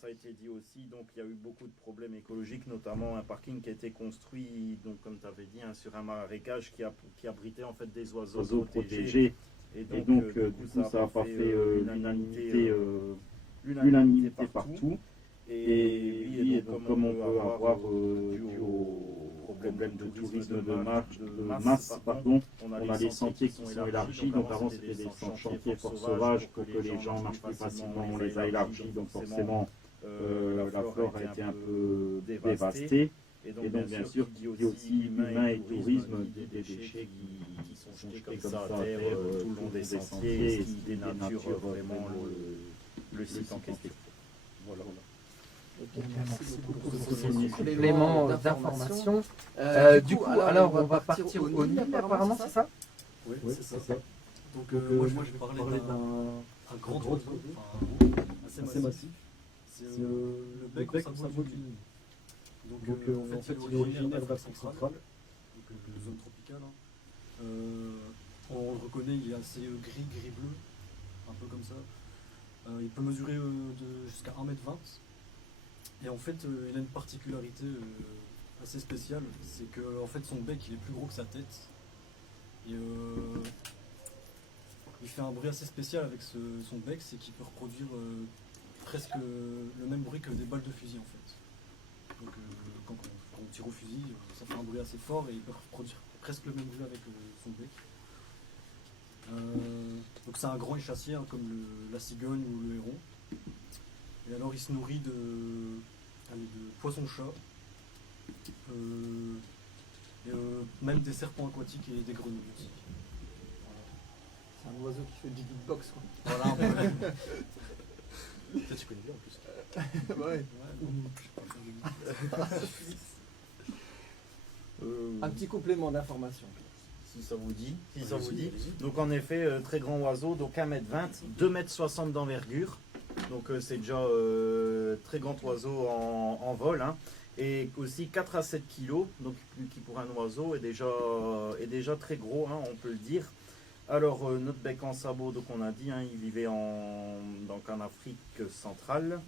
ça a été dit aussi, donc il y a eu beaucoup de problèmes écologiques, notamment un parking qui a été construit, donc comme tu avais dit, hein, sur un marécage qui abritait en fait des oiseaux protégés. Et donc, du coup, ça n'a pas fait l'unanimité partout. Et donc, comme on peut avoir dû au problème de tourisme de masse, on a les sentiers qui sont élargis. Donc avant c'était des chantiers fort sauvages que les gens marchent plus facilement, on les a élargis, donc forcément la flore a été un peu dévastée. Et donc bien sûr, qui dit aussi humain et tourisme, des déchets qui sont jetés comme ça à terre tout le long des sentiers, et qui dénaturent vraiment le site en question. Voilà. Merci beaucoup pour ce complément d'information. Du coup, alors on va partir au nid apparemment, c'est ça? Oui, c'est ça. Donc moi je vais parler d'un grand oiseau, assez massif. C'est le bec au sabot du nid. Donc en fait il est originaire d'Afrique centrale, donc zone tropicale. On le reconnaît, il est assez gris-bleu, un peu comme ça. Il peut mesurer jusqu'à 1,20 m. Et en fait, il a une particularité assez spéciale, c'est que en fait, son bec il est plus gros que sa tête. Et il fait un bruit assez spécial avec son bec, c'est qu'il peut reproduire presque le même bruit que des balles de fusil en fait. Donc quand on tire au fusil, ça fait un bruit assez fort et il peut reproduire presque le même bruit avec son bec. Donc c'est un grand échassier, hein, comme la cigogne ou le héron. Et alors il se nourrit de poissons-chats, même des serpents aquatiques et des grenouilles aussi. C'est un oiseau qui fait du beatbox quoi. Voilà un peu. Ça tu connais bien en plus. Ouais. Un petit complément d'information. Si ça vous dit. Donc en effet, très grand oiseau, donc 1,20 m, 2,60 m d'envergure. Donc c'est déjà très grand oiseau en vol, hein. Et aussi 4 à 7 kg, donc qui pour un oiseau est déjà très gros, hein, on peut le dire. Alors notre bec en sabot, donc on a dit, hein, il vivait en Afrique centrale.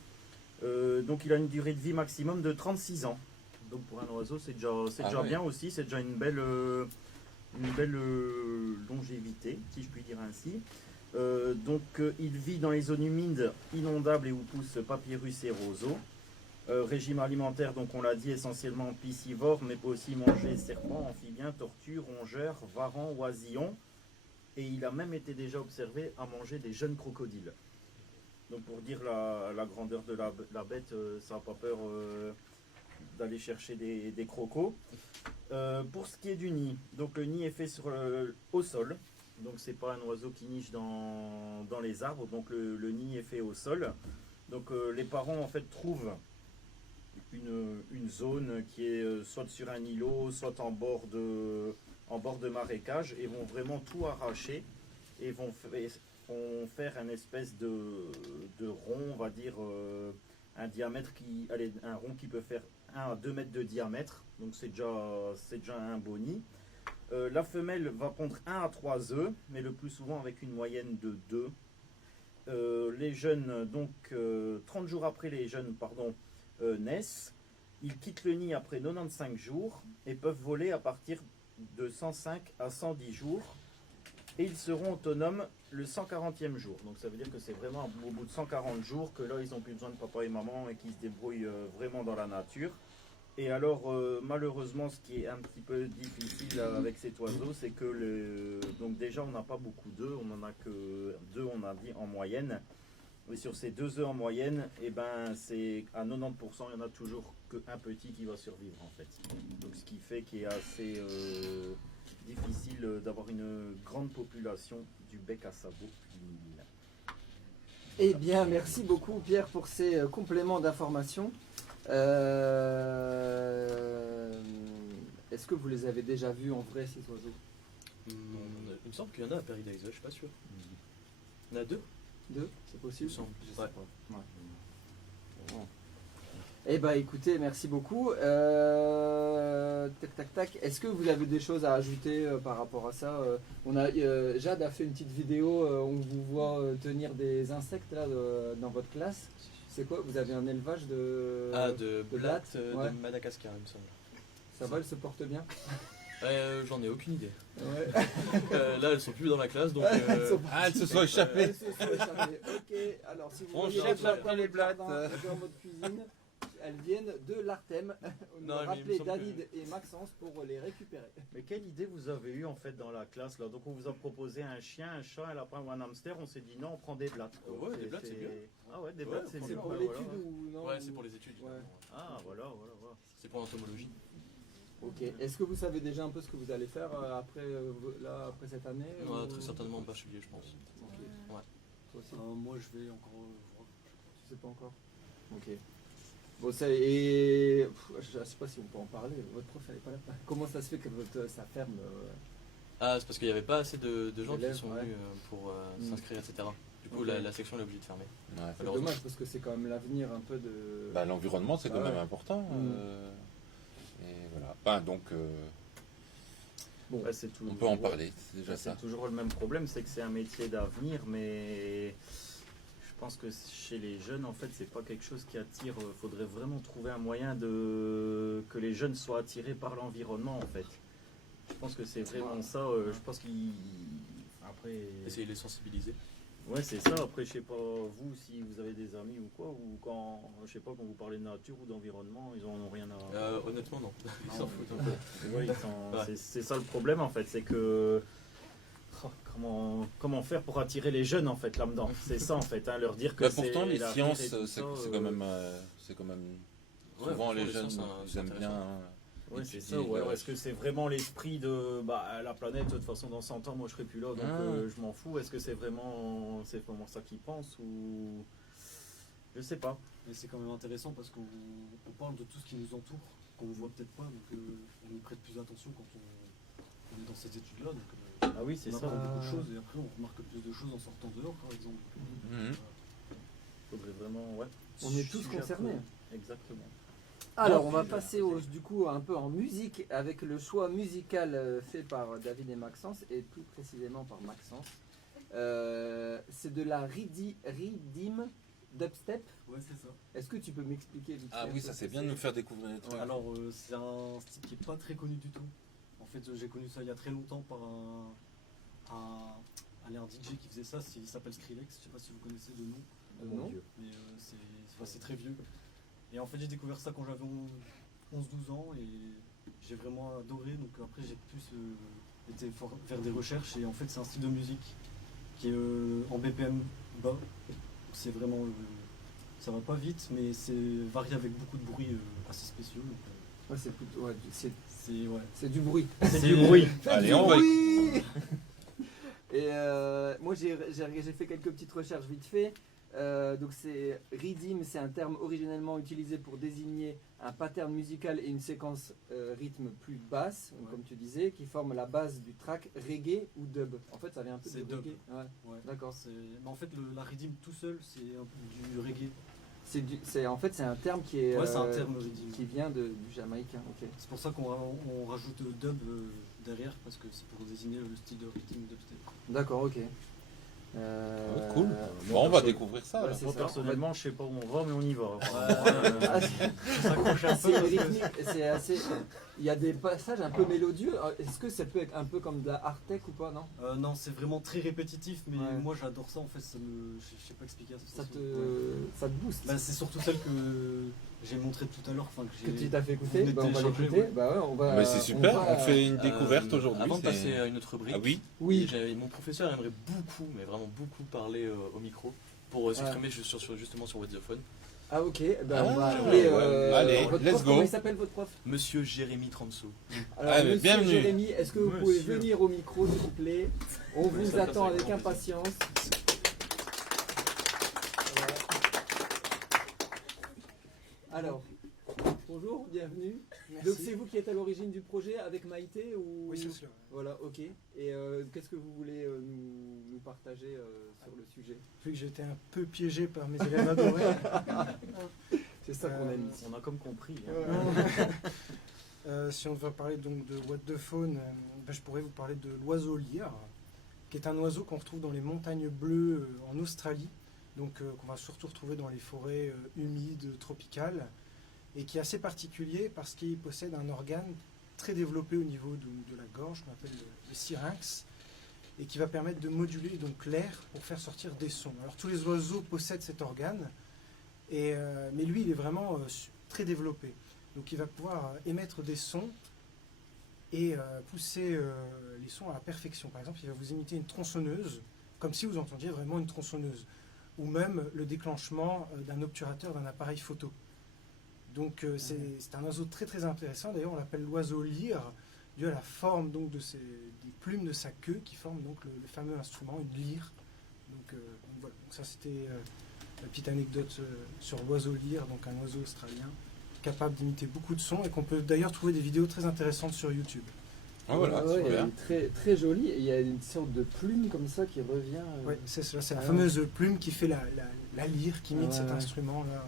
Donc il a une durée de vie maximum de 36 ans. Donc pour un oiseau c'est déjà bien aussi, c'est déjà une belle longévité, si je puis dire ainsi. Il vit dans les zones humides, inondables et où poussent papyrus et roseaux. Régime alimentaire, donc on l'a dit, essentiellement piscivore, mais peut aussi manger serpents, amphibiens, tortues, rongeurs, varans, oisillons. Et il a même été déjà observé à manger des jeunes crocodiles. Donc pour dire la grandeur de la bête, ça n'a pas peur d'aller chercher des crocos. Pour ce qui est du nid, donc le nid est fait au sol. Donc c'est pas un oiseau qui niche dans les arbres, donc le nid est fait au sol. Donc les parents en fait trouvent une zone qui est soit sur un îlot, soit en bord de marécage, et vont vraiment tout arracher et vont faire une espèce de rond, on va dire un diamètre un rond qui peut faire 1 à 2 mètres de diamètre, donc c'est déjà un beau nid. La femelle va pondre 1 à 3 œufs, mais le plus souvent avec une moyenne de 2. Les jeunes, donc 30 jours après les jeunes, naissent. Ils quittent le nid après 95 jours et peuvent voler à partir de 105 à 110 jours. Et ils seront autonomes le 140e jour. Donc ça veut dire que c'est vraiment au bout de 140 jours que là ils n'ont plus besoin de papa et maman et qu'ils se débrouillent vraiment dans la nature. Et alors malheureusement, ce qui est un petit peu difficile avec cet oiseau, c'est que donc déjà on n'a pas beaucoup d'œufs, on n'en a que 2, on a dit en moyenne. Et sur ces 2 œufs en moyenne, et ben c'est à 90%, il n'y en a toujours qu'un petit qui va survivre en fait. Donc ce qui fait qu'il est assez difficile d'avoir une grande population du bec à sabot vinyle. Eh bien, merci beaucoup Pierre pour ces compléments d'information. Est-ce que vous les avez déjà vus en vrai ces oiseaux? Il me semble qu'il y en a à Paradise, je suis pas sûr. Il y en a 2? 2, c'est possible? Il me semble, je sais pas. Ouais. Eh ben écoutez, merci beaucoup. Tac tac tac. Est-ce que vous avez des choses à ajouter par rapport à ça? Jade a fait une petite vidéo, on vous voit tenir des insectes là dans votre classe. C'est quoi? Vous avez un élevage de blattes ouais. de Madagascar, il me semble. Ça va, elle se porte bien? J'en ai aucune idée. Ouais. Là, elles sont plus dans la classe, donc. elles se sont échappées. Elles se sont échappées. Ok, alors si vous On voyez cherche blattes après les blattes. dans votre cuisine, elles viennent de l'Artem. Non, mais il me Rappelez semble David et Maxence pour les récupérer. Mais quelle idée vous avez eue en fait dans la classe là? Donc on vous a proposé un chien, un chat, un lapin ou un hamster. On s'est dit non, on prend des blattes. Ouais, des blattes, c'est bien. Ah ouais, des Ouais, blattes c'est C'est bien. pour Ouais, l'étude voilà. ou non? Ouais, c'est pour les études. Ouais. Ah voilà. C'est pour l'entomologie. Ok. Est-ce que vous savez déjà un peu ce que vous allez faire après cette année? Ouais, très certainement bachelier, je pense. Ok. Ouais. Toi aussi? Moi, je vais encore voir. Tu sais pas encore? Ok. Bon, je sais pas si on peut en parler. Votre prof, elle est pas là. Comment ça se fait que ça ferme? Ah, c'est parce qu'il n'y avait pas assez de gens Élèves, qui sont ouais. venus pour s'inscrire, etc. Du coup, Ok. la section est obligée de fermer. Ouais. C'est dommage parce que c'est quand même l'avenir un peu de. Bah, l'environnement, c'est quand Ouais. même important. Et voilà. Bah, donc, Bon, Ouais, c'est tout. on peut en parler, c'est déjà C'est ça. toujours le même problème, c'est que c'est un métier d'avenir, mais je pense que chez les jeunes, en fait, c'est pas quelque chose qui attire. Il faudrait vraiment trouver un moyen que les jeunes soient attirés par l'environnement, en fait. Je pense que c'est vraiment ça. Je pense qu'ils. Après. Essayer de les sensibiliser. Ouais, c'est ça. Après, je sais pas, vous, si vous avez des amis ou quoi, ou quand, je sais pas, quand vous parlez de nature ou d'environnement, ils en ont rien à. Honnêtement, non. Ils s'en Non, foutent un peu. Ouais, c'est ça le problème en fait, c'est que comment faire pour attirer les jeunes en fait là-dedans. C'est ça en fait, hein, leur dire que Bah, c'est pourtant, les l'avenir sciences, et tout c'est ça, quand même, Ouais, souvent les les jeunes, sciences, ils c'est aiment bien. Ouais, c'est étudier, ça. Ou alors ouais. est-ce que c'est vraiment l'esprit de la planète, de toute façon dans 100 ans moi je serai plus là donc je m'en fous. Est-ce que c'est vraiment ça qu'ils pensent ou je sais pas. Mais c'est quand même intéressant parce qu'on parle de tout ce qui nous entoure, qu'on ne voit peut-être pas, donc on y prête plus attention quand on est dans ces études-là. Donc, Ah oui, c'est on ça. apprend beaucoup de choses et après on remarque plus de choses en sortant dehors, par exemple. Mhm. Faudrait vraiment, ouais. on est tous Sujet concernés. après. Exactement. Alors, on va passer du coup un peu en musique avec le choix musical fait par David et Maxence, et plus précisément par Maxence. C'est de la Redeem Dubstep. Ouais, c'est ça. Est-ce que tu peux m'expliquer vite Ah fait oui, ce ça que c'est bien de nous faire découvrir des trucs. Ouais, alors, c'est un style qui n'est pas très connu du tout. En fait, j'ai connu ça il y a très longtemps par un DJ qui faisait ça, il s'appelle Skrillex, je sais pas si vous connaissez de nom, Non. Mon Dieu. mais c'est très vieux. Et en fait, j'ai découvert ça quand j'avais 11-12 ans et j'ai vraiment adoré. Donc après, j'ai plus été faire des recherches et en fait, c'est un style de musique qui est en BPM bas. C'est vraiment. Ça va pas vite, mais c'est varié avec beaucoup de bruits assez spéciaux. Donc, Ouais, c'est plutôt. Ouais, ouais. c'est du bruit. C'est du bruit. Allez, Du on va y- bruit. Et moi, j'ai fait quelques petites recherches vite fait. Donc c'est Redeem, c'est un terme originellement utilisé pour désigner un pattern musical et une séquence rythme plus basse, Ouais. comme tu disais, qui forment la base du track reggae ou dub. En fait, ça vient un peu C'est du dub. reggae. Ouais. Ouais. D'accord. Mais en fait, la Redeem tout seul, c'est un peu du reggae. En fait, c'est un terme qui est Ouais, c'est un terme Redeem. qui vient du jamaïcain. Ok. C'est pour ça qu'on rajoute dub derrière, parce que c'est pour désigner le style de rythme dubstep. D'accord. Ok. Cool. Bon, on va découvrir ça. Ouais, alors. c'est Moi ça. personnellement, je sais pas où on va, mais on y va. Ah, c'est rythmique, c'est assez. Il y a des passages un peu mélodieux. Est-ce que ça peut être un peu comme de la art tech ou pas, non? Non, c'est vraiment très répétitif, mais Ouais. moi j'adore ça en fait. Je sais pas expliquer la Ça sensation. te booste. Bah, c'est surtout celle que j'ai montrée tout à l'heure. Que tu t'as fait écouter, Vous bah, on va téléchargez, l'écouter. ouais. Bah ouais, on va. Mais c'est super, on fait une Euh, découverte aujourd'hui. Avant de c'est- passer à une autre rubrique, Ah oui. Oui. mon professeur aimerait beaucoup, mais vraiment beaucoup parler au micro pour s'exprimer justement sur What's the Phone. Ah ok. Bah, on va Ah, appeler. ouais. Allez, votre let's prof. go. Comment il s'appelle votre prof? Monsieur Jérémy Transo. Alors, Allez, monsieur bienvenue. Jérémy, est-ce que vous pouvez Monsieur. venir au micro, s'il vous plaît? On vous ça, attend avec avec grand impatience. Voilà. Alors, bonjour, bienvenue. Donc c'est vous qui êtes à l'origine du projet avec Maïté ou... Oui, c'est sûr. Voilà, ok. Et qu'est-ce que vous voulez nous partager sur le sujet? Vu que j'étais un peu piégé par mes élèves adorés, C'est ça ça qu'on aime ici. On a comme compris. Hein. Si on devait parler donc de what the faune, je pourrais vous parler de l'oiseau lyre, qui est un oiseau qu'on retrouve dans les montagnes bleues en Australie, donc qu'on va surtout retrouver dans les forêts humides, tropicales, et qui est assez particulier parce qu'il possède un organe très développé au niveau de la gorge, qu'on appelle le syrinx, et qui va permettre de moduler donc l'air pour faire sortir des sons. Alors tous les oiseaux possèdent cet organe, mais lui il est vraiment très développé. Donc il va pouvoir émettre des sons et pousser les sons à la perfection. Par exemple, il va vous imiter une tronçonneuse, comme si vous entendiez vraiment une tronçonneuse, ou même le déclenchement d'un obturateur d'un appareil photo. Donc c'est un oiseau très très intéressant. D'ailleurs, on l'appelle l'oiseau lyre, dû à la forme donc des plumes de sa queue qui forment donc le fameux instrument, une lyre. Donc voilà. Donc ça c'était la petite anecdote sur l'oiseau lyre, donc un oiseau australien capable d'imiter beaucoup de sons et qu'on peut d'ailleurs trouver des vidéos très intéressantes sur YouTube. Ah, voilà, Ouais, super. il est très, très joli. Et il y a une sorte de plume comme ça qui revient. Oui, c'est ça, c'est la Ah fameuse plume qui fait la lyre, qui imite cet instrument-là.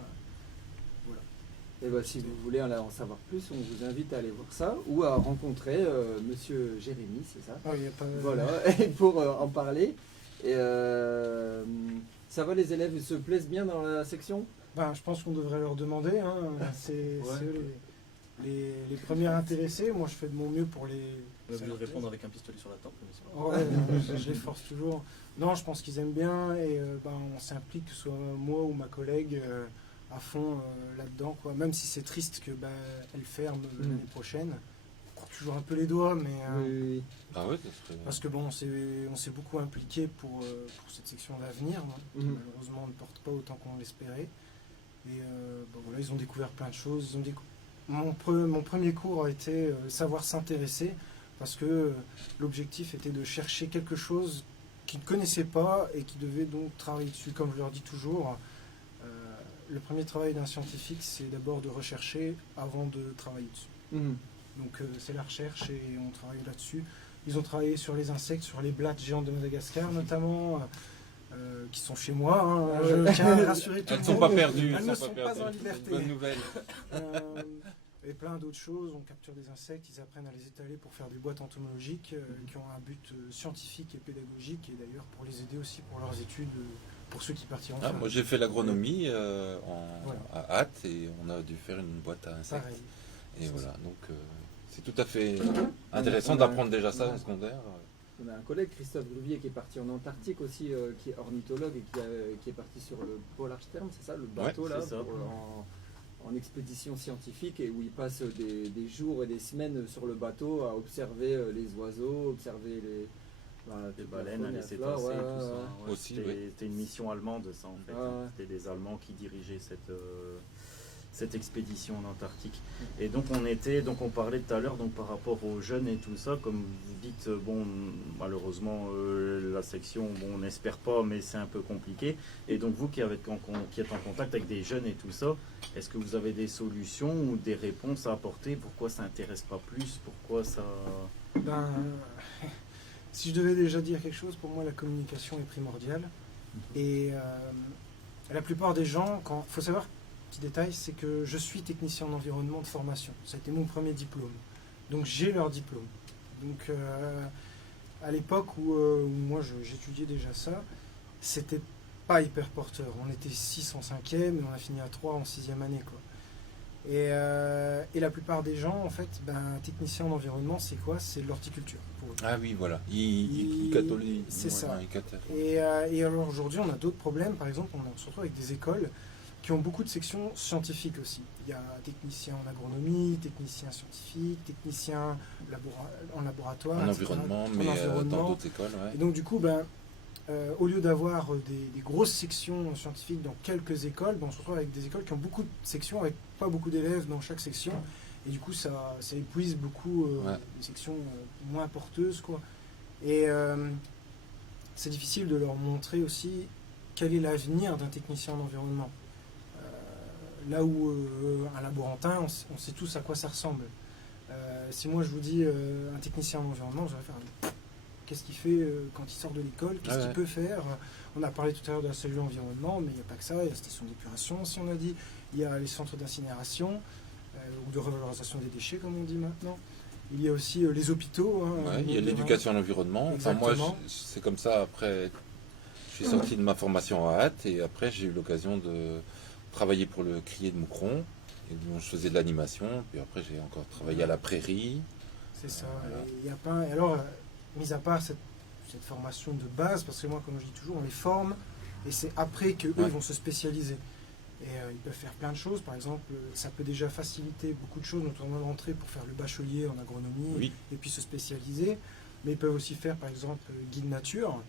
Et bah, si vous voulez en savoir plus, on vous invite à aller voir ça ou à rencontrer Monsieur Jérémy, c'est ça? Oh, il y a pas... Voilà, et pour en parler. Et ça va, les élèves, ils se plaisent bien dans la section? Ben, je pense qu'on devrait leur demander. Hein. C'est eux les premiers intéressés. Moi, je fais de mon mieux pour les... On a voulu répondre avec un pistolet sur la tempe, mais c'est pas Ouais, je les force toujours. Non, je pense qu'ils aiment bien et on s'implique, que ce soit moi ou ma collègue, à fond là-dedans, quoi. Même si c'est triste que elle ferme l'année prochaine. On croise toujours un peu les doigts, mais Oui. Ah ouais, ça serait... parce que bon, on s'est beaucoup impliqué pour cette section d'avenir, hein, qui malheureusement ne porte pas autant qu'on l'espérait. Et voilà, ils ont découvert plein de choses. Mon premier cours a été savoir s'intéresser, parce que l'objectif était de chercher quelque chose qu'ils ne connaissaient pas et qui devaient donc travailler dessus. Comme je leur dis toujours, le premier travail d'un scientifique, c'est d'abord de rechercher avant de travailler dessus. Donc c'est la recherche et on travaille là-dessus. Ils ont travaillé sur les insectes, sur les blattes géantes de Madagascar notamment, qui sont chez moi. Hein. Je tiens à rassurer tout le Elles monde. ne sont pas perdues. Elles ne sont pas en liberté. Bonne nouvelle. Et plein d'autres choses. On capture des insectes, ils apprennent à les étaler pour faire des boîtes entomologiques qui ont un but scientifique et pédagogique, et d'ailleurs pour les aider aussi pour leurs études, pour ceux qui partiront. Moi j'ai fait l'agronomie à Hâte et on a dû faire une boîte à insectes. Pareil. Et voilà, donc c'est tout à fait intéressant d'apprendre déjà ça en secondaire. On a un collègue, Christophe Gruvier, qui est parti en Antarctique aussi, qui est ornithologue et qui est parti sur le Polar Stern, c'est ça, le bateau là, c'est ça. en expédition scientifique, et où il passe des jours et des semaines sur le bateau à observer les oiseaux, observer Les baleines, les cétacés, tout ça. Ouais, Aussi, c'était une mission allemande, ça en fait. Ouais. C'était des Allemands qui dirigeaient cette expédition en Antarctique. Et donc on parlait tout à l'heure donc par rapport aux jeunes et tout ça, comme vous dites, bon malheureusement la section, bon on n'espère pas, mais c'est un peu compliqué. Et donc vous qui êtes en contact avec des jeunes et tout ça, est-ce que vous avez des solutions ou des réponses à apporter? Pourquoi ça n'intéresse pas plus? Pourquoi ça... Si je devais déjà dire quelque chose, pour moi la communication est primordiale. Et la plupart des gens, il faut savoir, petit détail, c'est que je suis technicien en environnement de formation. Ça a été mon premier diplôme. Donc j'ai leur diplôme. Donc à l'époque où moi j'étudiais déjà ça, c'était pas hyper porteur. On était 6 en 5e et on a fini à 3 en 6e année, quoi. Et la plupart des gens, en fait, technicien en environnement, c'est quoi? C'est l'horticulture. Ah oui, voilà. Ils catholisent. C'est ça. Ils Et alors aujourd'hui, on a d'autres problèmes. Par exemple, on se retrouve avec des écoles qui ont beaucoup de sections scientifiques aussi. Il y a technicien en agronomie, technicien scientifique, technicien en laboratoire, en etc. environnement, mais dans d'autres écoles. Ouais. Et donc du coup, au lieu d'avoir des grosses sections scientifiques dans quelques écoles, on se retrouve avec des écoles qui ont beaucoup de sections avec pas beaucoup d'élèves dans chaque section. Et du coup, ça épuise beaucoup des sections moins porteuses, quoi. Et c'est difficile de leur montrer aussi quel est l'avenir d'un technicien en environnement. Là où un laborantin, on sait tous à quoi ça ressemble. Si moi je vous dis un technicien en environnement, je vais faire qu'est-ce qu'il fait quand il sort de l'école, qu'est-ce qu'il peut faire. On a parlé tout à l'heure de la cellule environnement, mais il n'y a pas que ça, il y a la station d'épuration, si on a dit, il y a les centres d'incinération, ou de revalorisation des déchets, comme on dit maintenant. Il y a aussi les hôpitaux. Il y a l'éducation à l'environnement. Enfin, moi, c'est comme ça, après, je suis sorti de ma formation à Hâte, et après, j'ai eu l'occasion de travailler pour le Crier de Moucron, et dont je faisais de l'animation, puis après, j'ai encore travaillé à la Prairie. C'est ça. Il y a pas... Et alors, mis à part cette formation de base, parce que moi, comme je dis toujours, on les forme, et c'est après qu'eux vont se spécialiser. Et ils peuvent faire plein de choses. Par exemple, ça peut déjà faciliter beaucoup de choses, notamment l'entrée pour faire le bachelier en agronomie et puis se spécialiser. Mais ils peuvent aussi faire, par exemple, guide nature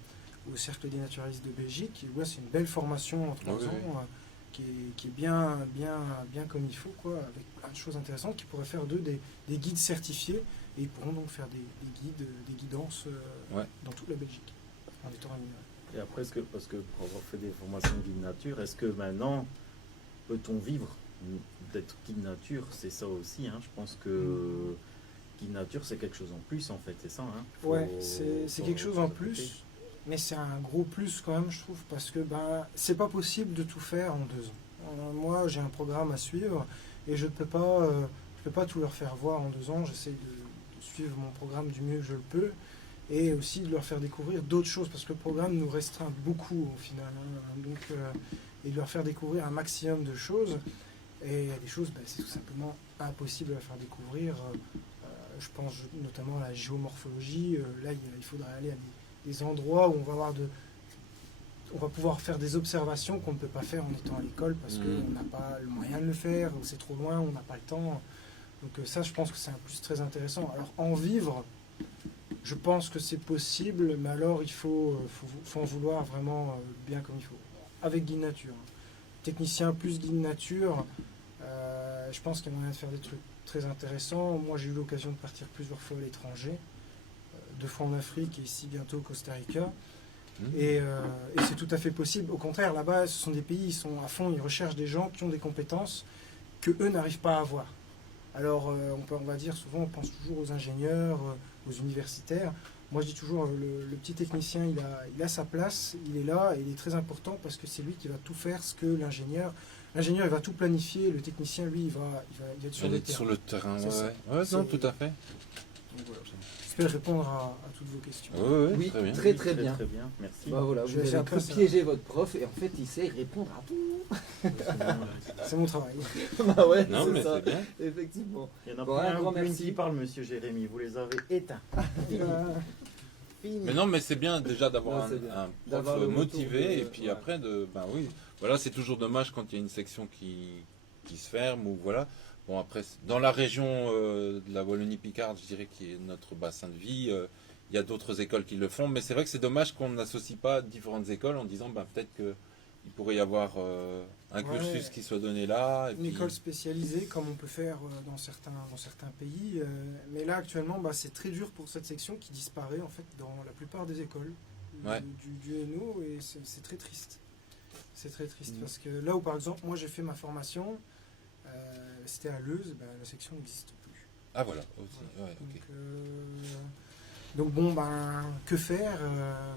au Cercle des naturalistes de Belgique. Et c'est une belle formation en 3 ans qui est bien comme il faut, quoi, avec plein de choses intéressantes qui pourraient faire d'eux des guides certifiés. Et ils pourront donc faire des guidances dans toute la Belgique en étant rémunérés. Et après, parce que pour avoir fait des formations de guide nature, est-ce que maintenant peut-on vivre d'être guide nature? C'est ça aussi, hein. Je pense que guide nature, c'est quelque chose en plus, en fait, c'est ça. Hein. C'est quelque chose en plus, mais c'est un gros plus quand même, je trouve, parce que c'est pas possible de tout faire en 2 ans. Moi, j'ai un programme à suivre et je peux pas tout leur faire voir en 2 ans. J'essaie de suivre mon programme du mieux que je le peux et aussi de leur faire découvrir d'autres choses parce que le programme nous restreint beaucoup au final, hein. Donc, et de leur faire découvrir un maximum de choses, et il y a des choses, c'est tout simplement impossible à faire découvrir. Je pense notamment à la géomorphologie. Là, il faudrait aller à des endroits où on va pouvoir faire des observations qu'on ne peut pas faire en étant à l'école parce qu'on n'a pas le moyen de le faire, ou c'est trop loin, on n'a pas le temps. Donc ça, je pense que c'est un plus très intéressant. Alors en vivre, je pense que c'est possible, mais alors il faut en vouloir vraiment bien comme il faut. Avec guide nature. Technicien plus guide nature, je pense qu'il y a moyen de faire des trucs très intéressants. Moi, j'ai eu l'occasion de partir plusieurs fois à l'étranger, 2 fois en Afrique et ici bientôt au Costa Rica. Et c'est tout à fait possible. Au contraire, là-bas, ce sont des pays, ils sont à fond, ils recherchent des gens qui ont des compétences que eux n'arrivent pas à avoir. Alors, on va dire, souvent, on pense toujours aux ingénieurs, aux universitaires. Moi, je dis toujours, le petit technicien, il a sa place, il est là, et il est très important parce que c'est lui qui va tout faire ce que l'ingénieur... L'ingénieur, il va tout planifier, le technicien, lui, il va être sur le terrain. Non, tout à fait. Donc, voilà. J'espère répondre à toutes vos questions. Oui, très bien. Très bien. Très bien, merci. Voilà, vous avez un peu piégé votre prof et en fait, il sait répondre à tout. C'est mon travail. Ouais, non, mais ça. c'est bien. Effectivement. Il y en a Bon, pas un grand une merci. qui parle, monsieur Jérémy, vous les avez éteints. Fini. Mais non, mais c'est bien déjà d'avoir Ouais, c'est bien. un D'avoir prof le motivé, retour de- et puis après, voilà, c'est toujours dommage quand il y a une section qui se ferme, ou voilà. Bon, après, dans la région de la Wallonie-Picarde, je dirais, qui est notre bassin de vie, il y a d'autres écoles qui le font, mais c'est vrai que c'est dommage qu'on n'associe pas différentes écoles en disant, peut-être qu'il pourrait y avoir un cursus qui soit donné là. Et Une puis... école spécialisée, comme on peut faire dans certains pays. Mais là, actuellement, c'est très dur pour cette section qui disparaît, en fait, dans la plupart des écoles du NO, et c'est très triste. C'est très triste, parce que là où, par exemple, moi, j'ai fait ma formation, c'était à Leuze, la section n'existe plus. Ah, voilà, aussi, ouais, ok. Donc bon, que faire,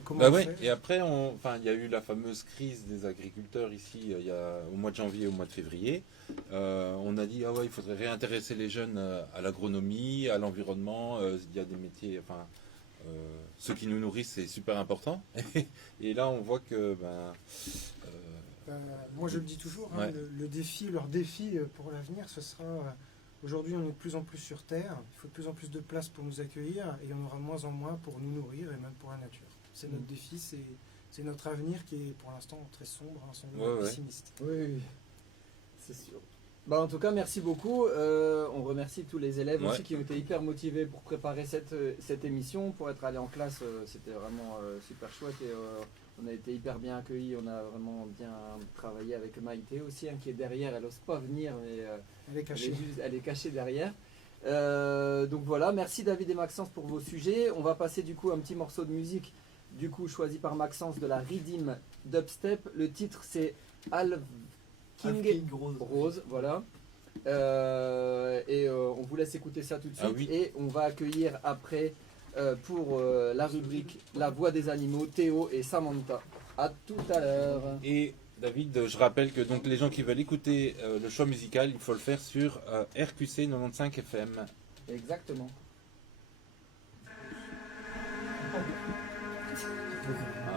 comment faire. Et après, il y a eu la fameuse crise des agriculteurs ici, au mois de janvier et au mois de février. On a dit, il faudrait réintéresser les jeunes à l'agronomie, à l'environnement. Il y a des métiers, ceux qui nous nourrissent, c'est super important. Et là, on voit que... moi, je le dis toujours, leur défi pour l'avenir, ce sera... Aujourd'hui, on est de plus en plus sur Terre, il faut de plus en plus de place pour nous accueillir, et il y en aura de moins en moins pour nous nourrir et même pour la nature. C'est notre défi, c'est notre avenir qui est pour l'instant très sombre, pessimiste. Oui, c'est sûr. En tout cas, merci beaucoup. On remercie tous les élèves aussi qui ont été hyper motivés pour préparer cette émission, pour être allés en classe. C'était vraiment super chouette et on a été hyper bien accueillis. On a vraiment bien travaillé avec Maïté aussi, qui est derrière. Elle n'ose pas venir, mais elle est cachée derrière. Donc voilà, merci David et Maxence pour vos sujets. On va passer du coup un petit morceau de musique, du coup choisi par Maxence, de la Redeem Dubstep. Le titre c'est King Rose, voilà. Et on vous laisse écouter ça tout de suite. Et on va accueillir après pour la rubrique La voix des animaux, Théo et Samantha. À tout à l'heure. Et David, je rappelle que donc les gens qui veulent écouter le choix musical, il faut le faire sur RQC 95 FM. Exactement.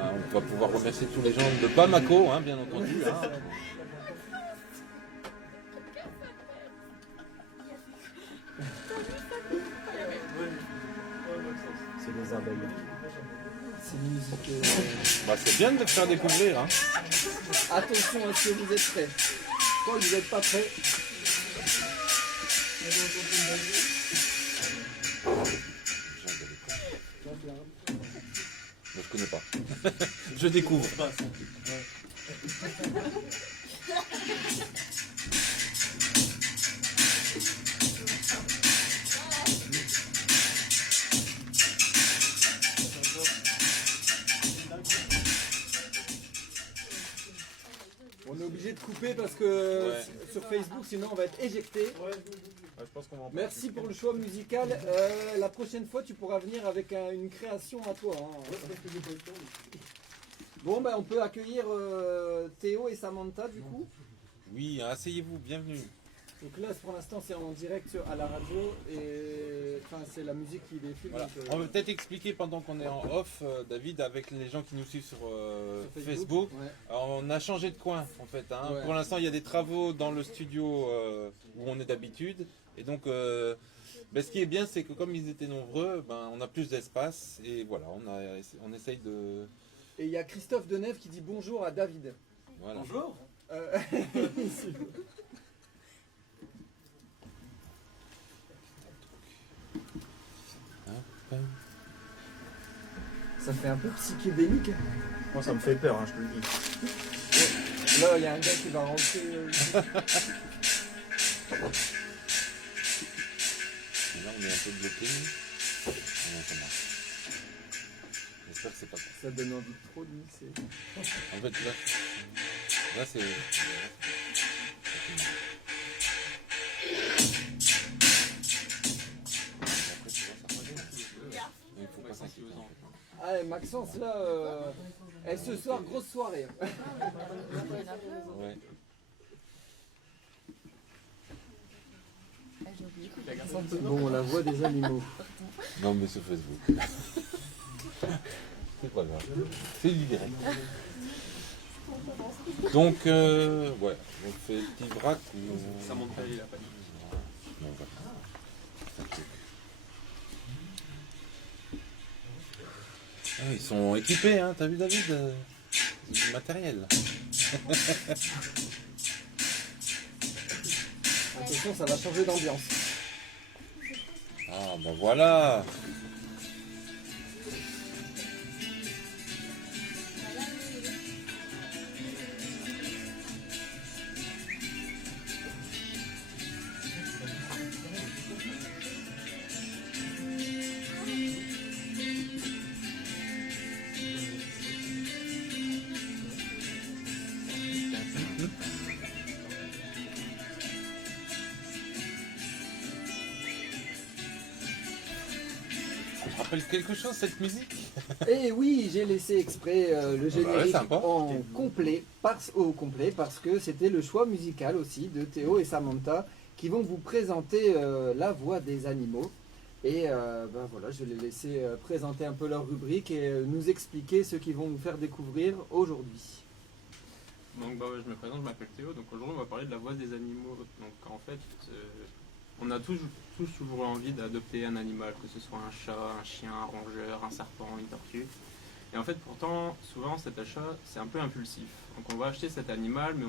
On va pouvoir remercier tous les gens de Bamako, hein, bien entendu. Hein. C'est les abeilles. C'est une musique. Bah, c'est bien de te faire découvrir. Hein. Attention, est-ce que vous êtes prêts? Quand vous n'êtes pas prêts, Je connais pas. Je découvre. on est obligé de couper parce que Ouais. sur Facebook, sinon on va être éjecté. Je pense qu'on va en Merci pour le choix musical. La prochaine fois, tu pourras venir avec une création à toi. Hein. Bon, ben, on peut accueillir Théo et Samantha du coup. Oui, asseyez-vous, bienvenue. Donc là, pour l'instant, c'est en direct à la radio et enfin, c'est la musique qui défile. Voilà. donc, On va peut-être expliquer pendant qu'on est en off, David, avec les gens qui nous suivent sur Facebook. Ouais. Alors, on a changé de coin en fait. Hein. Ouais. Pour l'instant, il y a des travaux dans le studio où on est d'habitude. Et donc, ben, ce qui est bien, c'est que comme ils étaient nombreux, ben, on a plus d'espace. Et voilà, on essaye de. Et il y a Christophe Denève qui dit bonjour à David. Voilà. Bonjour. Ici. Ça fait un peu psychédélique. Moi, ça me fait peur, hein, je te le dis. Là, il y a un gars qui va rentrer. Et là, on est un peu bloqué. Ah non, ça marche. J'espère que c'est pas ça. Ça donne envie de trop de mixer. En fait, là c'est. Après, tu vois, ça revient. Il faut pas s'inquiéter. Ah, Maxence, là, ce soir, grosse soirée. Ouais. Bon, la voix des animaux. Non, mais sur Facebook. C'est pas grave. C'est du direct. Donc, ouais, on fait petit vrac ou. Ça monte pas, il a pas dit. Non, voilà. Ah, ils sont équipés, hein, t'as vu David ils ont du matériel. Attention, ça va changer d'ambiance. Ah, bah voilà. Ça te rappelle quelque chose cette musique? Et oui, j'ai laissé exprès le générique sympa. au complet parce que c'était le choix musical aussi de Théo et Samantha qui vont vous présenter la voix des animaux. Et ben voilà, je vais les laisser présenter un peu leur rubrique et nous expliquer ce qu'ils vont nous faire découvrir aujourd'hui. Donc je me présente, je m'appelle Théo. Donc aujourd'hui on va parler de la voix des animaux. Donc en fait, on a tous toujours envie d'adopter un animal, que ce soit un chat, un chien, un rongeur, un serpent, une tortue. Et en fait pourtant, souvent cet achat c'est un peu impulsif. Donc on va acheter cet animal, mais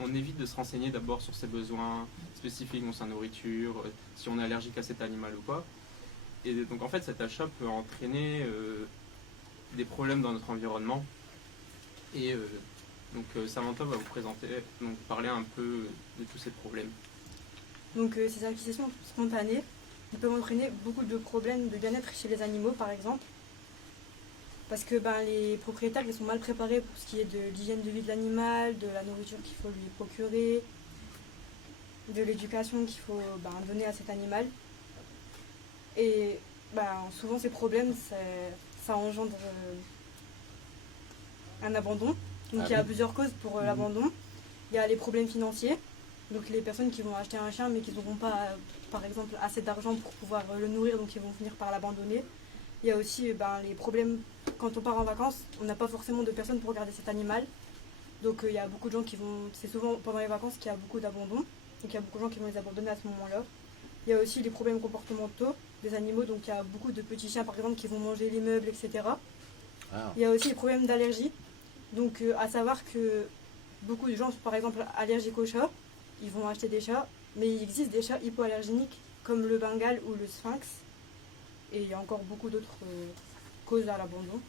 on évite de se renseigner d'abord sur ses besoins spécifiques dans sa nourriture, si on est allergique à cet animal ou pas. Et donc en fait cet achat peut entraîner des problèmes dans notre environnement. Et donc Samantha va vous présenter, donc parler un peu de tous ces problèmes. Donc ces acquisitions spontanées peuvent entraîner beaucoup de problèmes de bien-être chez les animaux par exemple. Parce que les propriétaires ils sont mal préparés pour ce qui est de l'hygiène de vie de l'animal, de la nourriture qu'il faut lui procurer, de l'éducation qu'il faut donner à cet animal. Et souvent ces problèmes, ça engendre un abandon. Donc il y a plusieurs causes pour l'abandon. Il y a les problèmes financiers, donc les personnes qui vont acheter un chien mais qui n'auront pas, par exemple, assez d'argent pour pouvoir le nourrir, donc ils vont finir par l'abandonner. Il y a aussi les problèmes, quand on part en vacances, on n'a pas forcément de personnes pour garder cet animal. Donc il y a beaucoup de gens qui vont, c'est souvent pendant les vacances qu'il y a beaucoup d'abandon, donc il y a beaucoup de gens qui vont les abandonner à ce moment-là. Il y a aussi les problèmes comportementaux des animaux, donc il y a beaucoup de petits chiens par exemple qui vont manger les meubles, etc. Ah. Il y a aussi les problèmes d'allergie, donc à savoir que beaucoup de gens sont par exemple allergiques aux chats, ils vont acheter des chats, mais il existe des chats hypoallergéniques comme le Bengale ou le Sphinx, et il y a encore beaucoup d'autres causes à l'abandon.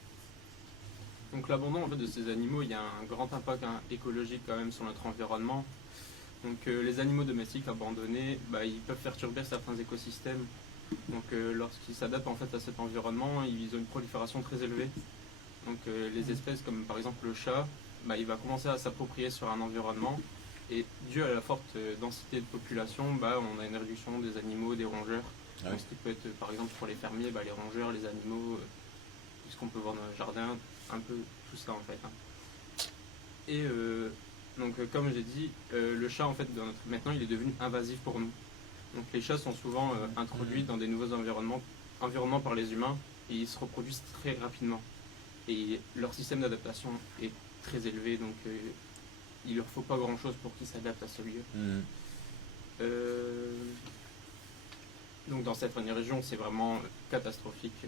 Donc l'abandon en fait, de ces animaux, il y a un grand impact écologique quand même sur notre environnement. Donc les animaux domestiques abandonnés, ils peuvent perturber certains écosystèmes. Donc lorsqu'ils s'adaptent en fait à cet environnement, ils ont une prolifération très élevée. Donc les espèces comme par exemple le chat, il va commencer à s'approprier sur un environnement. Et dû à la forte densité de population, on a une réduction des animaux, des rongeurs. Ah oui. Donc, ce qui peut être par exemple pour les fermiers, les rongeurs, les animaux, tout ce qu'on peut voir dans le jardin, un peu tout ça en fait. Et donc comme j'ai dit, le chat en fait maintenant il est devenu invasif pour nous. Donc les chats sont souvent introduits dans des nouveaux environnements par les humains et ils se reproduisent très rapidement. Et leur système d'adaptation est très élevé, donc il leur faut pas grand chose pour qu'ils s'adaptent à ce lieu. Donc dans certaines régions c'est vraiment catastrophique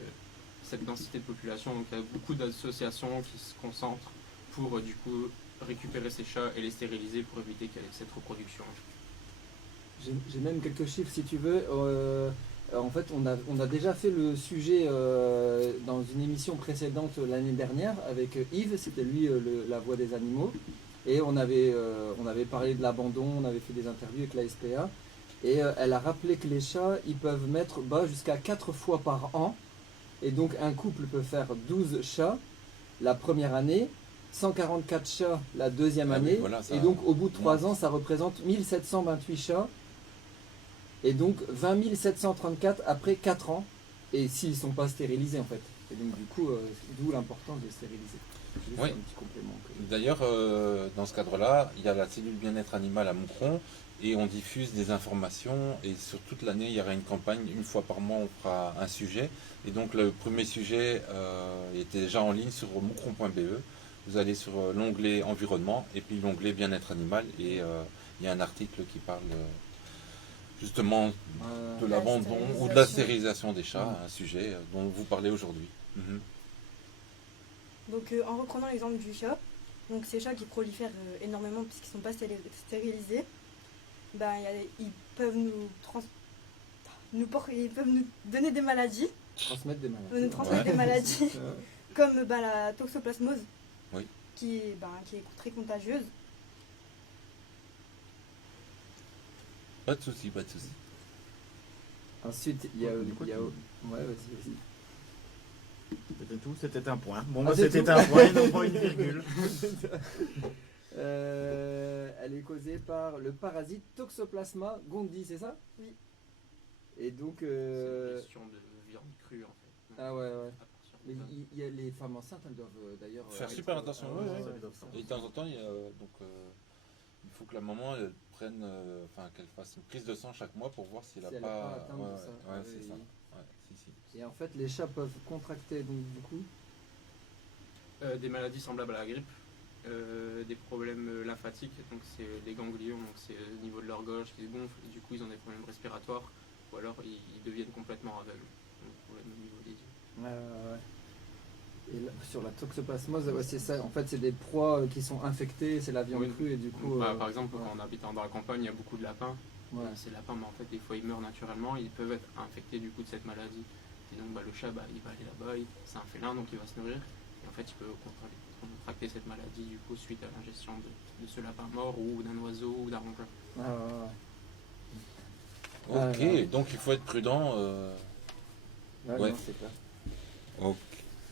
cette densité de population, donc il y a beaucoup d'associations qui se concentrent pour du coup récupérer ces chats et les stériliser pour éviter qu'il y ait cette reproduction. J'ai même quelques chiffres si tu veux. En fait, on a déjà fait le sujet dans une émission précédente l'année dernière avec Yves, c'était lui la voix des animaux. Et on avait parlé de l'abandon, on avait fait des interviews avec la SPA. Et elle a rappelé que les chats, ils peuvent mettre jusqu'à 4 fois par an. Et donc un couple peut faire 12 chats la première année, 144 chats la deuxième année. Voilà, ça, et donc au bout de 3 ans, ça représente 1728 chats. Et donc 20 734 après 4 ans. Et s'ils ne sont pas stérilisés en fait. Et donc du coup, d'où l'importance de stériliser. Juste Oui. un petit complément. D'ailleurs, dans ce cadre-là, il y a la cellule bien-être animal à Moucron et on diffuse des informations et sur toute l'année, il y aura une campagne. Une fois par mois, on fera un sujet. Et donc le premier sujet était déjà en ligne sur moucron.be. Vous allez sur l'onglet environnement et puis l'onglet bien-être animal et il y a un article qui parle justement de La l'abandon ou de la stérilisation des chats, un sujet dont vous parlez aujourd'hui. Donc en reprenant l'exemple du chat, donc ces chats qui prolifèrent énormément puisqu'ils ne sont pas stérilisés, ils peuvent ils peuvent nous donner des maladies, Transmettre des maladies. nous transmettre des maladies comme la toxoplasmose, Oui. qui est très contagieuse. Pas de souci, pas de souci. Ensuite, il y a... Ouais, vas-y. C'était tout, c'était un point. Bon, Ah, c'est c'était tout. un point et non pas une virgule. Elle est causée par le parasite Toxoplasma gondii, c'est ça? Oui. Et donc... C'est une question de viande crue en fait. Ah ouais. À partir de Mais ça. il y a les femmes enceintes, elles doivent d'ailleurs... Faire super attention, ah, ouais, ouais, ouais. ouais. Et de temps en temps, il faut que la maman elle prenne, qu'elle fasse une prise de sang chaque mois pour voir s'il n'a Si elle a pas. pas atteint de ça. Ouais, Ouais, c'est ça. oui. Ouais, si. Et en fait, les chats peuvent contracter, donc du coup... Des maladies semblables à la grippe, des problèmes lymphatiques, donc c'est les ganglions, donc c'est au niveau de leur gorge qui se gonfle, et du coup ils ont des problèmes respiratoires, ou alors ils deviennent complètement aveugles, donc problème au niveau des yeux. Ouais. Et là, sur la toxoplasmose, c'est ça. En fait, c'est des proies qui sont infectées, c'est la viande Oui. crue, et du coup... Donc, par exemple, ouais. quand on habite dans la campagne, il y a beaucoup de lapins. Ouais. Et ces lapins, en fait, des fois, ils meurent naturellement. Ils peuvent être infectés du coup de cette maladie. Et donc, le chat, il va aller là-bas. C'est un félin, donc il va se nourrir. Et en fait, il peut contracter cette maladie du coup suite à l'ingestion de ce lapin mort ou d'un oiseau ou d'un rongeur. Ok, donc il faut être prudent. Ouais. Non, c'est clair. Ok.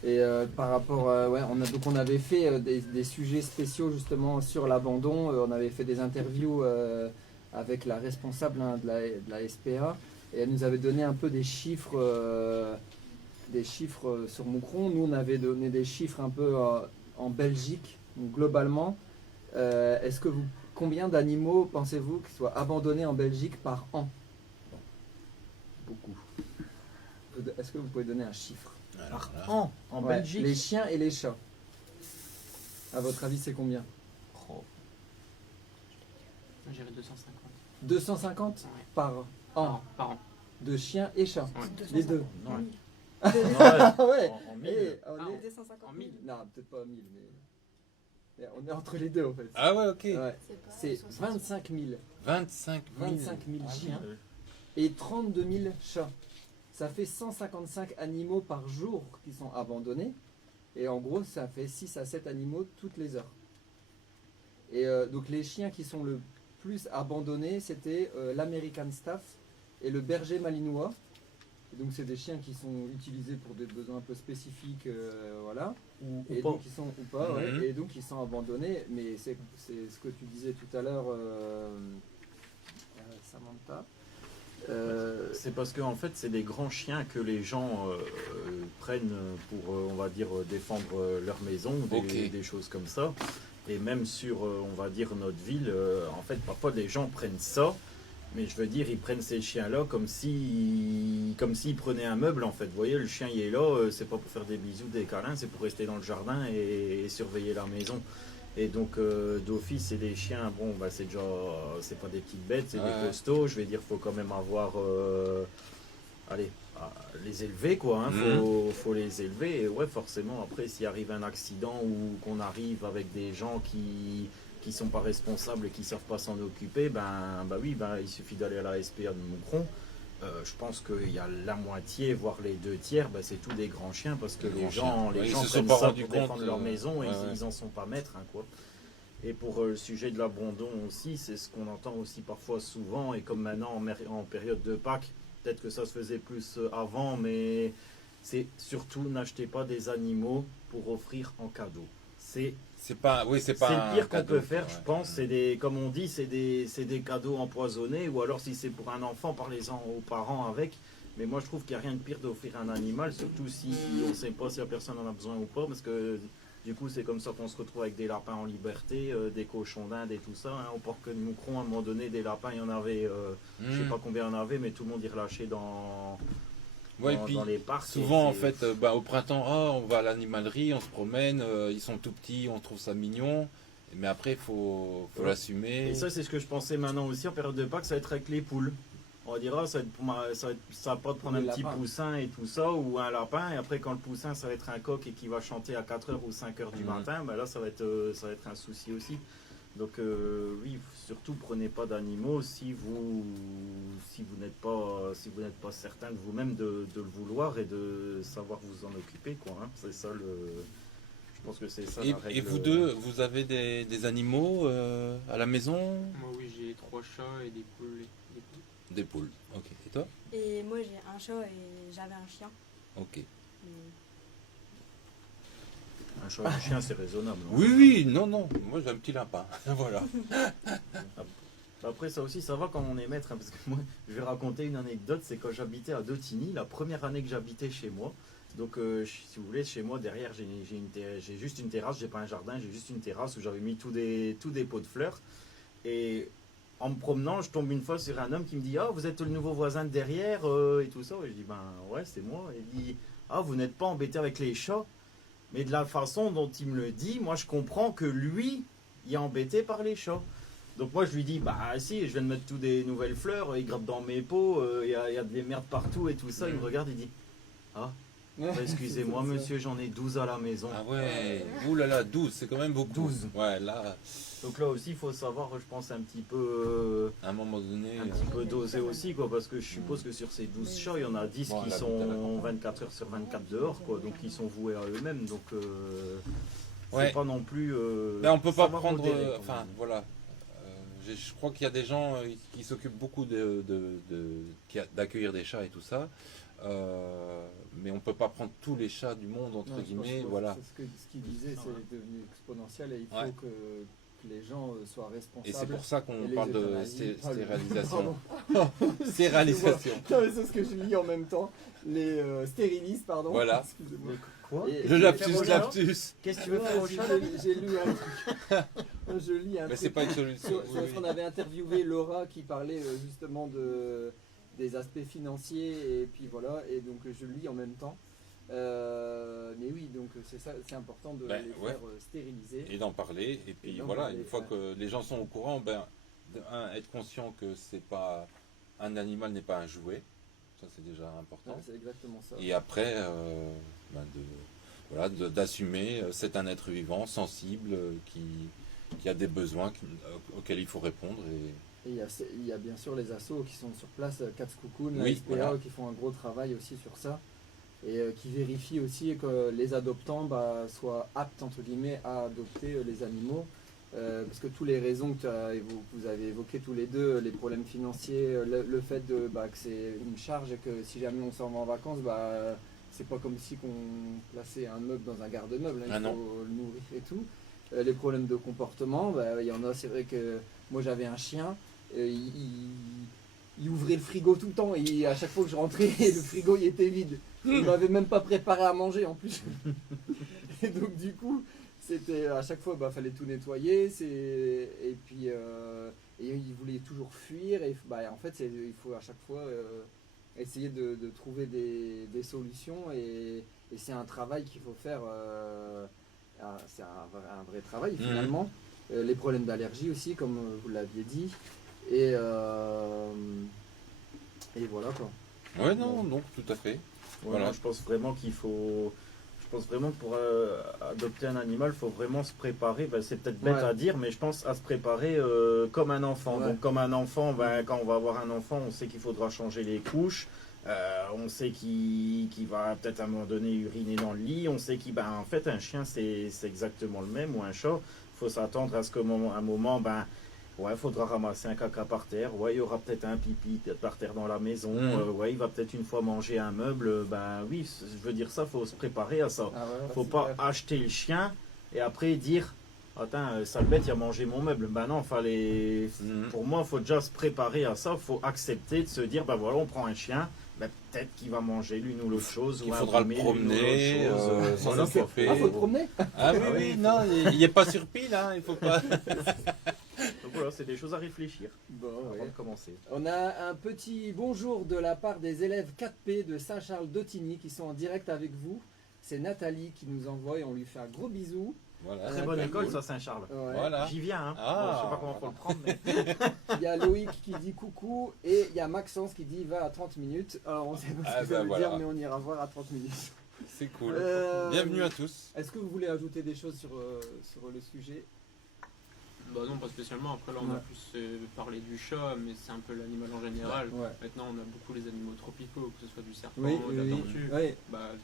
Et par rapport, on avait fait des sujets spéciaux justement sur l'abandon. On avait fait des interviews avec la responsable de la SPA. et elle nous avait donné un peu des chiffres sur Moucron. Nous, on avait donné des chiffres un peu en Belgique, donc globalement. Combien d'animaux pensez-vous qui soient abandonnés en Belgique par an? Beaucoup. Est-ce que vous pouvez donner un chiffre? Alors là, En Ouais, Belgique. les chiens et les chats. À votre avis, c'est combien? Oh. J'irai 250. 250 Ouais. par an Par an. de chiens et chats. Ouais. Les deux. Non. Ah ouais. En Eh, mille. on Ah, est- 250 en 1000. Non, peut-être pas 1000, mais on est entre les deux en fait. Ah ouais, ok. Ouais. C'est pas C'est 60. 25 000. 25 000. 25 000 Ah, chiens oui. et 32 000 chats. Ça fait 155 animaux par jour qui sont abandonnés. Et en gros, ça fait 6 à 7 animaux toutes les heures. Et donc les chiens qui sont le plus abandonnés, c'était l'American Staff et le berger malinois. Et donc c'est des chiens qui sont utilisés pour des besoins un peu spécifiques, voilà. Ou Et pas. donc ils sont ou pas, ouais, Mhm. et donc ils sont abandonnés. Mais c'est ce que tu disais tout à l'heure, Samantha. C'est parce que en fait, c'est des grands chiens que les gens prennent pour, on va dire, défendre leur maison, Ok. des choses comme ça. Et même sur, on va dire, notre ville, en fait, parfois les gens prennent ça, mais je veux dire, ils prennent ces chiens-là comme s'ils prenaient un meuble, en fait. Vous voyez, le chien, il est là, c'est pas pour faire des bisous, des câlins, c'est pour rester dans le jardin et surveiller la maison. Et donc, d'office, c'est des chiens, bon, bah, c'est pas des petites bêtes, c'est Ouais. des costauds. Je vais dire, faut quand même avoir, allez, les élever, quoi. Hein, faut les élever. Et ouais, forcément, après, s'il arrive un accident ou qu'on arrive avec des gens qui sont pas responsables et qui savent pas s'en occuper, bah oui, il suffit d'aller à la SPA de Moucron. Je pense qu'il y a la moitié, voire les 2 tiers, c'est tous des grands chiens parce que Des les grands gens, chiens. Ouais, ils gens se sont prennent pas ça rendus pour compte, défendre leur maison et ouais, ils en sont pas maîtres, hein, quoi. Et pour le sujet de l'abandon aussi, c'est ce qu'on entend aussi parfois souvent, et comme maintenant en période de Pâques, peut-être que ça se faisait plus avant, mais c'est surtout n'achetez pas des animaux pour offrir en cadeau. C'est C'est pas, oui, c'est pas le un pire qu'on cadeau, peut faire, ouais. je pense. C'est des, comme on dit, c'est des cadeaux empoisonnés, ou alors si c'est pour un enfant, parlez-en aux parents avec. Mais moi, je trouve qu'il n'y a rien de pire d'offrir un animal, surtout si on ne sait pas si la personne en a besoin ou pas, parce que du coup, c'est comme ça qu'on se retrouve avec des lapins en liberté, des cochons d'Inde et tout ça. Hein. Au parc de Moucron, à un moment donné, des lapins, il y en avait, je sais pas combien il y en avait, mais tout le monde y relâchait Ouais, et puis, dans les parcs. souvent, et en fait, au printemps, on va à l'animalerie, on se promène, ils sont tout petits, on trouve ça mignon. Mais après, il faut Ouais. l'assumer. Et ça, c'est ce que je pensais maintenant aussi en période de Pâques, ça va être avec les poules. On dira, ça va pas de prendre Ou un les petit lapins. poussin et tout ça, ou un lapin, et après quand le poussin, ça va être un coq et qui va chanter à 4h ou 5h du Mhm. matin, là, ça va être un souci aussi. Donc oui, surtout prenez pas d'animaux si vous n'êtes pas certain de vous-même de le vouloir et de savoir vous en occuper, quoi. Hein. C'est ça je pense que c'est ça Et, la règle. et vous deux, vous avez des animaux à la maison? Moi, oui, j'ai 3 chats et des poules. Des poules. Ok. Et toi? Et moi j'ai un chat et j'avais un chien. Ok. Et Un chat et un chien, c'est raisonnable. hein. Oui, oui, non, non. Moi, j'ai un petit lapin. Voilà. Après, ça aussi, ça va quand on est maître, hein, parce que moi, je vais raconter une anecdote, c'est quand j'habitais à Dotigny, la première année que j'habitais chez moi. Donc, si vous voulez, chez moi, derrière, j'ai juste une terrasse, j'ai pas un jardin, j'ai juste une terrasse où j'avais mis tous des pots de fleurs. Et en me promenant, je tombe une fois sur un homme qui me dit « Ah, vous êtes le nouveau voisin de derrière et tout ça. » Et je dis « Ben ouais, c'est moi. » Il dit « Ah, vous n'êtes pas embêté avec les chats ?» Mais de la façon dont il me le dit, moi, je comprends que lui, il est embêté par les chats. Donc moi je lui dis, bah si, je viens de mettre tout des nouvelles fleurs, il gratte dans mes pots, il y a des merdes partout et tout ça. Il me regarde, il dit, ah, bah, excusez-moi C'est ça. monsieur, j'en ai 12 à la maison. Ah ouais. Ouh là là, 12, c'est quand même beaucoup. 12. Ouais, là, Donc là aussi, il faut savoir, je pense, un petit peu à un moment donné. doser aussi, quoi, parce que je suppose que sur ces 12 chats, il y en a 10 Bon, qui elle habite à la sont campagne. 24 heures sur 24 dehors, quoi, donc ils sont voués à eux-mêmes. Donc Ouais. c'est pas non plus... Mais on peut pas savoir prendre. modérer, quoi. Enfin, voilà. Je crois qu'il y a des gens qui s'occupent beaucoup d'accueillir des chats et tout ça. Mais on peut pas prendre tous les chats du monde, entre Non, je pense guillemets. que Voilà. Ce qu'il disait, c'est devenu exponentiel et il faut Ouais. que que les gens soient responsables. Et c'est pour ça qu'on Et les parle de euthanasies. stérilisation. Pardon. Stérilisation. Non, mais c'est ce que je lis en même temps. Les stérilistes, pardon. Voilà. Excusez-moi. Quoi Et- Le lapsus, Faire au lapsus. Qu'est-ce que tu veux Ouais, faire au si, chat j'ai lu un truc. Je lis un Mais truc. c'est pas une solution. Parce qu'on avait interviewé Laura qui parlait justement des aspects financiers et puis voilà, et donc je lis en même temps. Mais oui, donc c'est ça, c'est important de Ben, les ouais. faire stériliser. Et d'en parler. Et puis d'en voilà, parler, une fois ouais. que les gens sont au courant, être conscient que c'est pas un animal n'est pas un jouet. Ça c'est déjà important. Ouais, c'est exactement ça. Et après, d'assumer, c'est un être vivant, sensible, qui a des besoins auxquels il faut répondre. Et il y a bien sûr les assos qui sont sur place, Cats Cocoon, Oui, la SPA, voilà. qui font un gros travail aussi sur ça. Et qui vérifient aussi que les adoptants soient aptes, entre guillemets, à adopter les animaux. Parce que toutes les raisons que vous avez évoquées tous les deux, les problèmes financiers, le fait que c'est une charge et que si jamais on s'en va en vacances, c'est pas comme si qu'on plaçait un meuble dans un garde-meuble, hein, Ah il non. faut le nourrir et tout. Les problèmes de comportement, il y en a, c'est vrai que moi j'avais un chien, il ouvrait le frigo tout le temps et à chaque fois que je rentrais, le frigo il était vide. Il m'avait même pas préparé à manger en plus. Et donc du coup, c'était à chaque fois, fallait tout nettoyer. Et puis, et il voulait toujours fuir. Et en fait, il faut à chaque fois essayer de trouver des solutions. Et c'est un travail qu'il faut faire. C'est un vrai travail finalement. Les problèmes d'allergie aussi, comme vous l'aviez dit. Et voilà quoi. Ouais, non, donc tout à fait. Voilà, Voilà. je pense vraiment qu'il faut. Je pense vraiment que pour adopter un animal, il faut vraiment se préparer. C'est peut-être bête Ouais. à dire, mais je pense à se préparer comme un enfant. Ouais. Donc, comme un enfant, quand on va avoir un enfant, on sait qu'il faudra changer les couches. On sait qu'il va peut-être à un moment donné uriner dans le lit. On sait en fait, un chien, c'est exactement le même, ou un chat. Il faut s'attendre à ce qu'à un moment, il faudra ramasser un caca par terre. Ouais, il y aura peut-être un pipi par terre dans la maison. Il va peut-être une fois manger un meuble. Oui, je veux dire ça, faut se préparer à ça. Ah ouais, Faut c'est pas clair. acheter le chien et après dire attends, sale bête, il a mangé mon meuble. Non, fallait. Pour moi, il faut déjà se préparer à ça. Il faut accepter de se dire voilà, on prend un chien. Peut-être qu'il va manger l'une ou l'autre chose. Il ou un faudra le brumet, promener, l'une ou l'autre chose. s'en Voilà, quoi. occuper. Ah, faut le promener. Ah oui, oui, non, il n'est pas sur pile, hein, il faut pas. Donc voilà, c'est des choses à réfléchir Bon, avant ouais. de commencer. On a un petit bonjour de la part des élèves 4P de Saint-Charles-d'Autigny qui sont en direct avec vous. C'est Nathalie qui nous envoie et on lui fait un gros bisou. Voilà. Très bonne école, ça, Saint-Charles. Ouais. Voilà. J'y viens. Ah. Bon, je sais pas comment faut le prendre, mais. Il y a Loïc qui dit coucou et il y a Maxence qui dit va à 30 minutes. Alors on sait pas ce que ça veut voilà. dire mais on ira voir à 30 minutes. C'est cool. Euh, Bienvenue à tous. Est-ce que vous voulez ajouter des choses sur le sujet? Non, pas spécialement. Après, là, on a Ouais. plus parlé du chat, mais c'est un peu l'animal en général. Ouais. Maintenant, on a beaucoup les animaux tropicaux, que ce soit du serpent, Oui, de la oui, tortue. oui.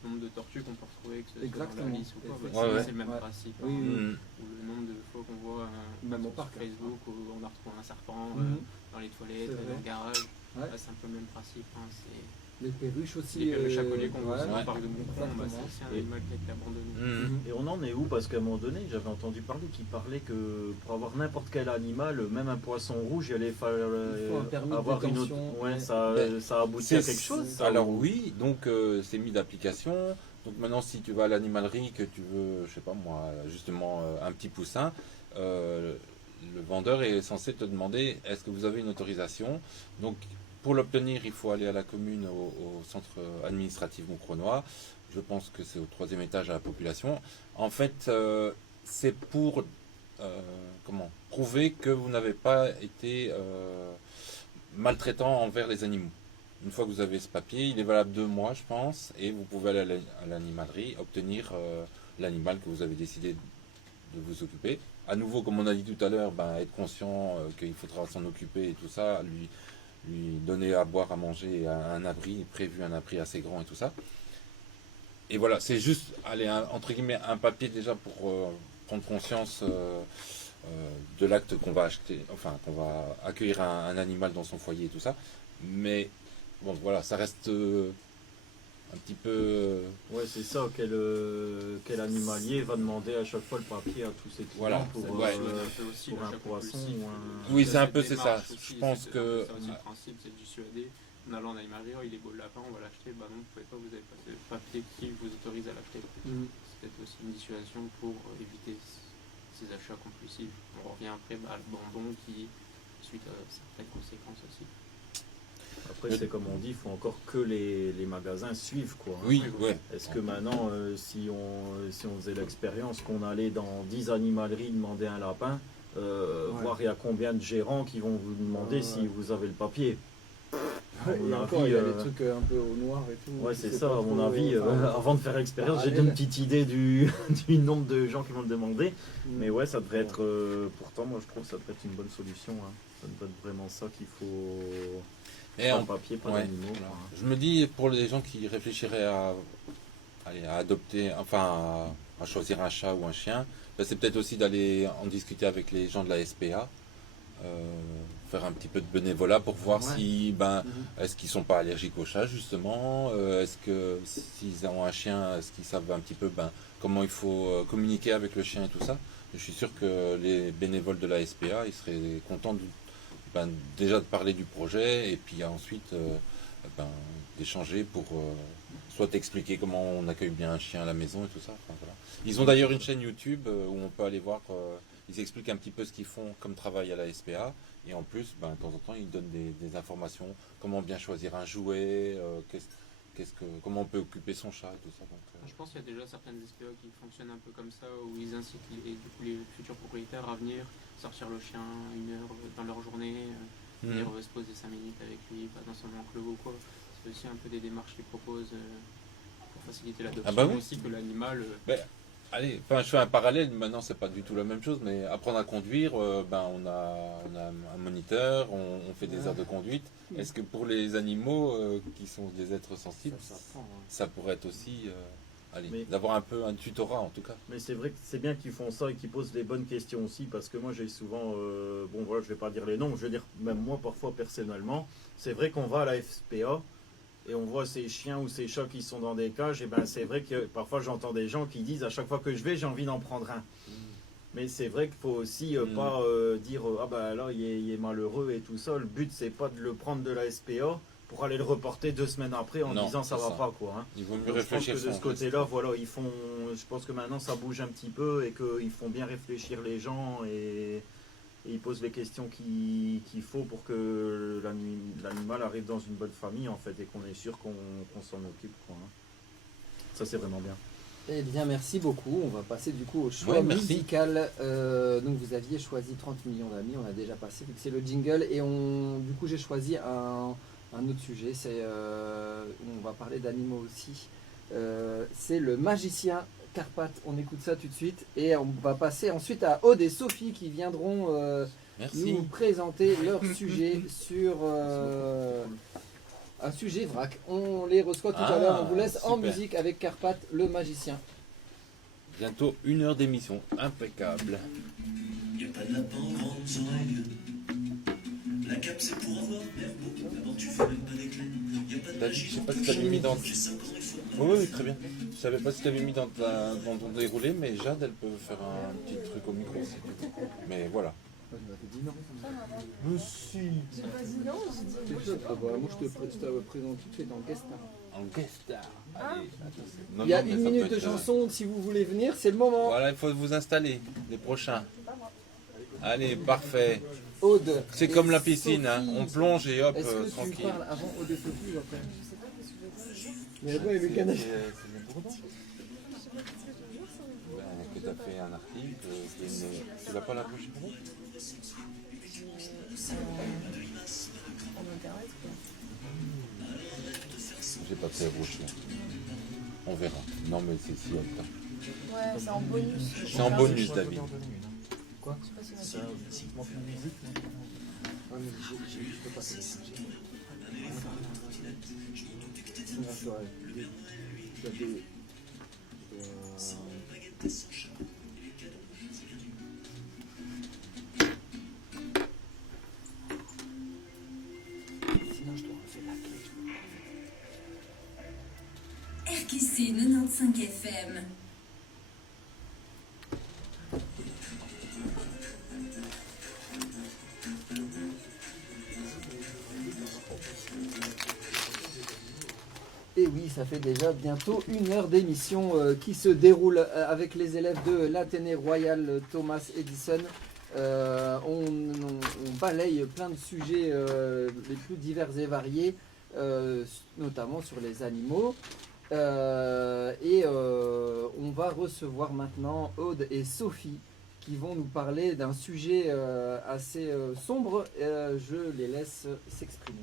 Le nombre de tortues qu'on peut retrouver, que ce soit dans Exactement. la lisse ou quoi, Effectivement. Ouais, c'est le même ouais. principe. Oui, oui. Ou le nombre de fois qu'on voit Même au sur parc, hein. Facebook où on a retrouvé un serpent Mhm. dans les toilettes, C'est vrai. dans le garage. Ouais. C'est un peu le même principe. C'est Les perruches aussi. les perruches à collier qu'on voit ouais. aussi au parc de Montcron, Exactement. c'est aussi un Et- animal qui a été abandonné. Mhm. Et on en est où? Parce qu'à un moment donné, j'avais entendu parler qu'il parlait que pour avoir n'importe quel animal, même un poisson rouge, il allait falloir Il faut un permis de avoir une autre. détention. Ouais, Ouais. ça aboutit à quelque chose. ça, Alors ou- oui, donc c'est mis d'application. Donc maintenant, si tu vas à l'animalerie, que tu veux, je sais pas moi, justement un petit poussin, le vendeur est censé te demander est-ce que vous avez une autorisation. Donc pour l'obtenir, il faut aller à la commune, au centre administratif moncronois. Je pense que c'est au 3e étage à la population. En fait, c'est pour prouver que vous n'avez pas été maltraitant envers les animaux. Une fois que vous avez ce papier, il est valable 2 mois, je pense, et vous pouvez aller à l'animalerie, obtenir l'animal que vous avez décidé de vous occuper. À nouveau, comme on a dit tout à l'heure, être conscient qu'il faudra s'en occuper et tout ça, lui donner à boire, à manger, un abri prévu, un abri assez grand et tout ça. Et voilà, c'est juste, entre guillemets, un papier déjà pour prendre conscience de l'acte qu'on va acheter, enfin qu'on va accueillir un animal dans son foyer et tout ça. Mais bon, voilà, ça reste un petit peu. Ouais, c'est ça, quel animalier va demander à chaque fois le papier à tous ses clients Voilà, pour, ouais. pour un poisson ou un... Oui, c'est un peu, c'est ça. démarche aussi, Je pense c'est que. ça aussi le principe, c'est de dissuader. En allant en animalerie, il est beau le lapin, on va l'acheter. Bah non, vous pouvez pas, vous avez pas de papier qui vous autorise à l'acheter. Mhm. C'est peut-être aussi une dissuasion pour éviter ces achats compulsifs. On revient après à le bonbon qui, suite à certaines conséquences aussi. Après, c'est comme on dit, il faut encore que les magasins suivent, quoi. hein. Oui, ouais. Est-ce que maintenant, si on faisait l'expérience qu'on allait dans 10 animaleries demander un lapin, voir il y a combien de gérants qui vont vous demander si vous avez le papier. À mon Et encore, avis, il y a des trucs un peu au noir et tout. Ouais, tu c'est sais ça, pas à mon trop, avis. enfin, Avant de faire l'expérience, j'ai parallèle. une petite idée du nombre de gens qui vont le demander. Mais ouais, ça devrait Ouais. être. Pourtant, moi, je trouve que ça devrait être une bonne solution. hein. Ça devrait être vraiment ça qu'il faut. Et Pas en- de papier, pas ouais, d'animaux. voilà. quoi, hein. Je me dis, pour les gens qui réfléchiraient à adopter, enfin à choisir un chat ou un chien, ben, c'est peut-être aussi d'aller en discuter avec les gens de la SPA, faire un petit peu de bénévolat pour voir Ouais. si, ben, Mhm. est-ce qu'ils sont pas allergiques aux chats justement, est-ce que s'ils ont un chien, est-ce qu'ils savent un petit peu ben, comment il faut communiquer avec le chien et tout ça. Je suis sûr que les bénévoles de la SPA, ils seraient contents ben, déjà de parler du projet et puis ensuite ben, d'échanger pour soit expliquer comment on accueille bien un chien à la maison et tout ça. Enfin, voilà. Ils ont d'ailleurs une chaîne YouTube où on peut aller voir, ils expliquent un petit peu ce qu'ils font comme travail à la SPA et en plus, ben, de temps en temps, ils donnent des informations, comment bien choisir un jouet, comment on peut occuper son chat et tout ça. Donc, Je pense qu'il y a déjà certaines SPA qui fonctionnent un peu comme ça, où ils incitent les futurs propriétaires à venir sortir le chien 1 heure dans leur journée, venir se poser 5 minutes avec lui, pas dans son enclos ou quoi. C'est aussi un peu des démarches qu'ils proposent pour faciliter l'adoption, Ah bah oui. aussi que l'animal. allez, enfin, je fais un parallèle, maintenant c'est pas du tout la même chose, mais apprendre à conduire, ben, on a un moniteur, on fait des heures de conduite. Est-ce que pour les animaux qui sont des êtres sensibles, ça pourrait être aussi allez, Mais- d'avoir un peu un tutorat en tout cas. Mais c'est vrai que c'est bien qu'ils font ça et qu'ils posent les bonnes questions aussi, parce que moi j'ai souvent, bon voilà, je vais pas dire les noms, je veux dire, même moi parfois personnellement, c'est vrai qu'on va à la FPA et on voit ces chiens ou ces chats qui sont dans des cages, et ben c'est vrai que parfois j'entends des gens qui disent à chaque fois que je vais, j'ai envie d'en prendre un. Mais c'est vrai qu'il faut aussi pas dire ah ben là il est malheureux et tout ça. Le but c'est pas de le prendre de la SPA pour aller le reporter 2 semaines après en Non, disant ça c'est va ça. pas quoi. hein. Il vaut mieux Donc, je pense réfléchir que de son ce côté-là, voilà, ils font. Je pense que maintenant ça bouge un petit peu et qu'ils font bien réfléchir les gens et ils posent les questions qu'il faut pour que l'animal arrive dans une bonne famille en fait et qu'on est sûr qu'on s'en occupe quoi. hein. Ça c'est vraiment bien. Eh bien, merci beaucoup. On va passer du coup au choix Ouais, merci. musical. Donc, vous aviez choisi 30 millions d'amis. On a déjà passé, vu que c'est le jingle. Et du coup, j'ai choisi un autre sujet. On va parler d'animaux aussi. C'est le magicien Carpath. On écoute ça tout de suite. Et on va passer ensuite à Aude et Sophie qui viendront Merci. nous présenter leur sujet sur un sujet vrac. On les reçoit tout à l'heure. On vous laisse en super. musique avec Carpath, le magicien. Bientôt 1 heure d'émission, impeccable. Y a pas de lapin aux grandes oreilles. La cape c'est pour avoir l'air beau. D'abord tu fais même pas des clés. Y a pas de T'as- magie je sais dans pas ton si t'avais mis dans- On fait ça quand il faut. Oui, oui, très bien. Je savais pas si tu avais mis dans ton déroulé, mais Jade, elle peut faire un petit truc au micro si tu veux. Mais voilà. Je m'avais dit non. Monsieur. J'ai pas dit non, j'ai dit moi. Ah bah, moi je te présente tout de suite en guest star. En guest star. Allez, attends. Non, Il y a non, mais une ça minute peut de être, chanson, si vous voulez venir, c'est le moment. Voilà, il faut vous installer, les prochains. Allez, parfait. Aude. C'est et comme la piscine, hein. Sophie. On plonge et hop, Est-ce que tu tranquille. parles avant Aude et Sophie ou après Je sais pas ce que je veux dire. Mais ouais, mais Canada. C'est le Bourdon. Que tu as fait un article, tu l'as pas la bouche pour En internet quoi. J'ai pas fait rouge là. On verra. Non mais c'est si hop. Ouais, c'est en bonus. C'est en bonus, David. Quoi? Je sais pas si on va dire. Ouais, mais je peux pas faire ça. Sinon je dois refaire la clé. Kissy 95 FM. Et oui, ça fait déjà bientôt 1 heure d'émission qui se déroule avec les élèves de l'Athénée Royal Thomas Edison. On balaye plein de sujets les plus divers et variés, notamment sur les animaux. On va recevoir maintenant Aude et Sophie qui vont nous parler d'un sujet assez sombre. Je les laisse s'exprimer.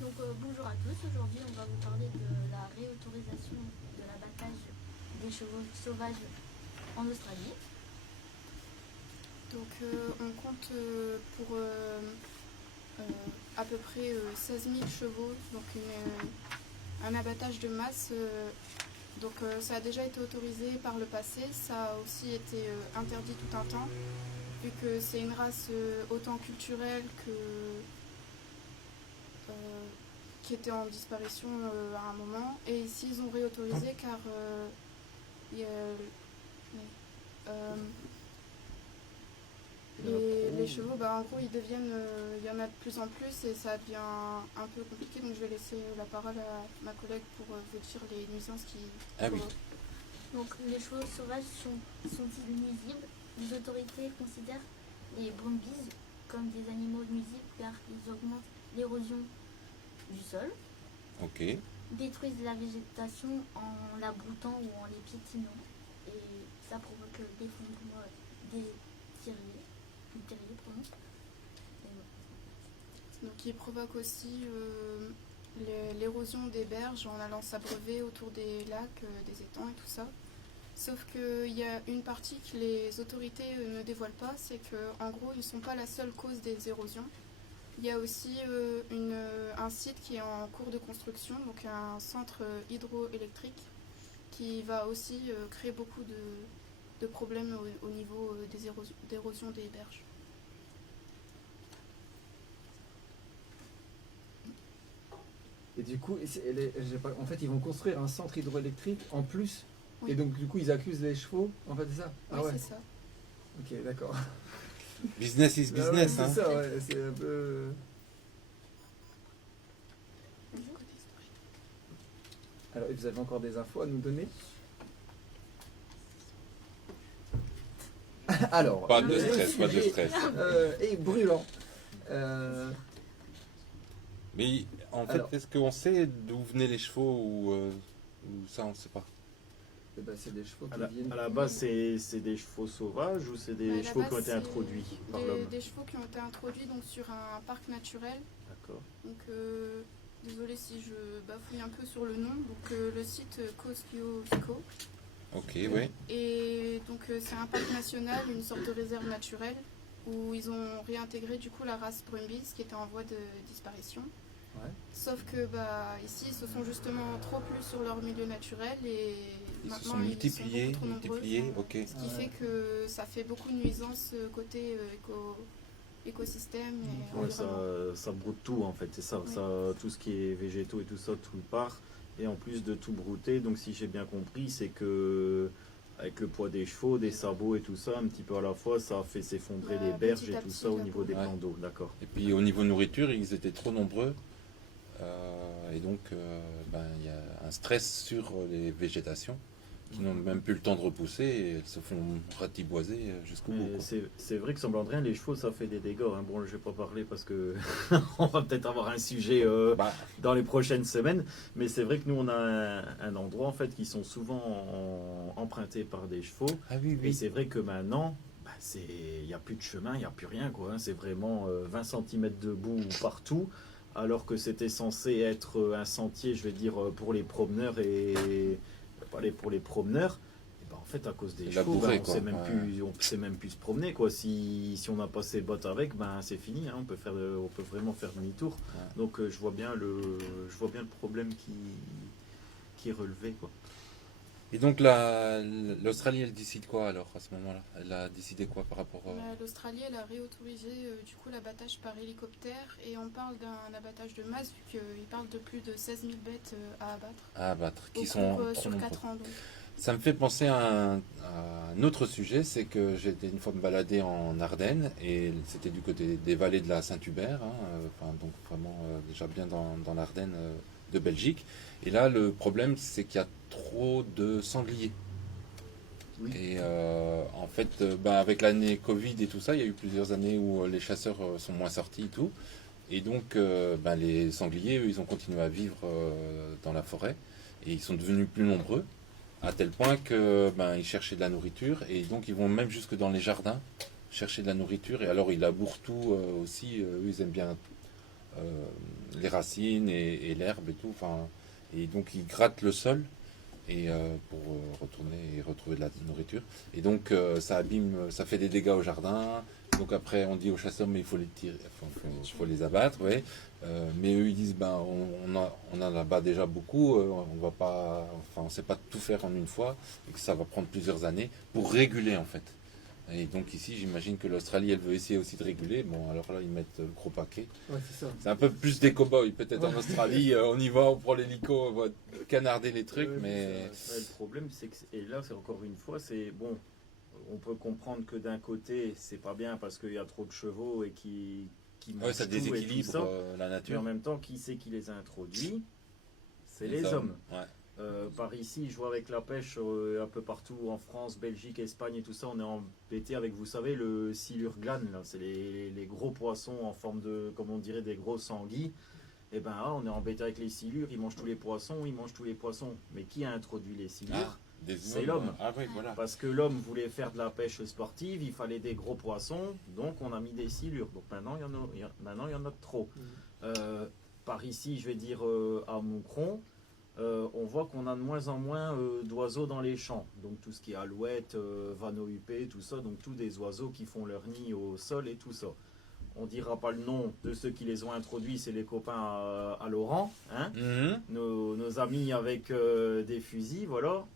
Donc bonjour à tous, aujourd'hui on va vous parler de la réautorisation de l'abattage des chevaux sauvages en Australie. Donc on compte pour à peu près 16 000 chevaux, donc un abattage de masse. Ça a déjà été autorisé par le passé, ça a aussi été interdit tout un temps, vu que c'est une race autant culturelle que qui était en disparition à un moment. Et ici, ils ont réautorisé car les chevaux, en gros, ils deviennent, il y en a de plus en plus et ça devient un peu compliqué. Donc, je vais laisser la parole à ma collègue pour vous dire les nuisances qui... Ah oui. Donc, les chevaux sauvages sont-ils nuisibles? Les autorités considèrent les brumbies comme des animaux nuisibles car ils augmentent l'érosion du sol, détruisent la végétation en la broutant ou en les piétinant, et ça provoque l'effondrement des terriers. Donc il provoque aussi l'érosion des berges en allant s'abreuver autour des lacs, des étangs et tout ça. Sauf qu'il y a une partie que les autorités ne dévoilent pas, c'est qu'en gros ils ne sont pas la seule cause des érosions. Il y a aussi un site qui est en cours de construction, donc un centre hydroélectrique qui va aussi créer beaucoup de problèmes au niveau d'érosion des berges. Et du coup, en fait, ils vont construire un centre hydroélectrique en plus. Oui. Et donc, du coup, ils accusent les chevaux. En fait, c'est ça? Oui, c'est ça. Ok, d'accord. Business is business. C'est ça, ouais. C'est un peu... Alors, vous avez encore des infos à nous donner? Alors, pas de stress, pas de stress. Et brûlant. Mais en fait, est-ce qu'on sait d'où venaient les chevaux ou ça, on ne sait pas? C'est des chevaux qui viennent. À la base, c'est des chevaux sauvages ou c'est des chevaux qui ont été introduits par l'homme? Des chevaux qui ont été introduits donc, sur un parc naturel. D'accord. Donc, désolé si je bafouille un peu sur le nom. Donc, le site Kosciuszko. Ok, oui. Et donc, c'est un parc national, une sorte de réserve naturelle où ils ont réintégré du coup la race Brumbies qui était en voie de disparition. Ouais. Sauf que ici, ils se sont justement trop plu sur leur milieu naturel et Ils se maintenant sont multipliés, ils sont beaucoup trop nombreux. ok. Ce qui fait que ça fait beaucoup de nuisances côté écosystème. Et Ouais, ça broute tout en fait, c'est ça. Oui. Tout ce qui est végétaux et tout ça, tout part. Et en plus de tout brouter, donc si j'ai bien compris, c'est que avec le poids des chevaux, des sabots et tout ça, un petit peu à la fois, ça a fait s'effondrer les berges et tout ça au niveau des plans d'eau, d'accord. Et puis au niveau nourriture, ils étaient trop nombreux. Et donc, il y a un stress sur les végétations qui n'ont même plus le temps de repousser et elles se font ratiboiser jusqu'au bout. C'est vrai que sans blanc de rien, les chevaux, ça fait des dégâts. Hein. Bon, je vais pas parler parce que on va peut-être avoir un sujet dans les prochaines semaines. Mais c'est vrai que nous, on a un endroit en fait qui sont souvent empruntés par des chevaux. Ah oui, oui. Et c'est vrai que maintenant, il n'y a plus de chemin, il n'y a plus rien, quoi. Hein. C'est vraiment 20 cm de boue partout. Alors que c'était censé être un sentier, je vais dire, pour les promeneurs et pour les promeneurs. Et en fait, à cause des chevaux, on ne sait même plus se promener, quoi. Si on n'a pas ses bottes avec, c'est fini. Hein. On peut vraiment faire demi-tour. Ouais. Donc je vois bien le problème qui est relevé, quoi. Et donc l'Australie, elle décide quoi alors à ce moment-là? Elle a décidé quoi par rapport L'Australie, elle a réautorisé du coup l'abattage par hélicoptère et on parle d'un abattage de masse vu qu'il parle de plus de 16 000 bêtes à abattre. à abattre, qui Au sont cours, trop sur nombreux. 4 ans. Donc. Ça me fait penser à un autre sujet, c'est que j'ai été une fois me balader en Ardennes et c'était du côté des vallées de la Saint-Hubert, donc vraiment déjà bien dans l'Ardenne de Belgique. Et là, le problème, c'est qu'il y a trop de sangliers. Oui. Et en fait, avec l'année Covid et tout ça, il y a eu plusieurs années où les chasseurs sont moins sortis et tout. Et donc, les sangliers, eux, ils ont continué à vivre dans la forêt et ils sont devenus plus nombreux. À tel point que ils cherchaient de la nourriture et donc ils vont même jusque dans les jardins chercher de la nourriture et alors ils labourent tout aussi. Eux, ils aiment bien les racines et l'herbe et tout. Et donc ils grattent le sol et pour retourner et retrouver de la nourriture. Et donc ça abîme, ça fait des dégâts au jardin. Donc après on dit aux chasseurs mais il faut les tirer, faut les abattre, ouais. Mais eux ils disent on en abat déjà beaucoup, on va pas, on sait pas tout faire en une fois et que ça va prendre plusieurs années pour réguler en fait. Et donc ici j'imagine que l'Australie elle veut essayer aussi de réguler. Bon alors là ils mettent le gros paquet. Ouais, c'est ça. C'est un peu plus des cow-boys peut-être en Australie. On y va, on prend l'hélico, on va canarder les trucs, mais le problème c'est que et là c'est encore une fois c'est bon. On peut comprendre que d'un côté c'est pas bien parce qu'il y a trop de chevaux et qui mangent ça tout et tout déséquilibre ça. la Mais nature. en même temps, qui c'est qui les a introduits? C'est Les les hommes. Ouais. Par ici, je vois avec la pêche un peu partout en France, Belgique, Espagne et tout ça, on est embêté avec, vous savez, le silure glane, là, c'est les gros poissons en forme de, comme on dirait, des grosses anguilles. Et on est embêté avec les silures, ils mangent tous les poissons, Mais qui a introduit les silures? C'est l'homme. Ah oui, voilà. Parce que l'homme voulait faire de la pêche sportive, il fallait des gros poissons, donc on a mis des silures. Donc maintenant, il y en a trop. Par ici, je vais dire à Moucron, on voit qu'on a de moins en moins d'oiseaux dans les champs. Donc tout ce qui est alouette, vanneau huppé, tout ça, donc tous des oiseaux qui font leur nid au sol et tout ça. On dira pas le nom de ceux qui les ont introduits, c'est les copains à Laurent, hein, nos amis avec des fusils, voilà.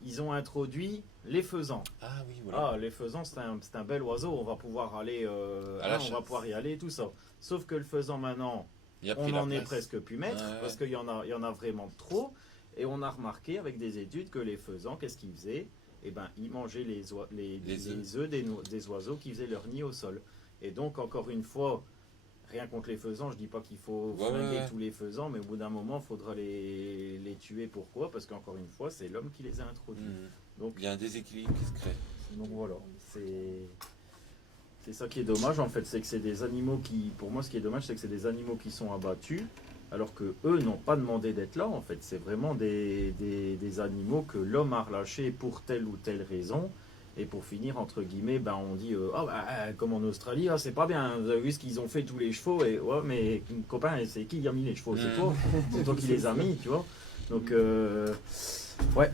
Ils ont introduit les faisans. Ah oui, voilà. Les faisans, c'est un bel oiseau, on va pouvoir aller, on va pouvoir y aller, tout ça. Sauf que le faisan maintenant, on n'en est presque plus maître, parce qu'il y en a vraiment trop. Et on a remarqué avec des études que les faisans, qu'est-ce qu'ils faisaient? Ils mangeaient les œufs des oiseaux qui faisaient leur nid au sol. Et donc, encore une fois, rien contre les faisans, je dis pas qu'il faut flinguer tous les faisans, mais au bout d'un moment, il faudra les tuer. Pourquoi? Parce qu'encore une fois, c'est l'homme qui les a introduits. Donc, il y a un déséquilibre qui se crée. Donc voilà, c'est ça qui est dommage en fait, c'est que c'est des animaux qui, pour moi ce qui est dommage, c'est que c'est des animaux qui sont abattus, alors que eux n'ont pas demandé d'être là en fait. C'est vraiment des animaux que l'homme a relâchés pour telle ou telle raison. Et pour finir, entre guillemets, on dit comme en Australie, c'est pas bien, vous avez vu ce qu'ils ont fait tous les chevaux, et ouais, mais copain, c'est qui a mis les chevaux? C'est toi, c'est toi qui les as mis, tu vois. Donc, ouais,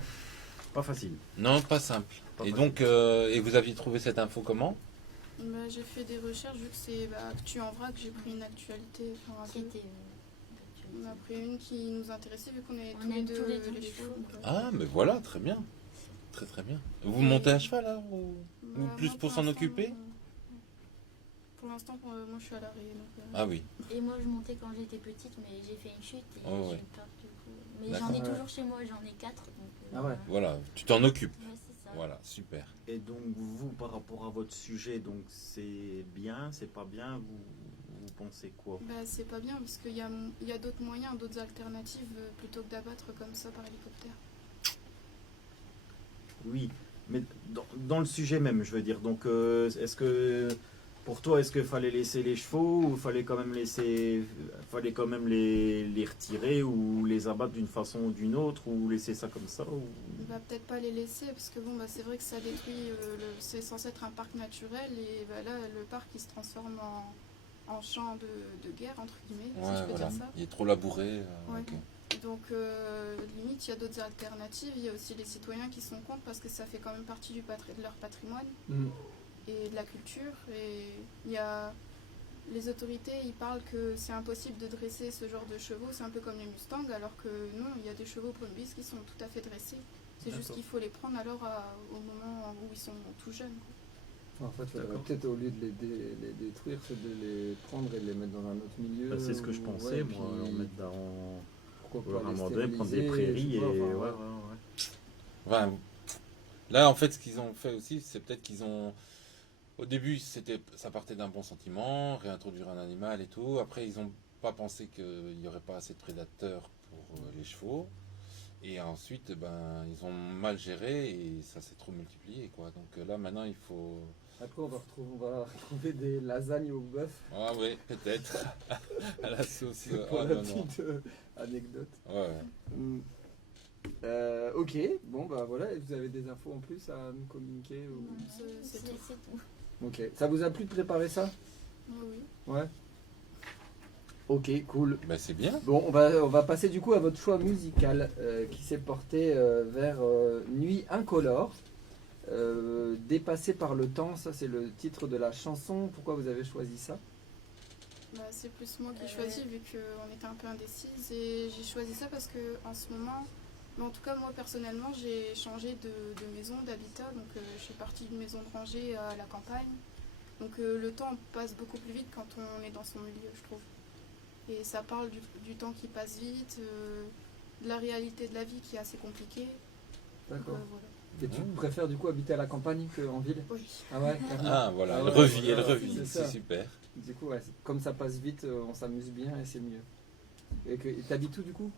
pas facile. Non, pas simple. Pas et facile. donc, et vous aviez trouvé cette info comment? J'ai fait des recherches, vu que c'est Actu en vrac, j'ai pris une actualité. On a pris une qui nous intéressait, vu qu'on est tous les deux les chevaux. Ah, mais voilà, très bien. Très très bien. Vous montez à cheval là ou plus pour s'en occuper? Pour l'instant, moi je suis à l'arrêt. Ah oui. Et moi je montais quand j'étais petite, mais j'ai fait une chute et j'ai peur du coup. Mais j'en ai toujours chez moi, j'en ai 4. Donc, Voilà, tu t'en occupes. Ouais, c'est ça. Voilà, super. Et donc vous, par rapport à votre sujet, donc c'est bien, c'est pas bien, vous pensez quoi? C'est pas bien parce qu'il y a d'autres moyens, d'autres alternatives plutôt que d'abattre comme ça par hélicoptère. Oui, mais dans le sujet même, je veux dire. Donc, est-ce que pour toi, est-ce qu'il fallait laisser les chevaux ou fallait quand même les retirer ou les abattre d'une façon ou d'une autre ou laisser ça comme ça ou... Peut-être pas les laisser parce que c'est vrai que ça détruit. C'est censé être un parc naturel et là, le parc il se transforme en champ de guerre entre guillemets, si je peux dire ça. Il est trop labouré. Okay. Donc, limite, il y a d'autres alternatives. Il y a aussi les citoyens qui sont contre parce que ça fait quand même partie de leur patrimoine et de la culture. Et il y a les autorités, ils parlent que c'est impossible de dresser ce genre de chevaux. C'est un peu comme les Mustangs, alors que non, il y a des chevaux Brumbies qui sont tout à fait dressés. C'est juste D'accord. qu'il faut les prendre alors au moment où ils sont tout jeunes, quoi. En fait, il faudrait D'accord. peut-être au lieu de les détruire, c'est de les prendre et de les mettre dans un autre milieu. Bah, c'est ce que je ou- pensais, ouais, moi, puis en mettre dans pourquoi pas un les moment donné, prendre des stériliser, prairies je et sais pas, enfin, ouais. Enfin, là, en fait, ce qu'ils ont fait aussi, c'est peut-être qu'ils ont. Au début, ça partait d'un bon sentiment, réintroduire un animal et tout. Après, ils n'ont pas pensé qu'il n'y aurait pas assez de prédateurs pour les chevaux. Et ensuite, ben, ils ont mal géré et ça s'est trop multiplié, quoi. Donc là, maintenant, il faut. Après, on va retrouver des lasagnes au bœuf. Ah oui, peut-être. À la sauce. Pour Ah, la non, non. petite anecdote. Ouais. Hmm. Ok, bon bah voilà, et vous avez des infos en plus à nous communiquer ou... C'est tout. C'est tout. Ok, ça vous a plu de préparer ça? Oui. Ouais. Ok, cool. Ben, c'est bien. Bon, on va passer du coup à votre choix musical qui s'est porté vers Nuit incolore. Dépassé par le temps, ça c'est le titre de la chanson. Pourquoi vous avez choisi ça? Bah, c'est plus moi qui ai choisi vu qu'on était un peu indécises et j'ai choisi ça parce que en ce moment, mais en tout cas moi personnellement j'ai changé de maison, d'habitat, donc je suis partie d'une maison de rangée à la campagne, donc le temps passe beaucoup plus vite quand on est dans son milieu, je trouve, et ça parle du temps qui passe vite, de la réalité de la vie qui est assez compliquée. D'accord. Voilà. Et tu préfères du coup habiter à la campagne qu'en ville? Oui. Ah ouais, carrément. Ah voilà, Ah elle ouais, revit, voilà, elle revit, c'est c'est ça. super. Du coup, ouais, comme ça passe vite, on s'amuse bien et c'est mieux. Et t'habites où du coup?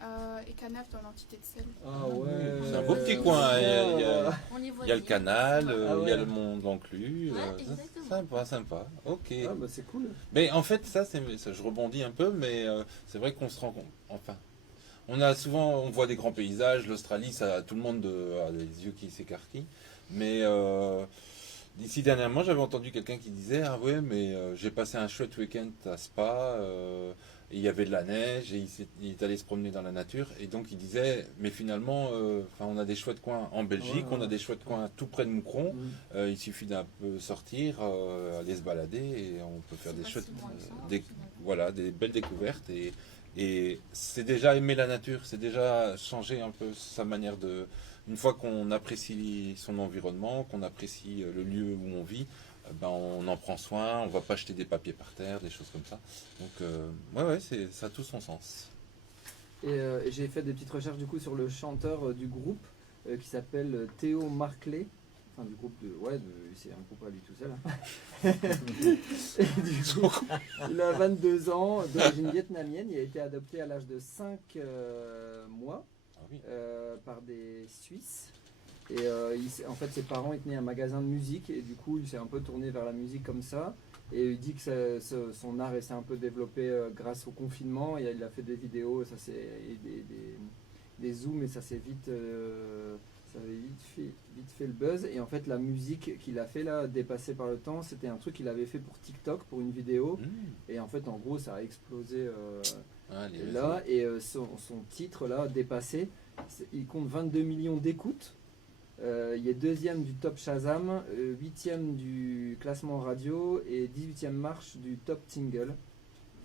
À Ecanaf dans l'entité de Selle. Ah ouais. C'est un beau petit coin, hein. On les voit Il y a le bien. canal, Ah il y a ouais. le mont d'Enclus. Ouais, exactement. Sympa, sympa. Ok. Ah bah c'est cool. Mais en fait, ça, je rebondis un peu, mais c'est vrai qu'on se rend compte. Enfin, on voit des grands paysages. L'Australie, ça, tout le monde a les yeux qui s'écarquillent. Mais d'ici dernièrement, j'avais entendu quelqu'un qui disait: ah ouais, mais j'ai passé un chouette week-end à Spa. Et il y avait de la neige et il est allé se promener dans la nature et donc il disait mais finalement on a des chouettes coins en Belgique, Ouais. on a des chouettes coins tout près de Moucron, Mhm. il suffit d'un peu sortir, aller se balader et on peut faire C'est des chouettes, pas si loin que ça, des, finalement. voilà, des belles découvertes et c'est déjà aimer la nature, c'est déjà changer un peu sa manière de... Une fois qu'on apprécie son environnement, qu'on apprécie le lieu où on vit, ben on en prend soin, on va pas jeter des papiers par terre, des choses comme ça. Donc ouais, ça a tout son sens. Et j'ai fait des petites recherches du coup sur le chanteur du groupe qui s'appelle Théo Marclay. Enfin du groupe c'est un groupe à lui tout seul. Hein. Et du coup, il a 22 ans, d'origine vietnamienne, il a été adopté à l'âge de 5 mois Ah oui. par des Suisses. Et en fait, ses parents ils tenaient un magasin de musique et du coup, il s'est un peu tourné vers la musique comme ça. Et il dit que son art s'est un peu développé grâce au confinement. Et il a fait des vidéos, ça et des zooms et ça s'est vite fait le buzz. Et en fait, la musique qu'il a fait là, dépassée par le temps, c'était un truc qu'il avait fait pour TikTok, pour une vidéo. Et en fait, en gros, ça a explosé Les là. Et son titre là, dépassé, il compte 22 millions d'écoutes. Il est 2e du top Shazam, 8e du classement radio et 18e marche du top single.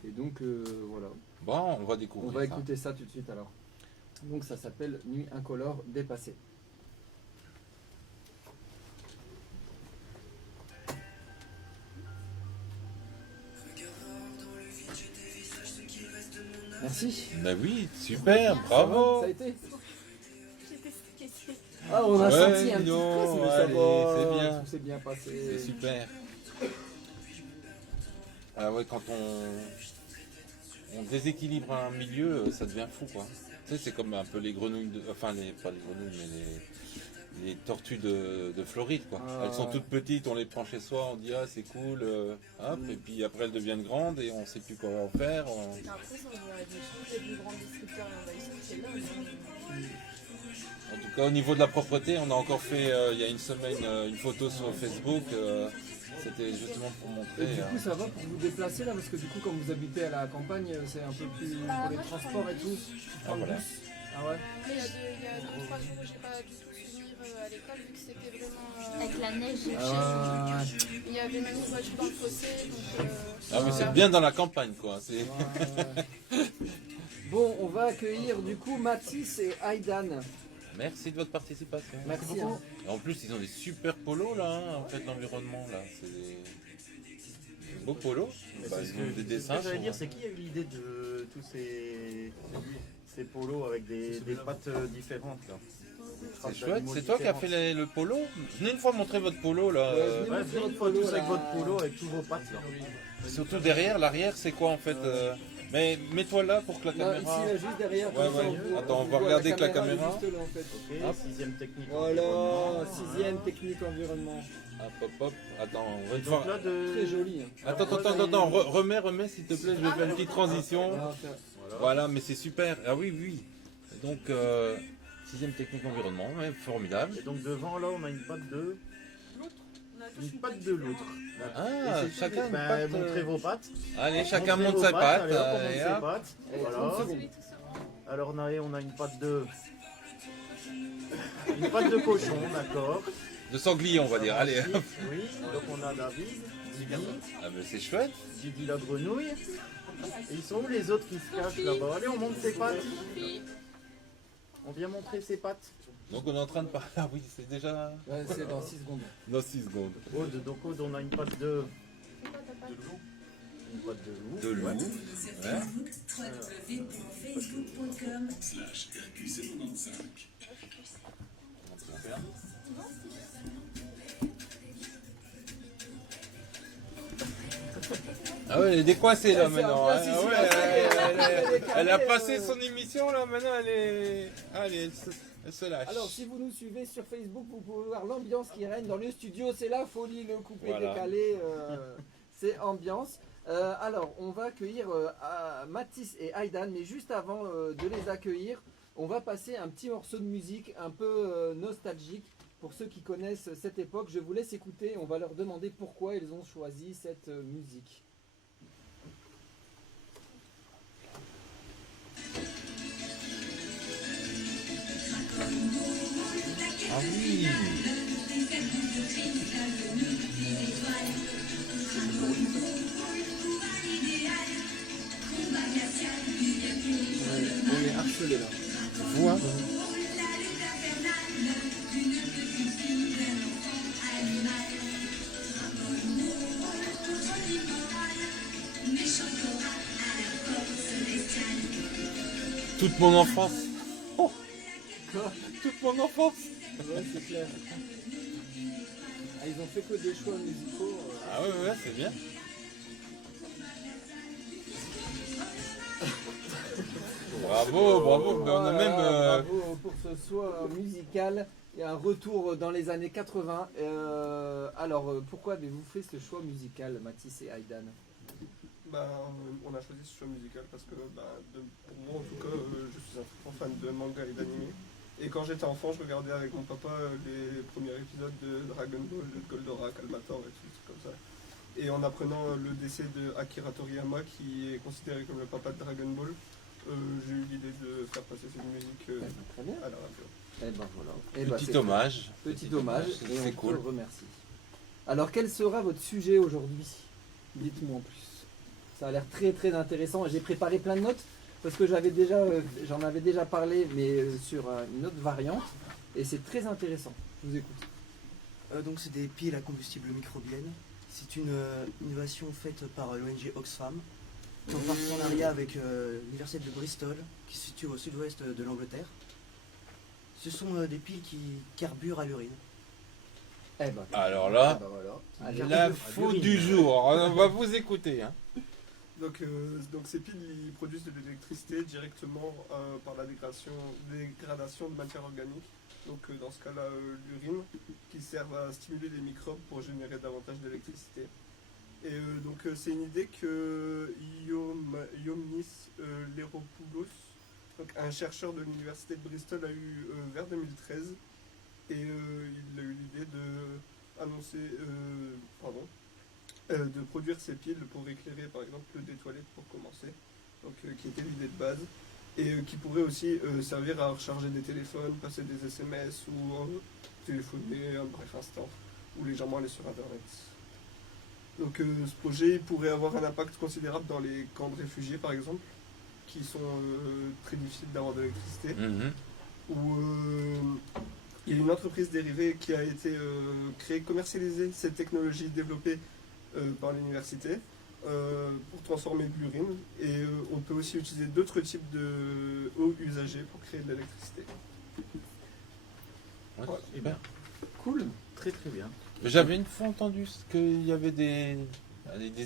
Et donc voilà. Bon, on va découvrir On va ça. écouter ça tout de suite alors. Donc ça s'appelle Nuit incolore dépassée. Merci. Bah oui, super, Ça bravo. a été J'étais stressée. Ah, on a Ouais, senti un petit dis donc, stress, mais ça allez, va. c'est bien. Tout s'est bien passé. C'est super. Ah ouais, quand on déséquilibre un milieu, ça devient fou, quoi. Tu sais, c'est comme un peu les grenouilles, pas les grenouilles, mais les tortues de Floride, quoi. Ah, Elles sont ouais. toutes petites, on les prend chez soi, on dit ah c'est cool, hop, et puis après elles deviennent grandes et on sait plus quoi en faire. Après, ça, on aurait des choses, les plus grands distributeurs et on va essayer, c'est là. En tout cas, au niveau de la propreté, on a encore fait il y a une semaine une photo sur Facebook. C'était justement pour Et montrer. du coup, ça va pour vous déplacer là, parce que du coup, comme vous habitez à la campagne, c'est un peu plus pour les transports et tout. Tu prends le voilà. bus. Ah ouais. Il y a 2-3 jours où j'ai pas du tout pu venir à l'école vu que c'était vraiment. Avec la neige, Ah, Il y avait même une voiture dans le fossé. Donc, Ah mais c'est bien dans la campagne, quoi. C'est... ouais. Bon, on va accueillir du coup Mathis et Aidan. Merci de votre participation. Merci. Et en plus, ils ont des super polos là, hein, en fait, l'environnement là. C'est des beaux polos. Bah, ils ont des dessins. J'allais dire, c'est qui a eu l'idée de tous ces polos avec des pattes différentes là? C'est chouette. C'est toi qui as fait le polo? Venez une fois montrer votre polo là. Ouais, venez une fois tous avec votre polo, avec tous vos pattes là. Surtout derrière, l'arrière, c'est quoi en fait Mais mets-toi là pour que la Non, caméra. ici, là, juste derrière. Ouais, comme ça, ouais. voit- Attends, on va voit regarder avec la elle est caméra. juste là, en fait. Ok, sixième technique. Voilà, environnement. 6ème technique environnement. Hop, hop, hop. Attends, on va Et te donc faire- là, de... Très joli. Attends, remets s'il te plaît, je vais faire une petite transition. Voilà, mais c'est super. Ah oui, oui. Donc, sixième technique environnement, ouais, formidable. Et donc devant là, on a une patte de... Une patte de l'autre. Ah, Et c'est chacun tout. une Bah, patte, montrez vos pattes. Allez, chacun Montrez monte vos sa patte. Allez, hop, on monte et ses hop. pattes. Allez, Voilà. 30 secondes. Alors on a une patte de... Une patte de cochon, d'accord. De sanglier, on va dire. Allez, Ensuite, hop. oui, donc on a David, Didi, Ah, mais c'est chouette. Didi la grenouille. Et ils sont où les autres qui se cachent là-bas? Allez, on monte ses pattes. On vient montrer ses pattes. Donc, on est en train de parler. Ah oui, c'est déjà. Ouais, c'est dans 6 secondes. Dans 6 secondes. Aude, donc Aude, on a une patte de... Une patte de loup. De loup. Ouais. Ouais. www.facebook.com/RQC95. Ah ouais, elle est décoincée là Ouais, c'est maintenant. ambiance hein. ici, Ouais, là, ça y est, elle est elle a calée, passé son émission là, maintenant elle est. Allez, elle se lâche. Alors, si vous nous suivez sur Facebook, vous pouvez voir l'ambiance qui règne dans le studio. C'est la folie, le coupé Voilà. décalé. C'est ambiance. Alors, on va accueillir Mathis et Aidan, mais juste avant de les accueillir, on va passer un petit morceau de musique un peu nostalgique. Pour ceux qui connaissent cette époque, je vous laisse écouter. On va leur demander pourquoi ils ont choisi cette musique. Ah oui. On est harcelé là. Vois. Toute mon enfance. Oh. Toute mon enfance. Ouais, c'est clair. Ah, ils ont fait que des choix musicaux. Ah ouais, ouais, c'est bien. Bravo, bravo. Mais on a même. Bravo pour ce choix musical. Il y a un retour dans les années 80. Alors, pourquoi avez-vous fait ce choix musical, Mathis et Aidan? On a choisi ce choix musical parce que, pour moi en tout cas, je suis un très grand fan de manga et d'anime. Et quand j'étais enfant, je regardais avec mon papa les premiers épisodes de Dragon Ball, de Goldorak, Albator et tout, des trucs comme ça. Et en apprenant le décès de Akira Toriyama, qui est considéré comme le papa de Dragon Ball, j'ai eu l'idée de faire passer cette musique Très bien. à la radio. Et ben voilà. Petit hommage. Petit hommage. Et C'est on cool. vous remercie. Alors, quel sera votre sujet aujourd'hui? Dites-moi en plus. Ça a l'air très très intéressant. J'ai préparé plein de notes parce que j'en avais déjà parlé, mais sur une autre variante. Et c'est très intéressant. Je vous écoute. Donc c'est des piles à combustible microbienne. C'est une innovation faite par l'ONG Oxfam en partenariat avec l'université de Bristol qui se situe au sud-ouest de l'Angleterre. Ce sont des piles qui carburent à l'urine. Eh ben, Alors là, voilà. l'info du jour. On va vous écouter. Hein. Donc ces piles ils produisent de l'électricité directement par la dégradation de matière organique. Donc dans ce cas-là, l'urine, qui servent à stimuler les microbes pour générer davantage d'électricité. Et c'est une idée que Ioannis Leropoulos, donc un chercheur de l'université de Bristol, a eu vers 2013. Et il a eu l'idée de produire ces piles pour éclairer par exemple des toilettes pour commencer, donc qui étaient vidées de base, et qui pourraient aussi servir à recharger des téléphones, passer des SMS ou téléphoner un bref instant, ou légèrement aller sur internet. Donc ce projet pourrait avoir un impact considérable dans les camps de réfugiés par exemple, qui sont très difficiles d'avoir de l'électricité. où il y a une entreprise dérivée qui a été créée, commercialisée cette technologie développée par l'université pour transformer de l'urine. Et on peut aussi utiliser d'autres types de eau usagée pour créer de l'électricité. Ouais, Voilà. super. Cool. Très très bien. J'avais une fois entendu qu'il y avait des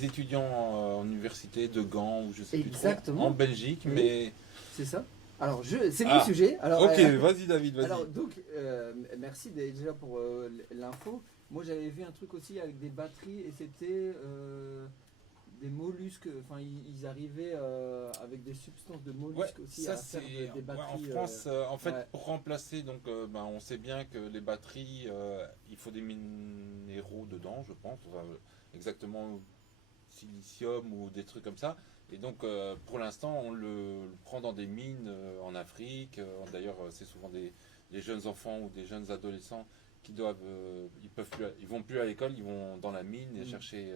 étudiants en université de Gand ou je sais plus trop, Exactement. en Belgique, Oui. mais C'est ça. Alors, c'est Ah. mon sujet. Alors, ok, vas-y David, vas-y. Alors, donc, merci déjà pour l'info. Moi, j'avais vu un truc aussi avec des batteries et c'était des mollusques. Enfin, ils arrivaient avec des substances de mollusques Ouais, aussi ça à faire c'est des batteries. en France. En fait, ouais. pour remplacer, donc, on sait bien que les batteries, il faut des minéraux dedans, je pense, enfin, exactement silicium ou des trucs comme ça. Et donc, pour l'instant, on le prend dans des mines en Afrique. D'ailleurs, c'est souvent des jeunes enfants ou des jeunes adolescents qui doivent, ils vont plus à l'école, ils vont dans la mine et chercher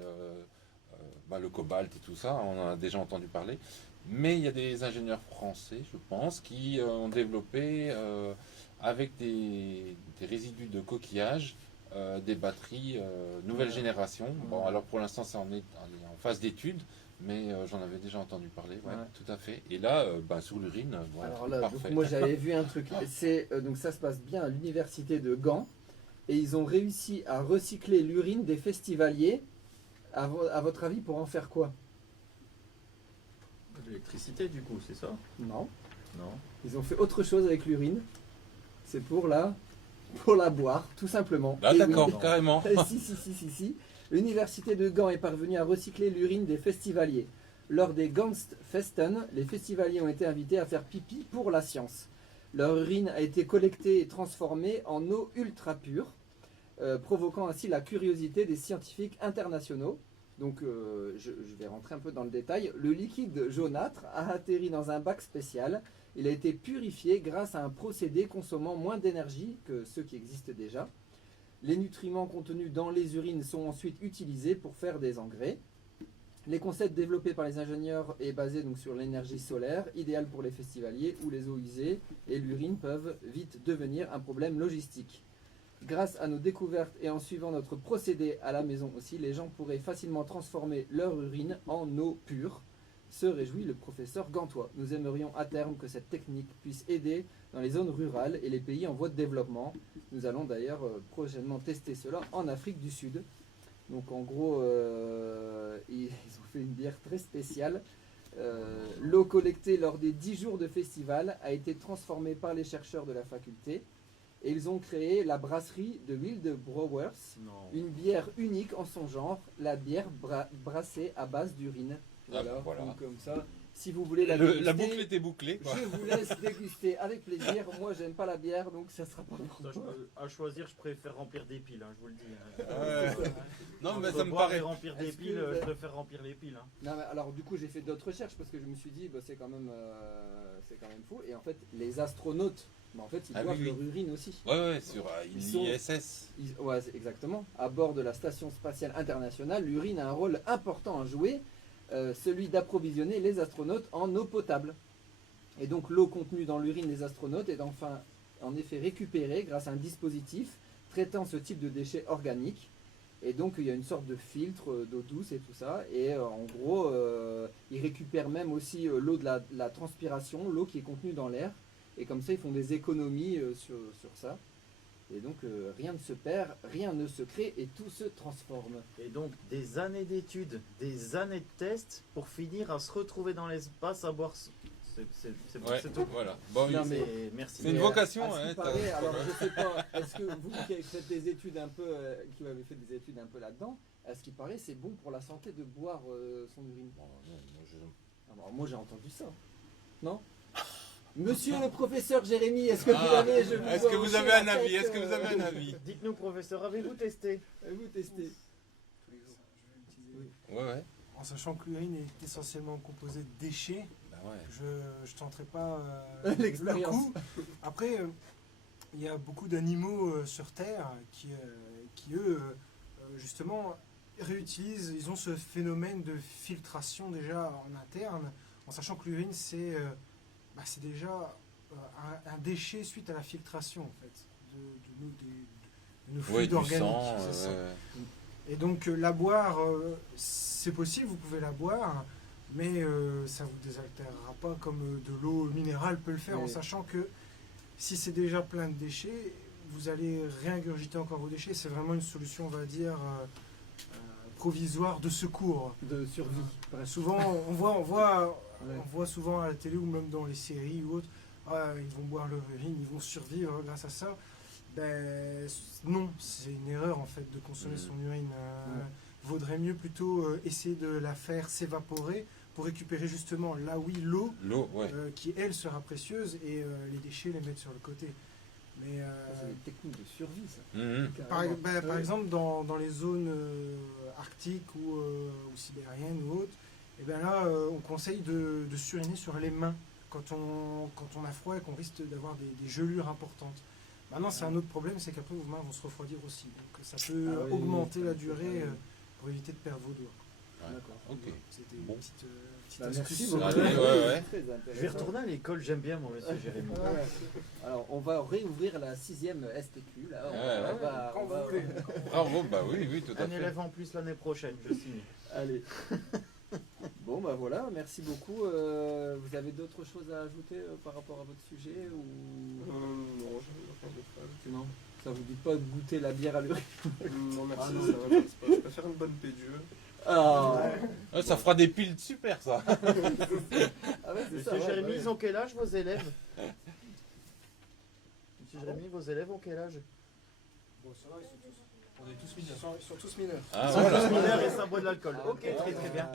le cobalt et tout ça. On en a déjà entendu parler. Mais il y a des ingénieurs français, je pense, qui ont développé avec des résidus de coquillage des batteries nouvelle génération. Bon, alors pour l'instant, c'est en phase d'étude. Mais j'en avais déjà entendu parler, ouais, tout à fait. Et là, sur l'urine, voilà, Alors là, parfait. donc moi j'avais vu un truc. Donc ça se passe bien à l'université de Gand et ils ont réussi à recycler l'urine des festivaliers. À votre avis, pour en faire quoi? De l'électricité du coup, c'est ça? Non. Non. Ils ont fait autre chose avec l'urine. C'est pour la boire, tout simplement. Ah Et d'accord, oui. carrément. Si. L'université de Gand est parvenue à recycler l'urine des festivaliers. Lors des Gangstfesten, les festivaliers ont été invités à faire pipi pour la science. Leur urine a été collectée et transformée en eau ultra pure, provoquant ainsi la curiosité des scientifiques internationaux. Donc je vais rentrer un peu dans le détail. Le liquide jaunâtre a atterri dans un bac spécial. Il a été purifié grâce à un procédé consommant moins d'énergie que ceux qui existent déjà. Les nutriments contenus dans les urines sont ensuite utilisés pour faire des engrais. Les concepts développés par les ingénieurs est basé donc sur l'énergie solaire, idéale pour les festivaliers où les eaux usées et l'urine peuvent vite devenir un problème logistique. Grâce à nos découvertes et en suivant notre procédé à la maison aussi, les gens pourraient facilement transformer leur urine en eau pure, se réjouit le professeur Gantois. Nous aimerions à terme que cette technique puisse aider dans les zones rurales et les pays en voie de développement. Nous allons d'ailleurs prochainement tester cela en Afrique du Sud. Donc en gros, ils ont fait une bière très spéciale. L'eau collectée lors des 10 jours de festival a été transformée par les chercheurs de la faculté. Et ils ont créé la brasserie de Wild Brewers, une bière unique en son genre, la bière brassée à base d'urine. Voilà, donc comme ça, si vous voulez la déguster, la boucle était bouclée, quoi. Je vous laisse déguster avec plaisir. Moi, j'aime pas la bière, donc ça sera pas pour moi. À choisir, je préfère remplir des piles, je vous le dis. Non, mais Entre ça me boire paraît. et remplir des piles, je préfère remplir les piles. Non, mais alors du coup, j'ai fait d'autres recherches parce que je me suis dit, c'est quand même fou. Et en fait, les astronautes, en fait, ils boivent leur urine aussi. Ouais, sur l'ISS. Ouais, exactement. À bord de la station spatiale internationale, l'urine a un rôle important à jouer. Celui d'approvisionner les astronautes en eau potable. Et donc l'eau contenue dans l'urine des astronautes est en effet récupérée grâce à un dispositif traitant ce type de déchets organiques. Et donc il y a une sorte de filtre d'eau douce et tout ça. Et en gros, ils récupèrent même aussi l'eau de la transpiration, l'eau qui est contenue dans l'air. Et comme ça, ils font des économies sur ça. Et donc rien ne se perd, rien ne se crée et tout se transforme. Et donc des années d'études, des années de tests pour finir à se retrouver dans l'espace à boire. C'est tout. Voilà. Bon, Non, mais merci. C'est une vocation. Alors je sais pas, est-ce que vous qui avez fait des études un peu, qui avez fait des études un peu là-dedans, à ce qui paraît, c'est bon pour la santé de boire son urine. Moi j'ai entendu ça. Non? Monsieur le professeur Jérémy, est-ce que vous avez, est-ce que vous avez un avis? Est-ce que vous avez un avis? Dites-nous, professeur, avez-vous testé? Avez-vous testé? Ouais. En sachant que l'urine est essentiellement composée de déchets, je ne tenterai pas le coup. Après, il y a beaucoup d'animaux sur Terre qui eux, justement, réutilisent, ils ont ce phénomène de filtration déjà en interne, en sachant que l'urine, c'est déjà un déchet suite à la filtration en fait de nos Ouais, fluides du organiques. sang, c'est ça. ouais. Et donc la boire, c'est possible, vous pouvez la boire, mais ça ne vous désaltérera pas comme de l'eau minérale peut le faire, Oui. en sachant que si c'est déjà plein de déchets, vous allez réingurgiter encore vos déchets. C'est vraiment une solution, on va dire, provisoire de secours. De survie. Souvent, on voit souvent à la télé ou même dans les séries ou autres, ils vont boire leur urine, ils vont survivre grâce à ça. Ben, non, c'est une erreur en fait de consommer son urine. Vaudrait mieux plutôt essayer de la faire s'évaporer pour récupérer justement là oui l'eau ouais. qui elle sera précieuse et les déchets les mettre sur le côté. Mais C'est une technique de survie ça. par exemple dans les zones arctiques ou sibériennes ou autres, et ben là on conseille de suriner sur les mains quand on a froid et qu'on risque d'avoir des gelures importantes. Maintenant, c'est un autre problème, c'est qu'après vos mains vont se refroidir aussi. Donc ça peut augmenter la durée pour éviter de perdre vos doigts. D'accord. Ok. C'était une petite Merci astuce. beaucoup. Je vais retourner à l'école, j'aime bien mon monsieur Jérémy. Alors, on va réouvrir la 6e STQ. Là, on va- Bravo, bah oui, tout à Un fait. élève en plus l'année prochaine, je signe. Allez. Bon, bah voilà, merci beaucoup. Vous avez d'autres choses à ajouter par rapport à votre sujet ou... Non, je n'ai pas d'autre à ajouter. Non, ça vous dit pas de goûter la bière à l'urine? Non, merci, Ah, non. ça m'intéresse pas. Je préfère une bonne pédure. Ouais, ça fera des piles super, ça. Ah ouais, c'est ça, Monsieur ouais, Jérémy, ouais. ils ont quel âge vos élèves? Monsieur Jérémy, vos élèves ont quel âge? Bon, ça va, on est tous mineurs. Ils sont tous mineurs. Ah, Ils sont voilà. tous mineurs et ça boit de l'alcool. Ok, très très bien.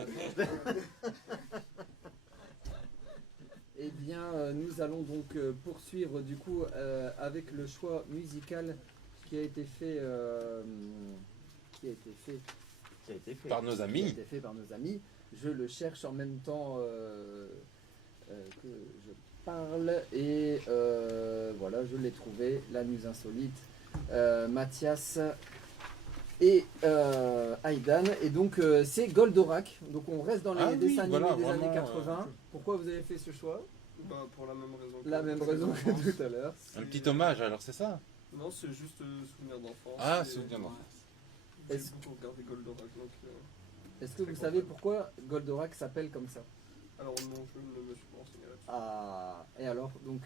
Eh bien, nous allons donc poursuivre du coup avec le choix musical qui a été fait, Par nos amis. Qui a été fait par nos amis. Je le cherche en même temps que je parle et voilà, je l'ai trouvé. La Muse Insolite, Mathias et Aidan. Et donc c'est Goldorak. Donc on reste dans les dessins animés des années 80. Pourquoi vous avez fait ce choix? Bah, pour la même raison. La même raison que tout à l'heure. Un petit hommage, alors c'est ça? Non, c'est juste souvenir d'enfance. Ah, et- souvenir d'enfance. J'ai Est-ce- beaucoup regardé Goldorak, donc... Est-ce que vous savez pourquoi Goldorak s'appelle comme ça? Alors non, je ne me suis pas renseigné là-dessus. Ah, et alors, donc,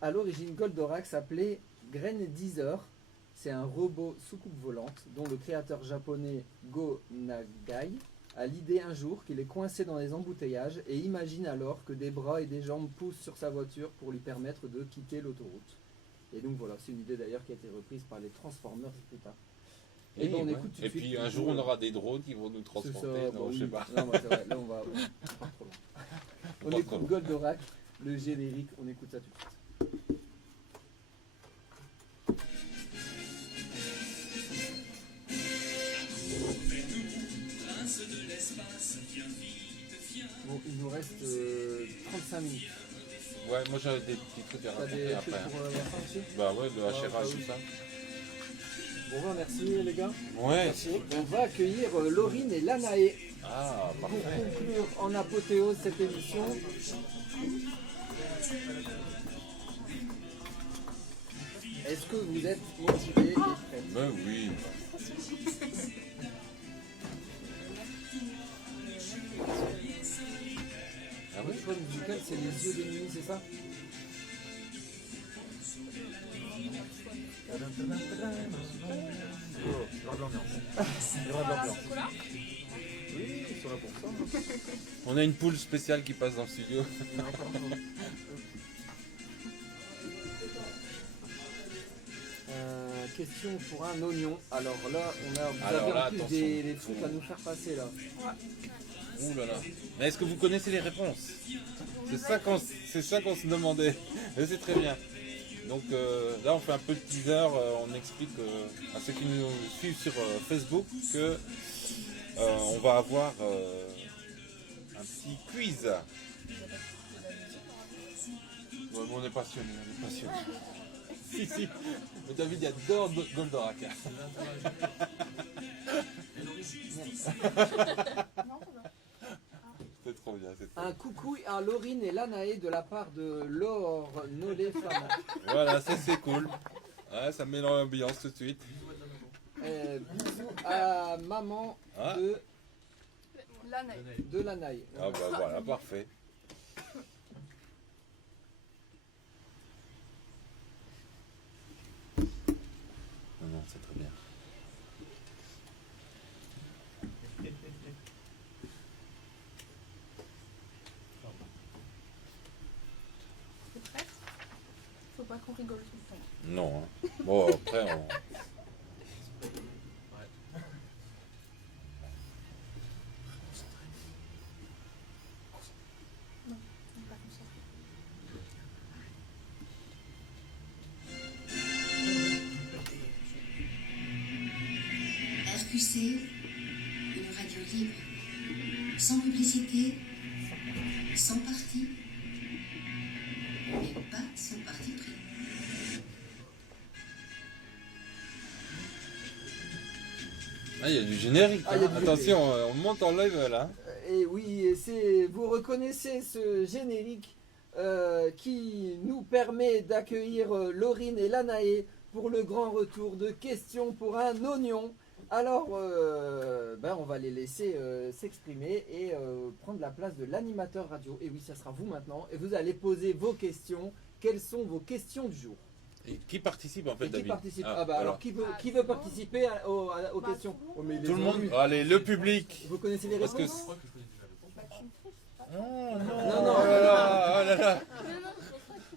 à l'origine, Goldorak s'appelait Grenadizer. C'est un robot soucoupe volante dont le créateur japonais Go Nagai a l'idée un jour qu'il est coincé dans les embouteillages et imagine alors que des bras et des jambes poussent sur sa voiture pour lui permettre de quitter l'autoroute. Et donc voilà, c'est une idée d'ailleurs qui a été reprise par les Transformers plus tard. Et ben, on ouais. écoute tout de Et suite, puis un du jour coup, on aura des drones qui vont nous c'est transporter. ça, Non, bah je sais oui. pas. Non, mais c'est vrai, là on va pas trop loin. On Pas trop écoute loin. Goldorak, le générique, on écoute ça tout de suite. Bon, il nous reste 35 minutes. Ouais, moi j'avais des petits trucs à T'as des raconter trucs après. pour la fin aussi? Bah ouais, le Ouais, HRA bah et oui. tout ça. Bon, bah, merci les gars. Ouais. Merci. On va accueillir Laurine et Lanae Ah, pour parfait. conclure en apothéose cette émission. Est-ce que vous êtes motivés et prêts? Ben oui. Ah oui, le choix musical, c'est les yeux de nuit, c'est ça? Il y aura de l'ambiance. Il y aura de l'ambiance. Oui, ils sont là pour ça. On a une poule spéciale qui passe dans le studio. Question pour un oignon. Alors là, vous Alors avez là, en plus attention. des trucs à nous faire passer là. Ouh là là. Mais est-ce que vous connaissez les réponses? C'est ça qu'on se demandait. Et c'est très bien. Donc là, on fait un peu de teaser. On explique à ceux qui nous suivent sur Facebook que on va avoir un petit quiz. Ouais, mais on est passionné, Si, si. Mais David, il adore Goldorak. C'est trop trop bien. C'est trop Un coucou à Laurine et Lanae de la part de Laure Nolé Flamand. Voilà, ça c'est cool. Ouais, ça met dans l'ambiance tout de suite. Bisous à maman Ah. de Lanae. Ah bah voilà, parfait. Non, c'est très bien. T'es prête? Faut pas qu'on rigole tout le temps. Non, hein. Bon, après, on... Non, on est pas concentré. RQC, une radio libre, sans publicité, sans parti, mais pas sans parti pris. Ah, il y a du générique. Ah, il y a hein. du Attention, on monte en live là. Et oui, vous reconnaissez ce générique qui nous permet d'accueillir Laurine et Lanae pour le grand retour de questions pour un oignon. Alors, on va les laisser s'exprimer et prendre la place de l'animateur radio. Et oui, ça sera vous maintenant. Et vous allez poser vos questions. Quelles sont vos questions du jour? Et qui participe en fait, Et qui David? participe? Ah, alors alors. qui veut participer aux questions? Oh, mais Tout le les monde. ennuis. Allez, le public. Vous connaissez les Parce que... réponses? Oh non, Non. oh là là, oh là là.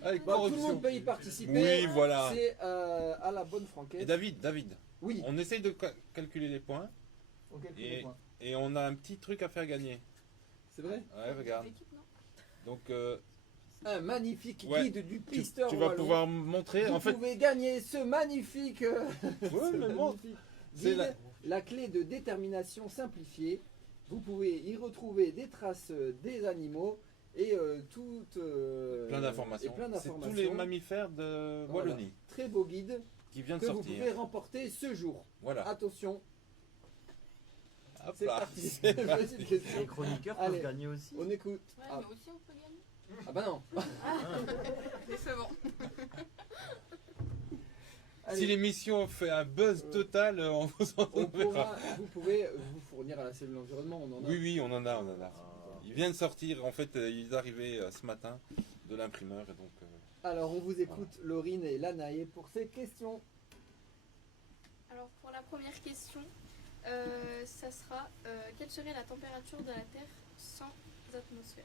Avec Tout le corruption. monde peut y participer. Oui, voilà. C'est à la bonne franquette. Et David, Oui. on essaye de calculer les points. On calcule les points. Et on a un petit truc à faire gagner. C'est vrai? Ouais, regarde. Donc, un magnifique ouais, guide du pisteur tu vas wallon. pouvoir montrer. Vous En fait, pouvez gagner ce magnifique, ce mais montre. magnifique C'est guide, la clé de détermination simplifiée. Vous pouvez y retrouver des traces des animaux et toutes plein d'informations. C'est tous les mammifères de Voilà. Wallonie Très beau guide qui vient de que vous sortir. pouvez remporter ce jour. Voilà. Attention, Hop c'est là. parti. C'est parti. Petite question. Les chroniqueurs Allez, peuvent gagner aussi. on écoute. Ouais, Ah, mais aussi on peut gagner. ah bah non. Décevant. Allez. Si l'émission fait un buzz total, on vous en verra. Vous pouvez vous fournir à la cellule environnement, on en a. Oui, on en a. Il vient de sortir, en fait, il est arrivé ce matin de l'imprimeur et donc. Alors on vous écoute, Laurine et Lanae, pour ces questions. Alors pour la première question, ça sera quelle serait la température de la Terre sans atmosphère?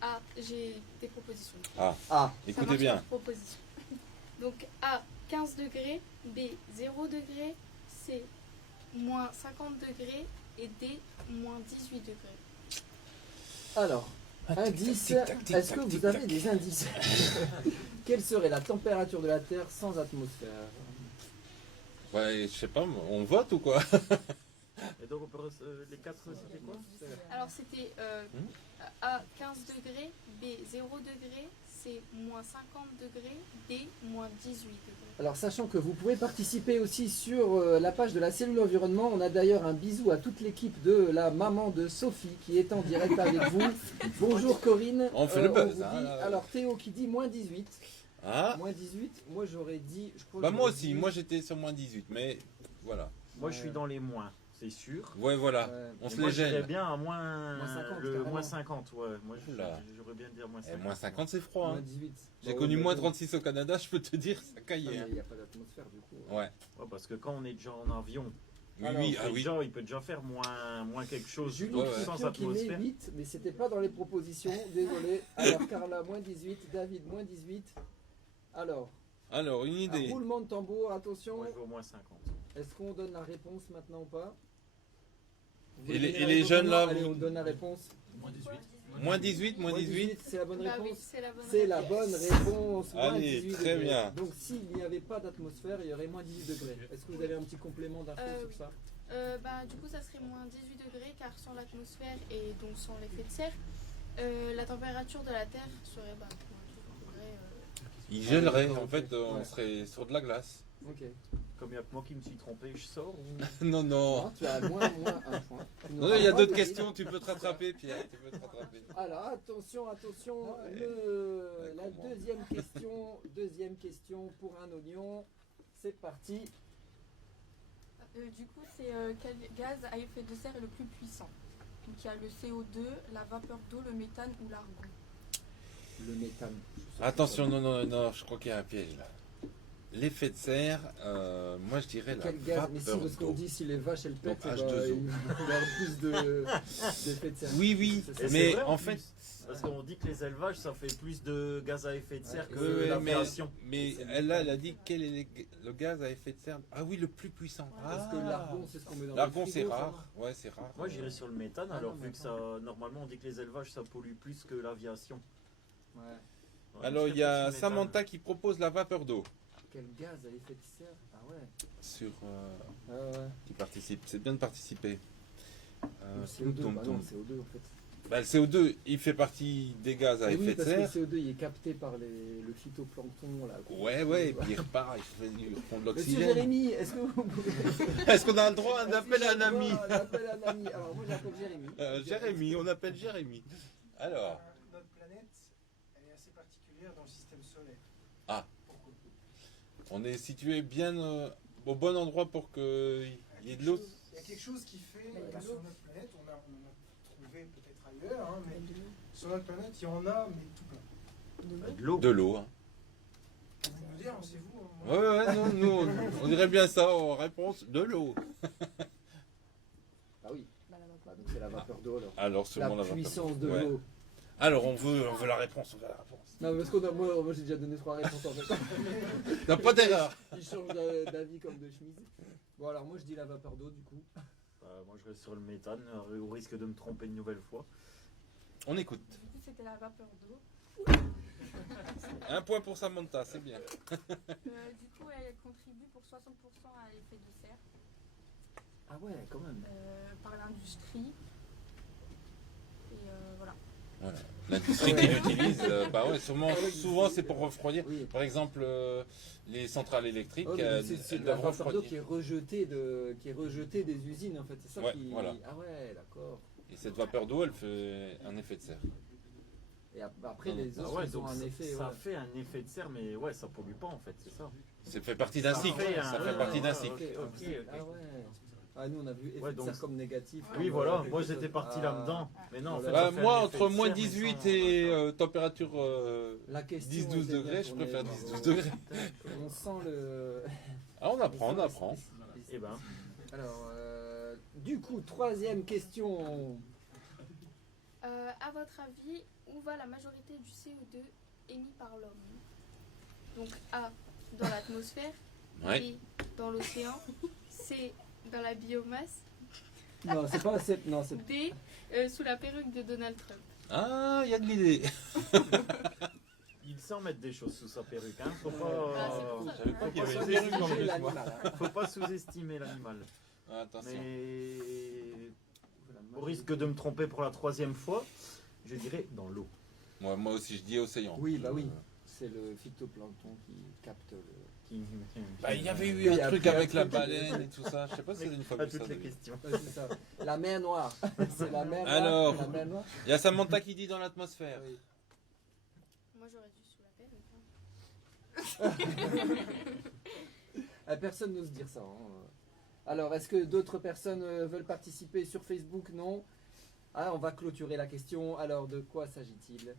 A, j'ai des propositions. Ah, Ah. Ça écoutez marche bien. par proposition. Donc A, 15 degrés, B, 0 degrés, C, moins 50 degrés et D, moins 18 degrés. Alors, indice, est-ce que vous avez des indices? Quelle serait la température de la Terre sans atmosphère? Ouais, je sais pas, on vote ou quoi? Et donc, les quatre, c'était quoi? Alors c'était A, 15 degrés, B, 0 degrés, C, moins 50 degrés, D, moins 18 degrés. Alors, sachant que vous pouvez participer aussi sur la page de la cellule environnement, on a d'ailleurs un bisou à toute l'équipe de la maman de Sophie qui est en direct avec vous. Bonjour Corinne. On fait le buzz, vous hein, dit- là. alors Théo qui dit moins 18. Ah. Moins 18, moi j'aurais dit... Je crois Bah que moi j'aurais aussi, dit- moi j'étais sur moins 18, mais voilà. Moi, je suis dans les moins, c'est sûr. Ouais, voilà, Ouais. on se Moi, les j'irais gêne. bien à moins, Moins 50, le carrément. moins 50, ouais. Moi, Oula. j'aurais bien dire moins 50. Moins 50, c'est froid. Moins Hein. 18. J'ai Bon, connu bah, moins bon. 36 au Canada, je peux te dire, ça Ah, caillait. mais Hein. il n'y a pas d'atmosphère du coup. Ouais. Ouais, parce que quand on est déjà en avion, Oui, Alors, oui, ah oui. il peut déjà faire moins quelque chose Julie Ouais, ouais. sans Pio qui met atmosphère. 8, mais c'était pas dans les propositions, désolé. Alors Carla, moins 18, David, moins 18. Alors, Alors, une un idée. roulement de tambour, attention. Moi, je vais au moins 50. Est-ce qu'on donne la réponse maintenant ou pas? Vous Et voulez les- donner et la les réponse jeunes, maintenant? là, Allez, vous- on donne la réponse. Moins 18, moins 18. C'est la bonne Bah réponse. oui, c'est la bonne C'est la réponse. bonne réponse. moins Allez, 18 très degrés. bien. Donc s'il n'y avait pas d'atmosphère, il y aurait moins 18 degrés. Est-ce que vous avez un petit complément d'info sur Oui. ça? Du coup, ça serait moins 18 degrés car sans l'atmosphère et donc sans l'effet de serre, la température de la Terre serait moins 18 degrés. Il gèlerait, d'accord, en ok. fait, on Ouais. serait sur de la glace. Ok. Comme il n'y a que moi qui me suis trompé, je sors ou... Non, non. Non, tu as moins un point. Tu Non, n'auras il y a pas d'autres de- questions, tu peux te rattraper, Pierre. Tu peux te rattraper. Alors attention, Ouais. la deuxième question pour un oignon. C'est parti. Du coup, c'est quel gaz à effet de serre est le plus puissant? Donc il y a le CO2, la vapeur d'eau, le méthane ou l'argon. Le méthane. Attention, non, je crois qu'il y a un piège là. L'effet de serre, moi je dirais la Quel gaz? Mais si, vapeur parce qu'on d'eau. dit si les vaches elles pètent, Donc, eh ben, H2O. il va y avoir plus d'effet de serre. Oui, C'est ça. Et mais c'est vrai, en plus, fait... parce qu'on dit que les élevages, ça fait plus de gaz à effet de serre que Oui, l'aviation. mais elle a dit quel est le gaz à effet de serre. Ah oui, le plus puissant. Parce que l'argon, c'est ce qu'on met dans L'argon, le c'est frigo, ça, rare. Ouais, c'est rare. Moi, j'irais sur le méthane, Ah, alors non, vu mais que ça, normalement, on dit que les élevages, ça pollue plus que l'aviation. Ouais. Ouais, Alors, je il y a serais plus sur le méthane. Samantha qui propose la vapeur d'eau. Quel gaz à effet de serre? Ah ouais. Sur, Ah ouais. qui participe. C'est bien de participer. Le CO2, bah non, le CO2 en fait. Bah, le CO2, il fait partie des gaz à Mais effet oui, de parce serre. que le CO2 il est capté par le phytoplancton là. Ouais, et puis il repart, il refond de Monsieur l'oxygène. Jérémy, est-ce que vous pouvez... Est-ce qu'on a le droit Est-ce d'appeler que j'ai un le ami droit d'appeler un ami. Alors moi j'appelle Jérémy. Jérémy, on appelle Jérémy. Alors, Notre planète, elle est assez particulière dans le système solaire. ah, on est situé bien au bon endroit pour qu'il y ait de l'eau. Il y a quelque chose qui fait sur notre planète, on en a trouvé peut-être ailleurs, hein, mais sur notre planète, il y en a, mais tout plein. De l'eau. De l'eau. Hein. Vous me dire, c'est vous hein, Ouais, non, nous, on dirait bien ça en réponse, de l'eau. Ah oui. Bah, donc c'est la vapeur d'eau alors. Alors, sûrement la vapeur. puissance de Ouais. l'eau. Alors, on veut la réponse, Non, parce que moi j'ai déjà donné 3 réponses en fait. T'as pas d'erreur. Il change d'avis comme de chemise. Bon alors moi je dis la vapeur d'eau du coup. Moi, je reste sur le méthane, au risque de me tromper une nouvelle fois. On écoute. Du coup, c'était la vapeur d'eau. Un point pour Samantha, c'est bien. Du coup, elle contribue pour 60% à l'effet de serre Ah ouais, quand même. par l'industrie. Et voilà. Voilà. L'industrie qui l'utilise, bah ouais, souvent c'est pour refroidir. Oui. Par exemple, les centrales électriques, Oh, mais c'est elles de la doivent vapeur d'eau refroidir. qui est rejetée des usines en fait. C'est ça Ouais, qui. voilà. Ah ouais, d'accord. Et cette vapeur d'eau, elle fait un effet de serre. Et après les Ah autres ouais, ils ont donc un effet. ça ouais. fait un effet de serre, mais ouais, ça pollue pas en fait, c'est ça. Ça fait partie d'un Ça cycle. fait Ça un- fait partie d'un ah, cycle. ok. Ah ouais. Ah nous on a vu effet Ouais, de donc- serre comme négatif. Oui, comme, voilà, quelque moi chose. j'étais parti Ah. là-dedans. Mais non, en fait, Bah, ça fait moi, un effet entre de moins serre, mais 18 sans- et température La question 10-12 était bien degrés, je tournée, préfère bravo. 10-12 degrés. On sent le. Ah, on apprend. Eh ben, Alors, du coup, troisième question. À votre avis, où va la majorité du CO2 émis par l'homme? Donc A, dans l'atmosphère, Ouais. B, dans l'océan, C, dans la biomasse, Non, c'est pas assez. Non, c'est. D, sous la perruque de Donald Trump. Ah, il y a de l'idée. il sait en mettre des choses sous sa perruque, hein. Faut Ah, c'est pour ça. J'avais pas qu'il y avait une Diriger perruque en plus, moi. l'animal, hein. Faut pas sous-estimer l'animal. Ah, attention. Mais au risque de me tromper pour la 3e fois, je dirais dans l'eau. Moi aussi, je dis océan. Oui, bah oui. C'est le phytoplancton qui capte le. Bah, il y avait eu Il y un a truc plein de avec la trucs. baleine et tout ça. Je sais pas si c'est une fois Pas vu ça. toutes les de- questions. Ouais, c'est ça. La mer Noire. C'est la mer Noire. Alors. La mer Noire. Il y a Samantha qui dit dans l'atmosphère. Oui. Moi j'aurais dit sous la perruque. Ah, personne n'ose dire ça. Hein. Alors, est-ce que d'autres personnes veulent participer sur Facebook? Non. Ah, on va clôturer la question. Alors, de quoi s'agit-il?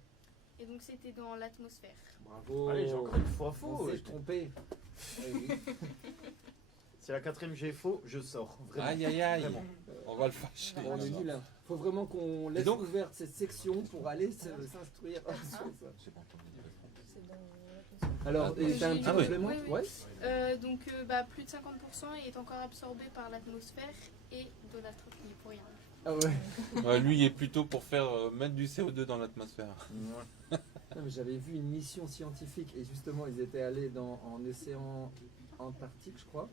Et donc c'était dans l'atmosphère. Bravo. Allez, j'ai encore une fois faux. On s'est trompé. Eh oui. Si la 4e j'ai faux, je sors. Vraiment. Aïe, aïe, aïe. Vraiment. On va le fâcher. On est nul. Hein. Faut vraiment qu'on laisse donc ouverte cette section pour aller s'instruire sur ça. Alors, et t'as un petit Ah ouais. complément? Oui, oui. Ouais. Donc plus de 50% est encore absorbé par l'atmosphère et Donald Trump n'y est pour rien. Ah ouais. Ouais, lui, il est plutôt pour faire mettre du CO2 dans l'atmosphère. Ouais. Non, mais j'avais vu une mission scientifique et justement ils étaient allés en océan Antarctique, je crois,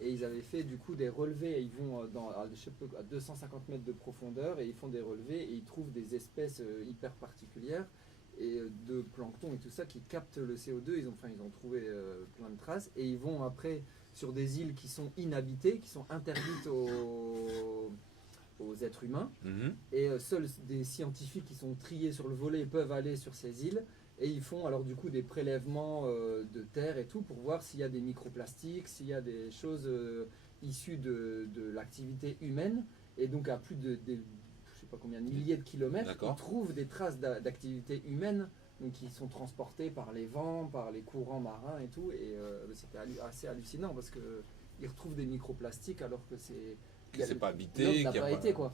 et ils avaient fait du coup des relevés. Ils vont je sais pas, à 250 mètres de profondeur et ils font des relevés et ils trouvent des espèces hyper particulières et de plancton et tout ça qui captent le CO2. Ils ont trouvé plein de traces et ils vont après sur des îles qui sont inhabitées, qui sont interdites aux êtres humains. Mhm. Et seuls des scientifiques qui sont triés sur le volet peuvent aller sur ces îles. Et ils font alors du coup des prélèvements de terre et tout pour voir s'il y a des microplastiques, s'il y a des choses issues de l'activité humaine. Et donc à plus de je sais pas combien de milliers de kilomètres, D'accord. ils trouvent des traces d'activité humaine, donc qui sont transportées par les vents, par les courants marins et tout. Et c'était assez hallucinant parce que ils retrouvent des microplastiques alors que C'est pas habité, l'homme n'a qu'il y a pas pas- été quoi.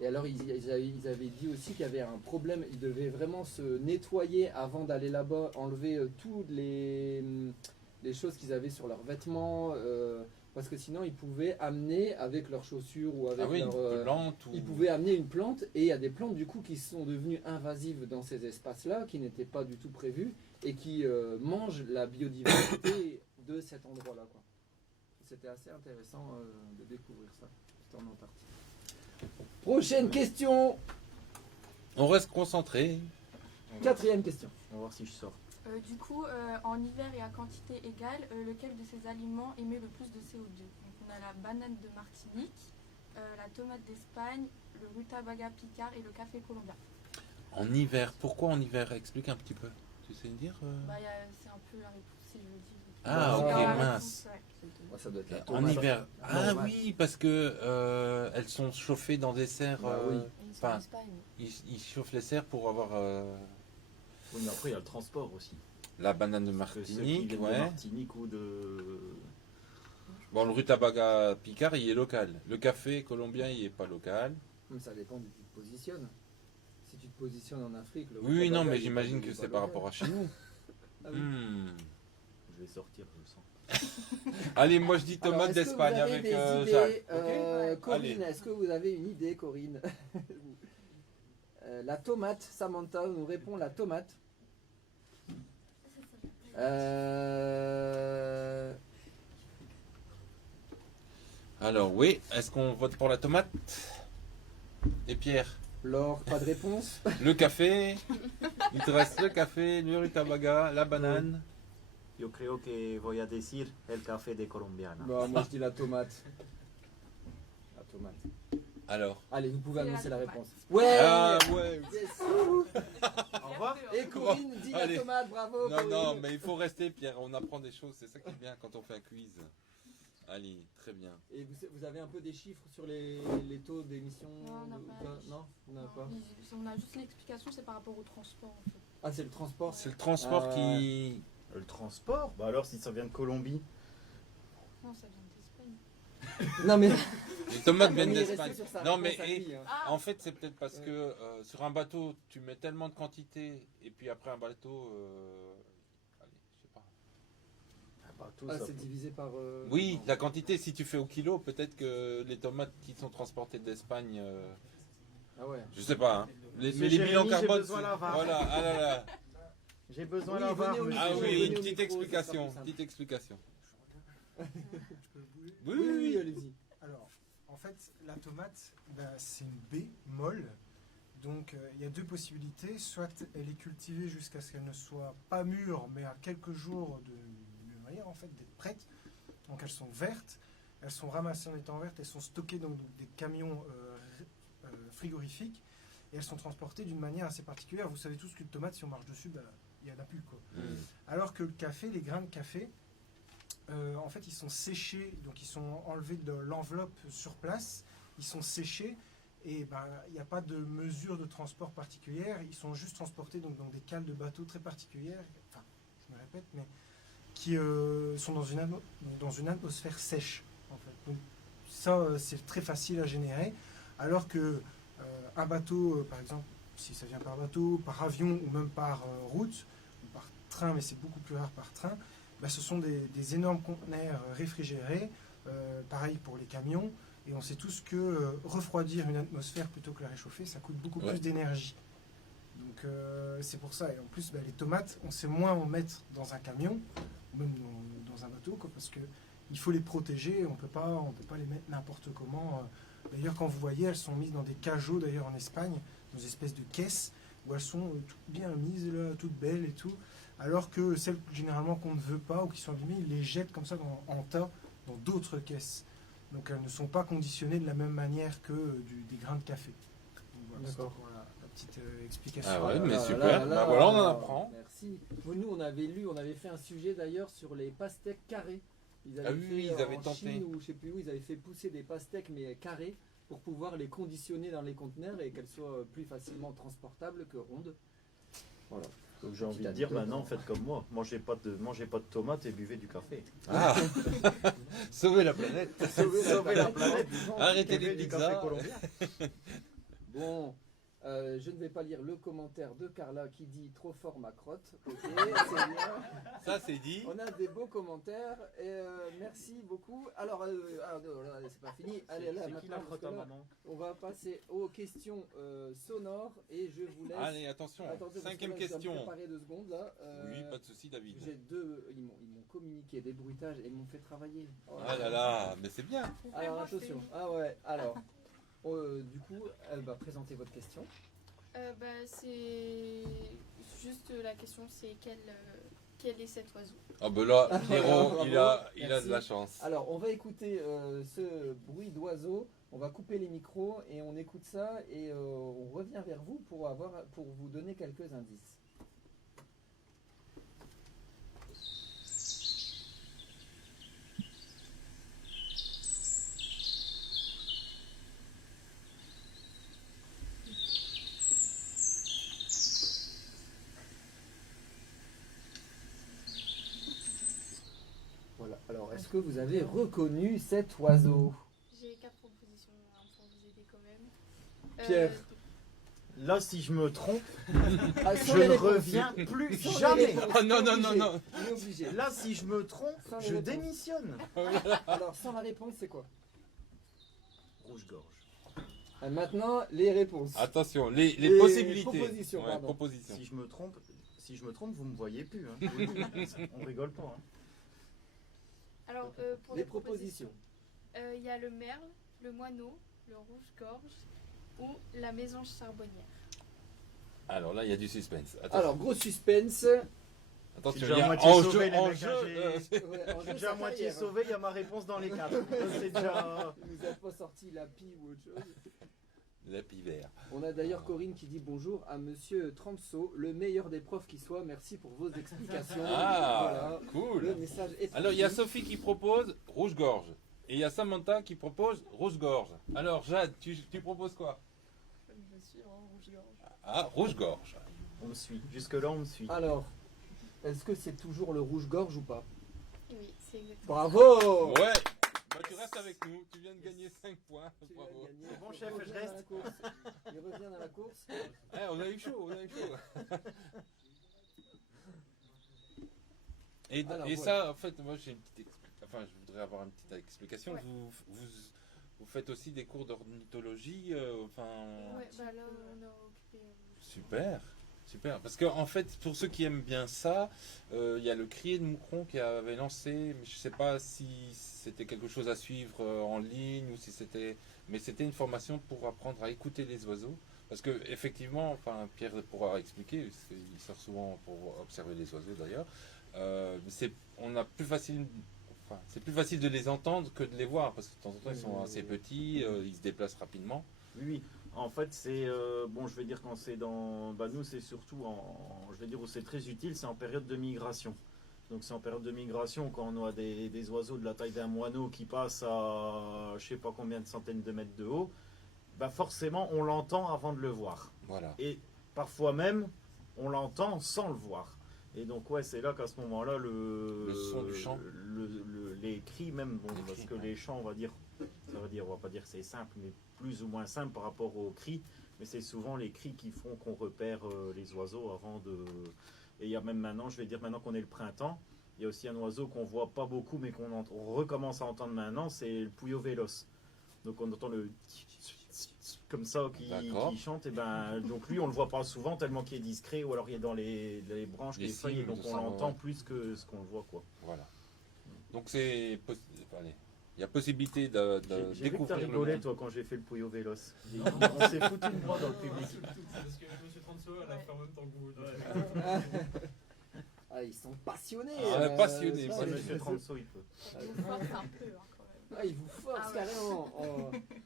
Et alors ils avaient dit aussi qu'il y avait un problème, ils devaient vraiment se nettoyer avant d'aller là-bas, enlever toutes les choses qu'ils avaient sur leurs vêtements, parce que sinon ils pouvaient amener avec leurs chaussures ou avec Ah oui, une leur, plante ou- ils pouvaient amener une plante, et il y a des plantes du coup qui sont devenues invasives dans ces espaces-là, qui n'étaient pas du tout prévus, et qui mangent la biodiversité de cet endroit-là, quoi. C'était assez intéressant de découvrir ça. C'était en Antarctique. Prochaine question. On reste concentré. 4e question. On va voir si je sors. Du coup, en hiver et à quantité égale, lequel de ces aliments émet le plus de CO2? Donc, on a la banane de Martinique, la tomate d'Espagne, le rutabaga picard et le café colombien. En hiver, pourquoi en hiver? Explique un petit peu. Tu sais dire C'est un peu la réponse, si je le dis. Ah, ok, C'est la mince. réponse, ouais. Ça doit être la En tomate. hiver. La Ah tomate. oui, parce que elles sont chauffées dans des serres. Bah oui. Ils sont en Enfin, Espagne. ils chauffent les serres pour avoir Oui, mais après, il y a le transport aussi. la banane de Parce que ceux qui Martinique. viennent de Ouais. Martinique ou de. Bon, le rutabaga picard, il est local. Le café colombien, il est pas local. Mais ça dépend d'où tu te positionnes. Si tu te positionnes en Afrique, le Oui, rutabaga, non, mais il est j'imagine pas- il que est c'est pas par local. rapport à chez nous. Ah oui. Je vais sortir, je le sens. Allez, moi je dis Alors, tomate est-ce que d'Espagne vous avez avec des idées, Jacques. Corinne, Allez. est-ce que vous avez une idée, Corinne? La tomate, Samantha nous répond la tomate. Alors, oui, est-ce qu'on vote pour la tomate? Et Pierre? Laure, pas de réponse? Le café? Il te reste le café, le rutabaga, la banane. Yo creo que voy a decir el café de colombiana. Bon, moi je dis la tomate. La tomate. Alors? Allez, vous pouvez C'est annoncer la la tomate. réponse. Ouais! Ah ouais! Yes. Au revoir. Et Corinne dit Allez. la tomate, bravo! Non, Corinne. non, mais il faut rester, Pierre. On apprend des choses, c'est ça qui est bien quand on fait un quiz. Allez, très bien. Et vous avez un peu des chiffres sur les taux d'émission? Non, on n'a ou pas. Non, on n'a pas. On a juste l'explication, c'est par rapport au transport en fait. Ah, c'est le transport? C'est le transport Ah, qui. Le transport? Bah alors, si ça vient de Colombie. Non, ça vient d'Espagne. Non, mais. Les tomates viennent Il est resté d'Espagne. sur sa Non, mais réponse à lui, hein. Ah. en fait, c'est peut-être parce que sur un bateau, tu mets tellement de quantité, et puis après un bateau. Allez, je sais pas. Un bateau, Ah, ça c'est peut- divisé par. Oui, la quantité, si tu fais au kilo, peut-être que les tomates qui sont transportées d'Espagne. Ah ouais. Je sais pas, hein. Monsieur Mais les bilans Jérémy, j'ai carbone. besoin c'est- la VAR. Voilà, ah là là. J'ai besoin Oui, d'un venez VAR, au monsieur. Ah micro, oui, venez une au petite micro, explication. ce sera plus Petite explication. Je peux bouger Oui, Oui, oui, oui, oui. allez-y. Alors, en fait, la tomate, c'est une baie molle. Donc, il y a deux possibilités. Soit elle est cultivée jusqu'à ce qu'elle ne soit pas mûre, mais à quelques jours de mûrir, en fait, d'être prête. Donc, elles sont vertes. Elles sont ramassées en étant vertes. Elles sont stockées dans des camions frigorifiques. Et elles sont transportées d'une manière assez particulière. Vous savez tous qu'une tomate, si on marche dessus, il n'y en a plus, quoi. Alors que le café, les grains de café, en fait, ils sont séchés, donc ils sont enlevés de l'enveloppe sur place, ils sont séchés, et il n'y a pas de mesure de transport particulière, ils sont juste transportés donc, dans des cales de bateaux très particulières, enfin, je me répète, mais qui sont dans une atmosphère sèche, en fait. Donc ça, c'est très facile à générer, alors que un bateau, par exemple, si ça vient par bateau, par avion ou même par route, ou par train, mais c'est beaucoup plus rare par train, ce sont des énormes conteneurs réfrigérés, pareil pour les camions, et on sait tous que refroidir une atmosphère plutôt que la réchauffer, ça coûte beaucoup plus d'énergie. Donc c'est pour ça, et en plus les tomates, on sait moins en mettre dans un camion, ou même dans un bateau, quoi, parce qu'il faut les protéger, on peut pas les mettre n'importe comment. D'ailleurs, quand vous voyez, elles sont mises dans des cajots, d'ailleurs en Espagne, dans des espèces de caisses, où elles sont toutes bien mises, là, toutes belles et tout. Alors que celles généralement qu'on ne veut pas ou qui sont abîmées, ils les jettent comme ça en tas dans d'autres caisses. Donc elles ne sont pas conditionnées de la même manière que des grains de café. Donc voilà, c'est D'accord. voilà, la petite explication. Ah ouais, mais Là, super. là, Bah voilà, on en apprend. Merci. Nous, on avait fait un sujet d'ailleurs sur les pastèques carrées. Ils avaient Ah oui, fait, ils avaient en tenté. Chine ou je sais plus où, ils avaient fait pousser des pastèques mais carrées pour pouvoir les conditionner dans les conteneurs et qu'elles soient plus facilement transportables que rondes. Voilà. Donc j'ai envie de dire maintenant, faites comme moi. Mangez pas de tomates et buvez du café. Ah Sauvez la planète. Sauvez la planète. Arrêtez Buvez les du café pizzas. colombien. Bon, je ne vais pas lire le commentaire de Carla qui dit trop fort ma crotte. Ok, c'est bien. Ça c'est dit. On a des beaux commentaires et merci beaucoup. Alors, c'est pas fini. Allez, là, C'est qui maintenant, la crotte à parce que là, maman? on va passer aux questions sonores et je vous laisse. Allez, attention. Attendez, parce que Cinquième là, je dois me question. préparer 2 secondes là. Oui, pas de souci, David. J'ai deux. Ils m'ont communiqué des bruitages et ils m'ont fait travailler. Oh Ah là là, mais c'est bien. Alors attention. Ah ouais. Alors, du coup, présentez votre question. C'est juste la question, c'est quel est cet oiseau? Ah ben là, Pierrot, Bravo, il a merci. de la chance. Alors, on va écouter ce bruit d'oiseau. On va couper les micros et on écoute ça et on revient vers vous pour vous donner quelques indices. Voilà. Alors, est-ce que vous avez reconnu cet oiseau? J'ai 4 propositions pour vous aider quand même. Pierre. Là, si je me trompe, Ah, sans je les ne réponses. reviens plus Sans les jamais. réponses. Oh non, non, On est non, obligé. non. On est obligé. Là, si je me trompe, Sans les je réponses. démissionne. Alors, sans la réponse, c'est quoi? Rouge-gorge. Maintenant, les réponses. Attention, les Les possibilités. propositions, pardon. propositions. Si je me trompe, vous me voyez plus. Hein. On rigole pas. Hein. Alors, pour Les propositions. il y a le merle, le moineau, le rouge-gorge ou la mésange charbonnière. Alors là, il y a du suspense. Attention. Alors, gros suspense. Attention, Je il suis y déjà à a moitié en sauvé, jeu, les en mecs, jeu. hein, j'ai- Ouais, Je suis déjà à moitié sauvé, il y a ma réponse dans les 4. C'est déjà. Il nous a pas sorti la pie ou autre chose. La pivert. On a d'ailleurs Corinne qui dit bonjour à monsieur Transo, le meilleur des profs qui soit. Merci pour vos explications. Ah, cool. Le message est Alors, il y a transmis. Sophie qui propose rouge-gorge. Et il y a Samantha qui propose rouge-gorge. Alors, Jade, tu proposes quoi? Je suis en rouge-gorge. Ah, rouge-gorge. On me suit. Jusque-là, on me suit. Alors, est-ce que c'est toujours le rouge-gorge ou pas? Oui, c'est exactement. Bravo. Ouais. Bah, tu restes avec nous. Tu viens de gagner 5 points. Tu viens de Bravo. gagner. Bon, chef, Il revient je dans reste. la course. Il revient dans la course. Eh, on a eu chaud, Et, Alors, et voilà. ça, en fait, moi j'ai une petite enfin, je voudrais avoir une petite explication. Ouais. Vous faites aussi des cours d'ornithologie, enfin. Ouais, bah là, on a occupé. Super, super. Parce que en fait, pour ceux qui aiment bien ça, il y a le Crier de Moucron qui avait lancé, mais je sais pas si c'était quelque chose à suivre en ligne ou si c'était, mais c'était une formation pour apprendre à écouter les oiseaux. Parce que effectivement, enfin Pierre pourra expliquer, parce qu'il sort souvent pour observer les oiseaux d'ailleurs. C'est plus facile de les entendre que de les voir, parce que de temps en temps ils sont assez petits, ils se déplacent rapidement. Oui, en fait, c'est bon, je vais dire quand c'est dans, nous c'est surtout je vais dire où c'est très utile, c'est en période de migration. Donc c'est en période de migration quand on a des oiseaux de la taille d'un moineau qui passent à je sais pas combien de centaines de mètres de haut, forcément on l'entend avant de le voir. Voilà. Et parfois même on l'entend sans le voir. Et donc ouais, c'est là qu'à ce moment-là le son du chant, les cris même, bon, parce que les chants, on va pas dire que c'est simple, mais plus ou moins simple par rapport aux cris, mais c'est souvent les cris qui font qu'on repère les oiseaux avant de. Et il y a même maintenant, je vais dire maintenant qu'on est le printemps, il y a aussi un oiseau qu'on voit pas beaucoup, mais qu'on recommence à entendre maintenant, c'est le pouillot véloce. Donc on entend le comme ça qui chante, et donc lui on le voit pas souvent tellement qu'il est discret, ou alors il est dans les branches, les feuilles, et donc on l'entend plus que ce qu'on le voit, quoi. Voilà. Donc c'est allez, il y a possibilité de j'ai vu que t'as découvrir rigolé toi quand j'ai fait le pouillot véloce. On s'est foutu de moi dans le public. C'est parce que M. Transo a fait en même temps que vous. Allez, là, ils sont passionnés. Passionnés. ça, C'est les- Monsieur Transo, il peut. Il vous force un peu hein, quand même. Ah, ils vous forcent Ah ouais. carrément.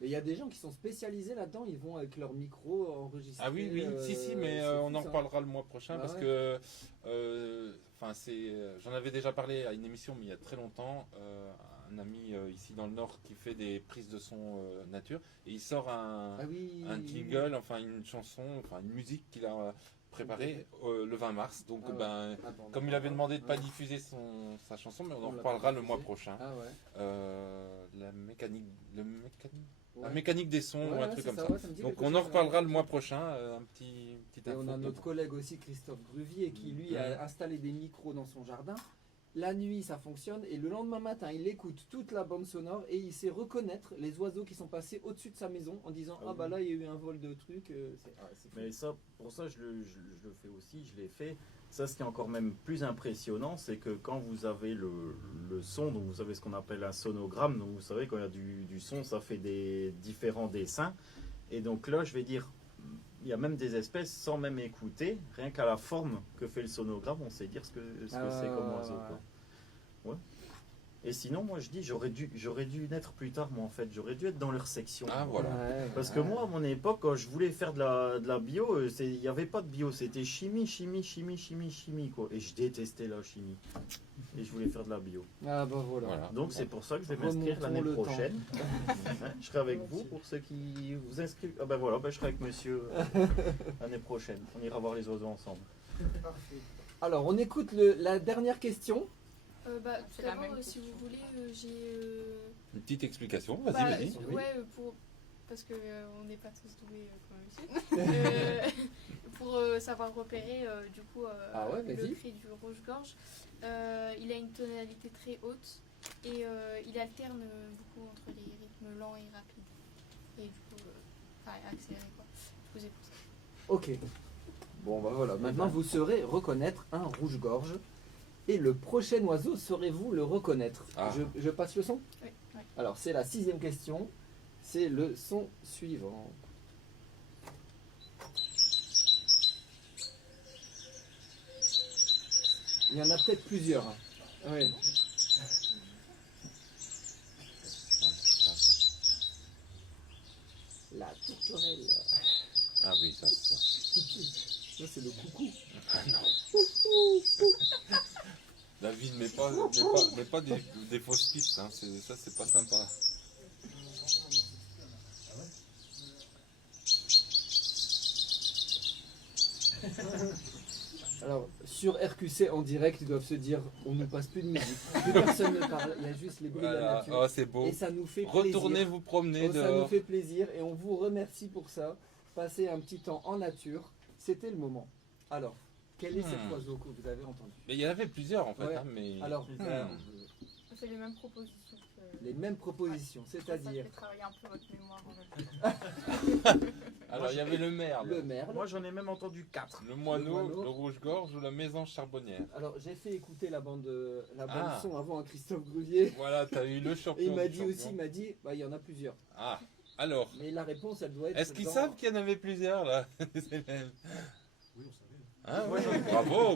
Et il y a des gens qui sont spécialisés là-dedans, ils vont avec leur micro enregistrer. Ah oui, si, mais c'est on fou, en ça. reparlera le mois prochain Ah parce ouais. que, j'en avais déjà parlé à une émission, mais il y a très longtemps, un ami ici dans le Nord qui fait des prises de son nature et il sort Ah oui. un jingle, enfin une chanson, enfin une musique qu'il a préparée le 20 mars. Donc, Ah ouais. comme il avait demandé de ne pas Ouais. diffuser sa chanson, mais on en l'a reparlera pas le mois diffusé. prochain. Ah ouais. La mécanique, la Ouais. mécanique des sons Ouais, ou un ouais, truc c'est comme ça, ça. ouais, ça me dit Donc quelque on en chose, reparlera ouais. le mois prochain, un petit Et on a info. notre collègue aussi, Christophe Gruvier, qui lui a installé des micros dans son jardin. La nuit, ça fonctionne, et le lendemain matin, il écoute toute la bande sonore et il sait reconnaître les oiseaux qui sont passés au-dessus de sa maison en disant Ah ah bah oui. là il y a eu un vol de trucs. C'est fou. Mais ça, pour ça, je le fais aussi, je l'ai fait. Ça, ce qui est encore même plus impressionnant, c'est que quand vous avez le son, donc vous avez ce qu'on appelle un sonogramme, donc vous savez, quand il y a du son, ça fait des différents dessins. Et donc là, je vais dire, il y a même des espèces, sans même écouter, rien qu'à la forme que fait le sonogramme, on sait dire ce que c'est comme oiseau. Quoi. Ouais. Et sinon, moi je dis, j'aurais dû naître plus tard, moi en fait, j'aurais dû être dans leur section. Ah voilà. Ouais, Parce que moi, à mon époque, quand je voulais faire de la bio, il n'y avait pas de bio, c'était chimie, quoi. Et je détestais la chimie. Et je voulais faire de la bio. Ah bah voilà. Donc c'est pour ça que je vais m'inscrire Remontons l'année le temps. prochaine. Hein, je serai avec vous pour ceux qui vous inscrivent. Ah ben voilà, je serai avec monsieur l'année prochaine. On ira voir les oiseaux ensemble. Parfait. Alors on écoute la dernière question. Tout la d'abord, même si vous question. voulez, j'ai. Une petite explication, Bah, vas-y. Ouais, parce que on n'est pas tous doués comme ici. Pour savoir repérer du coup Ah ouais, le vas-y. cri du rouge-gorge. Il a une tonalité très haute et il alterne beaucoup entre les rythmes lents et rapides. Et du coup, accéléré quoi. Je vous écoute. Ok. Bon bah voilà, maintenant vous saurez reconnaître un rouge-gorge. Et le prochain oiseau, saurez-vous le reconnaître? Ah. Je passe le son? Oui. Alors c'est la 6e question. C'est le son suivant. Il y en a peut-être plusieurs. Hein. Oui. La tourterelle. Ah oui, ça. Ça c'est le coucou. Ah non. David, mets pas des fausses pistes, hein. Ça c'est pas sympa. Alors, sur RQC en direct, ils doivent se dire on ne passe plus de musique. Plus personne ne parle, il y a juste les bruits de la Voilà. nature. Oh, c'est beau. Et ça nous fait plaisir. Retournez vous promener Oh, ça nous dehors. fait plaisir et on vous remercie pour ça. Passez un petit temps en nature, c'était le moment. Alors, quel est cet oiseau que vous avez entendu? Mais il y en avait plusieurs en fait, Ouais. hein, mais. Alors, On fait les mêmes propositions. les mêmes propositions, c'est-à-dire Ça fait travailler un peu votre mémoire en même temps. Alors il y avait le merle, le merle. Moi j'en ai même entendu 4. le moineau, moineau. le rouge-gorge ou la mésange charbonnière. Alors, j'ai fait écouter la bande Ah. son avant à Christophe Gruvier. Voilà, t'as eu le champion. Et il m'a du dit champion. aussi, il y en a plusieurs. Ah, alors. Mais la réponse, elle doit être. Est-ce qu'ils dans- savent qu'il y en avait plusieurs là? C'est même- Oui, on savait. Ah Moi, ouais,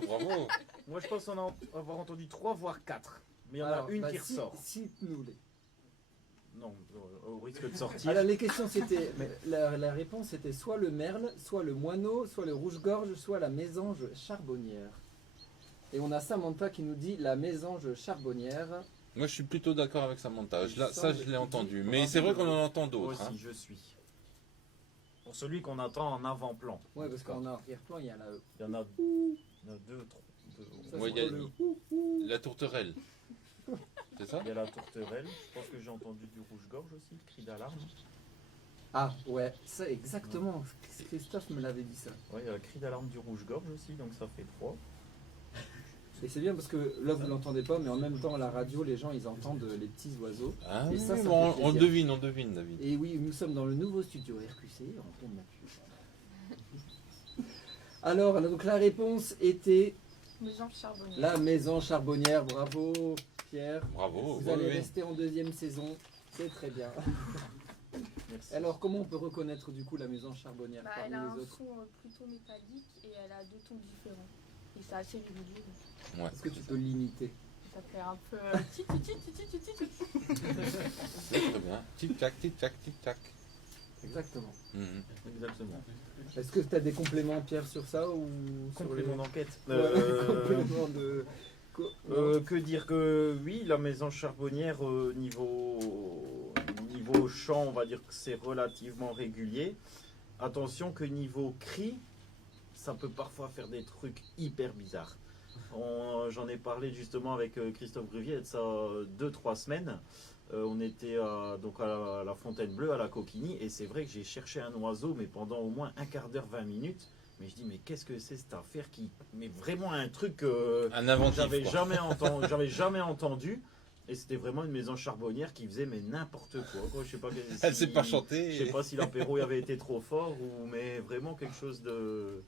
bravo. Moi je pense en avoir entendu 3 voire 4. Mais il y en Alors, a une qui si- ressort. Cite-nous-les. Non, au risque de sortir. Alors les questions c'était, la réponse c'était soit le merle, soit le moineau, soit le rouge-gorge, soit la mésange charbonnière. Et on a Samantha qui nous dit la mésange charbonnière. Moi je suis plutôt d'accord avec Samantha. Il Ça je semble l'ai entendu. qu'il Mais dit c'est vrai qu'on en entend Moi d'autres. aussi, hein. je suis. Pour celui qu'on attend en avant-plan. Ouais, parce qu'en arrière-plan il y a la. Il y en a 2, 3. Ça, Ouais, c'est il y a le- la tourterelle. C'est ça? Il y a la tourterelle. Je pense que j'ai entendu du rouge-gorge aussi, cri d'alarme. Ah ouais, ça exactement. Christophe me l'avait dit ça. Ouais, il y a le cri d'alarme du rouge-gorge aussi, donc ça fait 3. Et c'est bien parce que là vous l'entendez pas, mais en même temps à la radio les gens ils entendent les petits oiseaux. Ah Et oui, ça bon, fait on plaisir. devine David. Et oui, nous sommes dans le nouveau studio RQC, en pleine nature. Alors, donc la réponse était Mésange charbonnière. la maison charbonnière. Bravo, Pierre. Bravo. Vous oui, allez oui. rester en 2e saison. C'est très bien. Merci. Alors, comment on peut reconnaître du coup la maison charbonnière Elle parmi a un les autres? son plutôt métallique et elle a 2 tons différents. et c'est assez régulier. Donc Ouais. Est-ce que tu peux limiter? ça fait un peu C'est très bien. Tic-tac, tic-tac, tic-tac. Exactement. Mhm. Exactement. Est-ce que tu as des compléments, Pierre, sur ça ou sur Complément les- d'enquête. Ouais, complément de... Que dire que oui, la maison charbonnière niveau chant, on va dire que c'est relativement régulier. Attention que niveau cri, ça peut parfois faire des trucs hyper bizarres. J'en ai parlé justement avec Christophe Gruvier de ça 2-3 semaines. On était donc à la Fontaine Bleue, à la Coquigny, et c'est vrai que j'ai cherché un oiseau, mais pendant au moins un quart d'heure, 20 minutes. Mais je dis, mais qu'est-ce que c'est cette affaire qui. Mais vraiment un truc Un inventif, j'avais quoi. jamais entendu. Et c'était vraiment une maison charbonnière qui faisait mais n'importe quoi. Je sais pas. Elle sait pas chanter. Je sais pas si l'apéro y avait été trop fort ou mais vraiment quelque chose de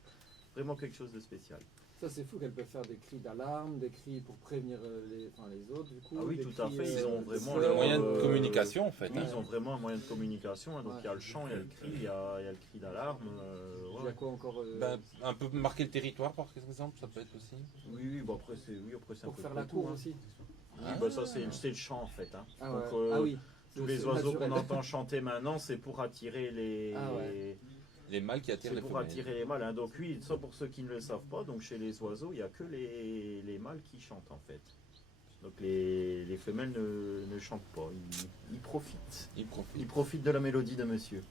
spécial. Ça, c'est fou qu'elles peuvent faire des cris d'alarme, des cris pour prévenir les autres, du coup. Ah oui, des tout à cris, fait. Ils ont vraiment des moyens de communication, en fait. Oui, ils ont vraiment un moyen de communication. Hein. Donc Ouais. il y a le chant, il y a le cri, il y a le cri d'alarme. Il y a quoi encore Ben, un peu marquer le territoire, par exemple, ça peut être aussi. Oui, bon, après c'est un Pour peu faire près la tout, cour hein. aussi. Oui, bah, ça c'est le chant en fait. Hein. Ah, Donc, ouais. Ah oui. tous les C'est oiseaux qu'on naturel. entend chanter maintenant, c'est pour attirer les. Ah ouais. Les mâles qui attirent C'est les pour femelles. attirer les mâles. Hein. Donc oui, ça pour ceux qui ne le savent pas, donc chez les oiseaux, il n'y a que les mâles qui chantent en fait. Donc les femelles ne chantent pas, ils profitent. Ils profitent de la mélodie de monsieur.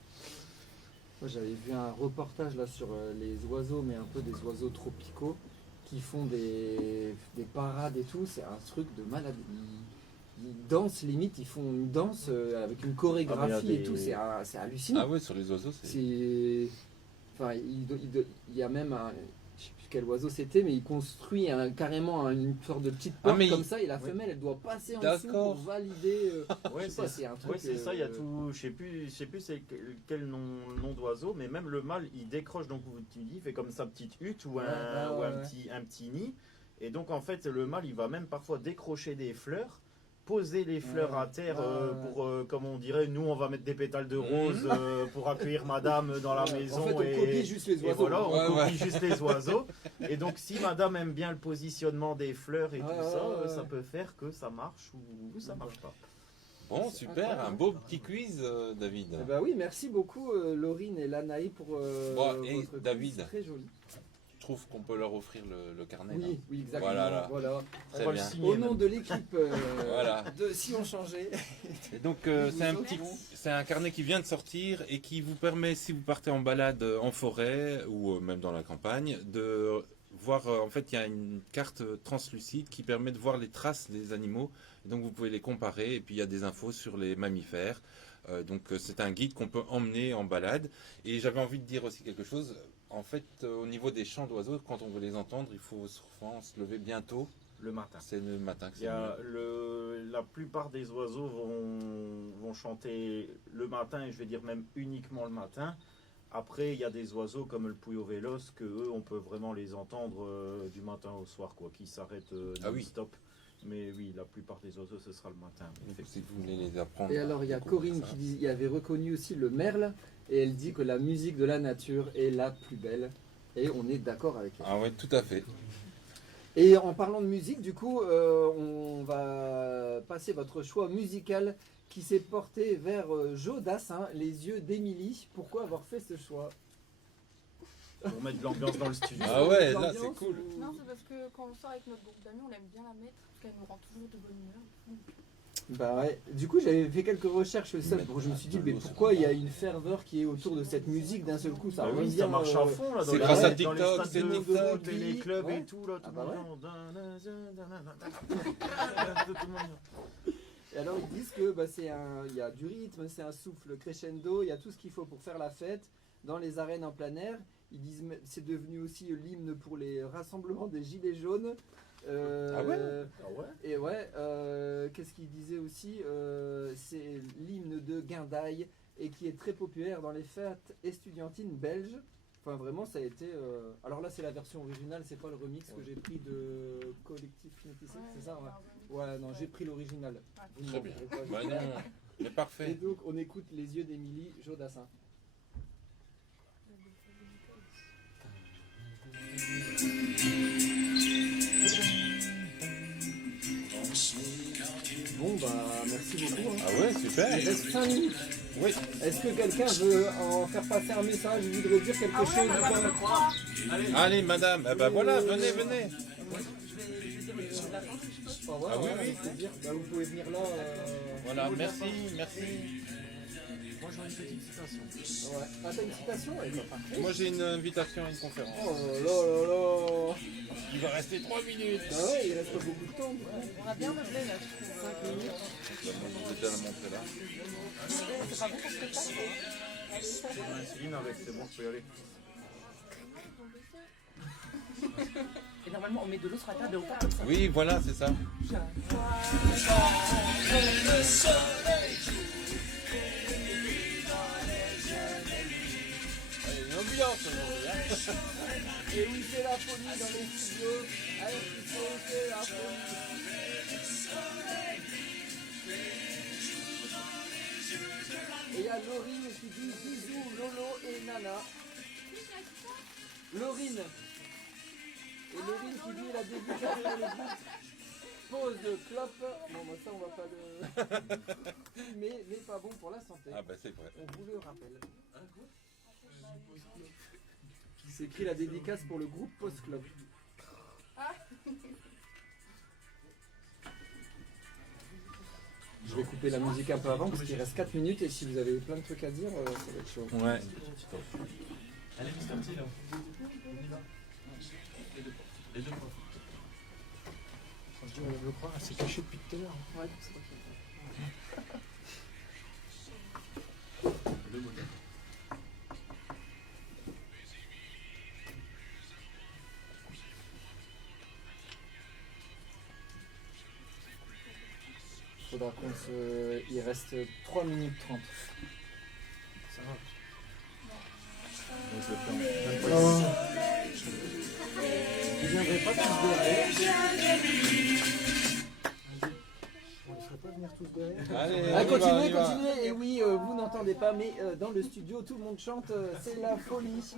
Moi, j'avais vu un reportage là sur les oiseaux, mais un peu des oiseaux tropicaux qui font des parades et tout. C'est un truc de malade. Ils dansent limite, ils font une danse avec une chorégraphie et tout. C'est hallucinant. Ah ouais, sur les oiseaux, c'est. Enfin, il y a même un. Je sais plus quel oiseau c'était, mais il construit carrément une sorte de petite porte comme ça, et la femelle elle doit passer en dessous pour valider. Ouais, je sais pas, c'est un truc. Ouais, c'est ça, il y a tout. Je sais plus c'est quel nom d'oiseau, mais même le mâle il décroche, donc tu dis, il fait comme sa petite hutte ou un petit nid. Et donc en fait, le mâle il va même parfois décrocher des fleurs. Poser les fleurs à terre pour, comme on dirait, nous on va mettre des pétales de rose pour accueillir madame dans la maison. En fait, on copie juste les oiseaux. Et voilà, on copie juste les oiseaux. Et donc si madame aime bien le positionnement des fleurs et tout ça, ça peut faire que ça marche ou ça marche pas. Bon, super, un beau petit quiz, David. Eh ben oui, merci beaucoup Laurine et Lanaï pour et votre David. quiz très joli. Je trouve qu'on peut leur offrir le carnet. Oui, là. oui, exactement. Voilà. Très bien. Au nom de l'équipe Voilà. de Si on changeait. Et donc c'est un carnet qui vient de sortir et qui vous permet, si vous partez en balade en forêt ou même dans la campagne, de voir. En fait, il y a une carte translucide qui permet de voir les traces des animaux. Et donc vous pouvez les comparer. Et puis il y a des infos sur les mammifères. Donc c'est un guide qu'on peut emmener en balade. Et j'avais envie de dire aussi quelque chose. En fait, au niveau des chants d'oiseaux, quand on veut les entendre, il faut souvent se lever bientôt. Le matin. C'est le matin que c'est la plupart des oiseaux vont chanter le matin, et je vais dire même uniquement le matin. Après, il y a des oiseaux comme le pouillot véloce que eux, on peut vraiment les entendre du matin au soir, quoi, qui s'arrêtent non-stop. Mais oui, la plupart des oiseaux, ce sera le matin. Si vous voulez les apprendre. Et alors, il y a Corinne qui avait reconnu aussi le merle, et elle dit que la musique de la nature est la plus belle. Et on est d'accord avec elle. Ah ouais, tout à fait. Et en parlant de musique, du coup, on va passer votre choix musical qui s'est porté vers Joe Dassin, Les yeux d'Émilie. Pourquoi avoir fait ce choix? Pour mettre de l'ambiance dans le studio. Ah ouais, là c'est cool. Non, c'est parce que quand on sort avec notre groupe d'amis, on aime bien la mettre parce qu'elle nous rend toujours de bonne humeur. Bah ouais. Du coup, j'avais fait quelques recherches ça. Je me suis dit, mais pourquoi il y a une ferveur qui est autour de cette musique d'un seul coup? Ça oui, revient, ça marche à fond là. C'est grâce à dans les TikTok, stades c'est de TikTok, foot, les clubs et tout là, tout le monde. Et alors ils disent que bah, il y a du rythme, c'est un souffle crescendo, il y a tout ce qu'il faut pour faire la fête dans les arènes en plein air. Ils disent c'est devenu aussi l'hymne pour les rassemblements des gilets jaunes. Ah ouais. Et ouais, qu'est-ce qu'il disait aussi c'est l'hymne de Guindaille et qui est très populaire dans les fêtes estudiantines belges. Enfin vraiment ça a été... Alors là c'est la version originale, c'est pas le remix que j'ai pris de Collectif Kinétisé, c'est ça ouais, non j'ai pris l'original. Très bien. Bah non, mais parfait. Et donc on écoute Les yeux d'Émilie, Joe Dassin. beaucoup. Hein. Ah ouais, super. Il reste 5 minutes. Oui. Est-ce que quelqu'un veut en faire passer un message? Vous voudrez dire quelque chose Allez, madame. Eh ben voilà, venez, venez. Au revoir, Ah oui, hein, oui. avec plaisir. Bah, vous pouvez venir là. Voilà, merci, merci. Moi j'aurais une petite citation. Ouais. Ah, t'as une citation? Eh ben, parfait. Moi j'ai une invitation à une conférence. Oh là là là. Il va rester 3 minutes. Ah ouais, il reste pas beaucoup de temps. On a bien meublé là, je trouve. 5 minutes. Je vais déjà la montrer là. C'est pas bon pour ce que ça. Céline avec, c'est bon, je peux y aller. Et normalement, on met de l'eau sur la table et on part comme ça. Oui, voilà, c'est ça. Il y a une ambiance aujourd'hui. Hein. Et oui, c'est la folie dans les studios. Allez, c'est la folie. Et il y a Laurine qui dit bisous, Lolo et Nana. Laurine. Et Laurine qui dit la dédicace pour le groupe. Pause de clope. Bon, bah ça, on va pas le. mais pas bon pour la santé. Ah, bah c'est vrai. On vous le rappelle. C'est écrit la dédicace pour le groupe Post Club. Je vais couper la musique un peu avant parce qu'il reste 4 minutes et si vous avez plein de trucs à dire, ça va être chaud. Ouais. Allez, Mr. T, là. On y va. Les deux fois. Je le crois, elle s'est cachée depuis tout à l'heure. Ouais, c'est Le modèle. Faudra qu'on se. Il reste 3 minutes 30. Ça va. On se le fait en- Ils viendraient pas tous derrière. On ne ferait pas venir tous derrière. Allez, Ah, on y va, on continuez, y va. continuez. Et oui, vous n'entendez pas, mais dans le studio, tout le monde chante. C'est la folie.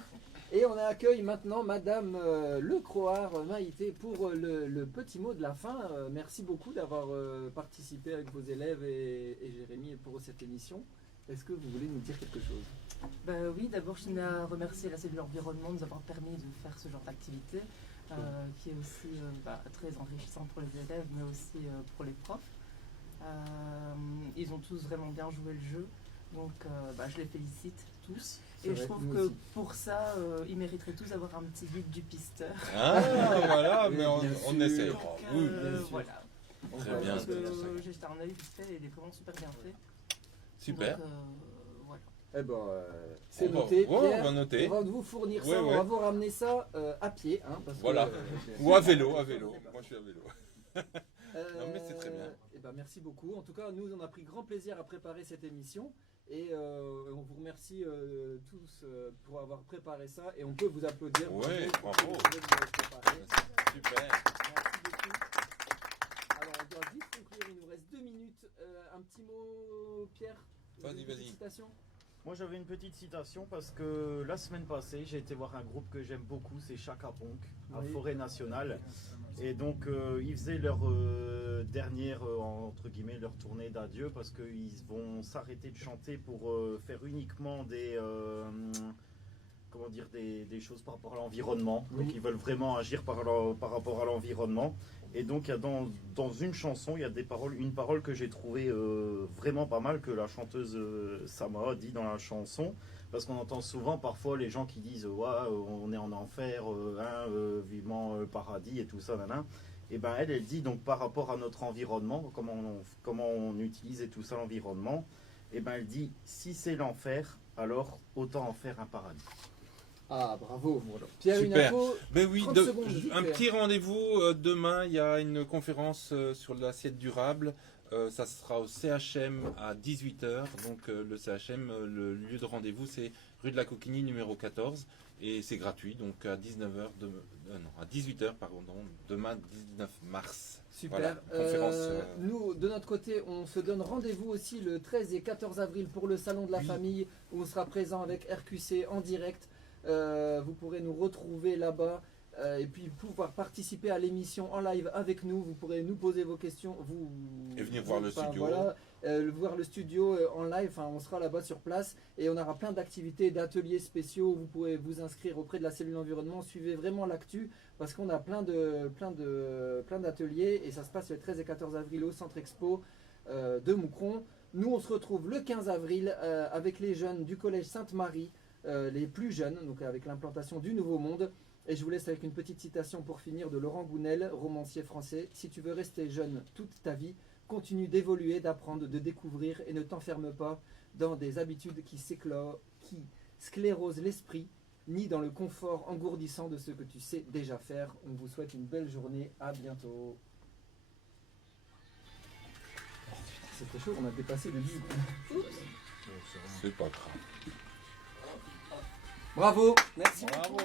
Et on accueille maintenant Madame Le Croard Maïté pour le petit mot de la fin. Merci beaucoup d'avoir participé avec vos élèves et Jérémy pour cette émission. Est-ce que vous voulez nous dire quelque chose? Oui, d'abord, je tenais à remercier la cellule environnement de nous avoir permis de faire ce genre d'activité, qui est aussi très enrichissant pour les élèves, mais aussi pour les profs. Ils ont tous vraiment bien joué le jeu, donc je les félicite tous. C'est Et vrai, je trouve nous que aussi. pour ça, ils mériteraient tous d'avoir un petit guide du pisteur. Ah, voilà, mais Bien on sûr. essaie. Donc, Oui, bien sûr. voilà. Très bien. Parce que j'ai jeté un œil vite fait et il est vraiment super bien fait. Super. Donc, voilà. Eh ben, c'est On va- noté. ouais, Pierre, on va noter. on va vous fournir ça, Ouais, on ouais. va vous ramener ça à pied. Hein, parce Voilà. que, Ou à vélo, à vélo. Moi je suis à vélo. Non, mais c'est très bien. Eh ben, merci beaucoup. En tout cas, nous, on a pris grand plaisir à préparer cette émission. Et on vous remercie tous pour avoir préparé ça. Et on peut vous applaudir. Ouais, pour bravo. ce que vous avez préparé. Super. Merci beaucoup. Alors, on doit vite conclure. Il nous reste 2 minutes. Un petit mot, Pierre. Vas-y, Une petite vas-y. citation. Moi j'avais une petite citation parce que la semaine passée j'ai été voir un groupe que j'aime beaucoup, c'est Chaka Ponk à Oui. Forêt Nationale. Et donc ils faisaient leur dernière, entre guillemets, leur tournée d'adieu parce qu'ils vont s'arrêter de chanter pour faire uniquement des, comment dire, des choses par rapport à l'environnement. Oui. Donc ils veulent vraiment agir par rapport à l'environnement. Et donc il y a dans une chanson, il y a des paroles, une parole que j'ai trouvée vraiment pas mal, que la chanteuse Sama dit dans la chanson. Parce qu'on entend souvent parfois les gens qui disent ouais, on est en enfer, vivement le paradis et tout ça, nanana. Et ben elle dit donc par rapport à notre environnement, comment on utilise et tout ça l'environnement. Et ben elle dit si c'est l'enfer, alors autant en faire un paradis. Ah, bravo. Pierre, une Super. info. Ben oui, 30 secondes, vite un fait. petit rendez-vous demain. Il y a une conférence sur l'assiette durable. Ça sera au CHM à 18h. Donc le CHM, le lieu de rendez-vous, c'est rue de la Coquigny numéro 14. Et c'est gratuit. Donc à 19h, à 18h, pardon, demain 19 mars. Super. Voilà, conférence. Nous, de notre côté, on se donne rendez-vous aussi le 13 et 14 avril pour le Salon de la Famille, où on sera présent avec RQC en direct. Vous pourrez nous retrouver là-bas. et puis pouvoir participer à l'émission en live avec nous. Vous pourrez nous poser vos questions, Et venir voir le studio. Voilà, voir le studio en live. Enfin, on sera là-bas sur place et on aura plein d'activités, d'ateliers spéciaux. Vous pourrez vous inscrire auprès de la cellule environnement. Suivez vraiment l'actu parce qu'on a plein d'ateliers et ça se passe le 13 et 14 avril au Centre Expo de Moucron. Nous, on se retrouve le 15 avril avec les jeunes du collège Sainte-Marie, les plus jeunes, donc avec l'implantation du Nouveau Monde. Et je vous laisse avec une petite citation pour finir de Laurent Gounel, romancier français. Si tu veux rester jeune toute ta vie, continue d'évoluer, d'apprendre, de découvrir et ne t'enferme pas dans des habitudes qui sclérosent l'esprit, ni dans le confort engourdissant de ce que tu sais déjà faire. On vous souhaite une belle journée. À bientôt. C'était chaud, on a dépassé le 10. C'est pas grave. Bravo, merci. Bravo.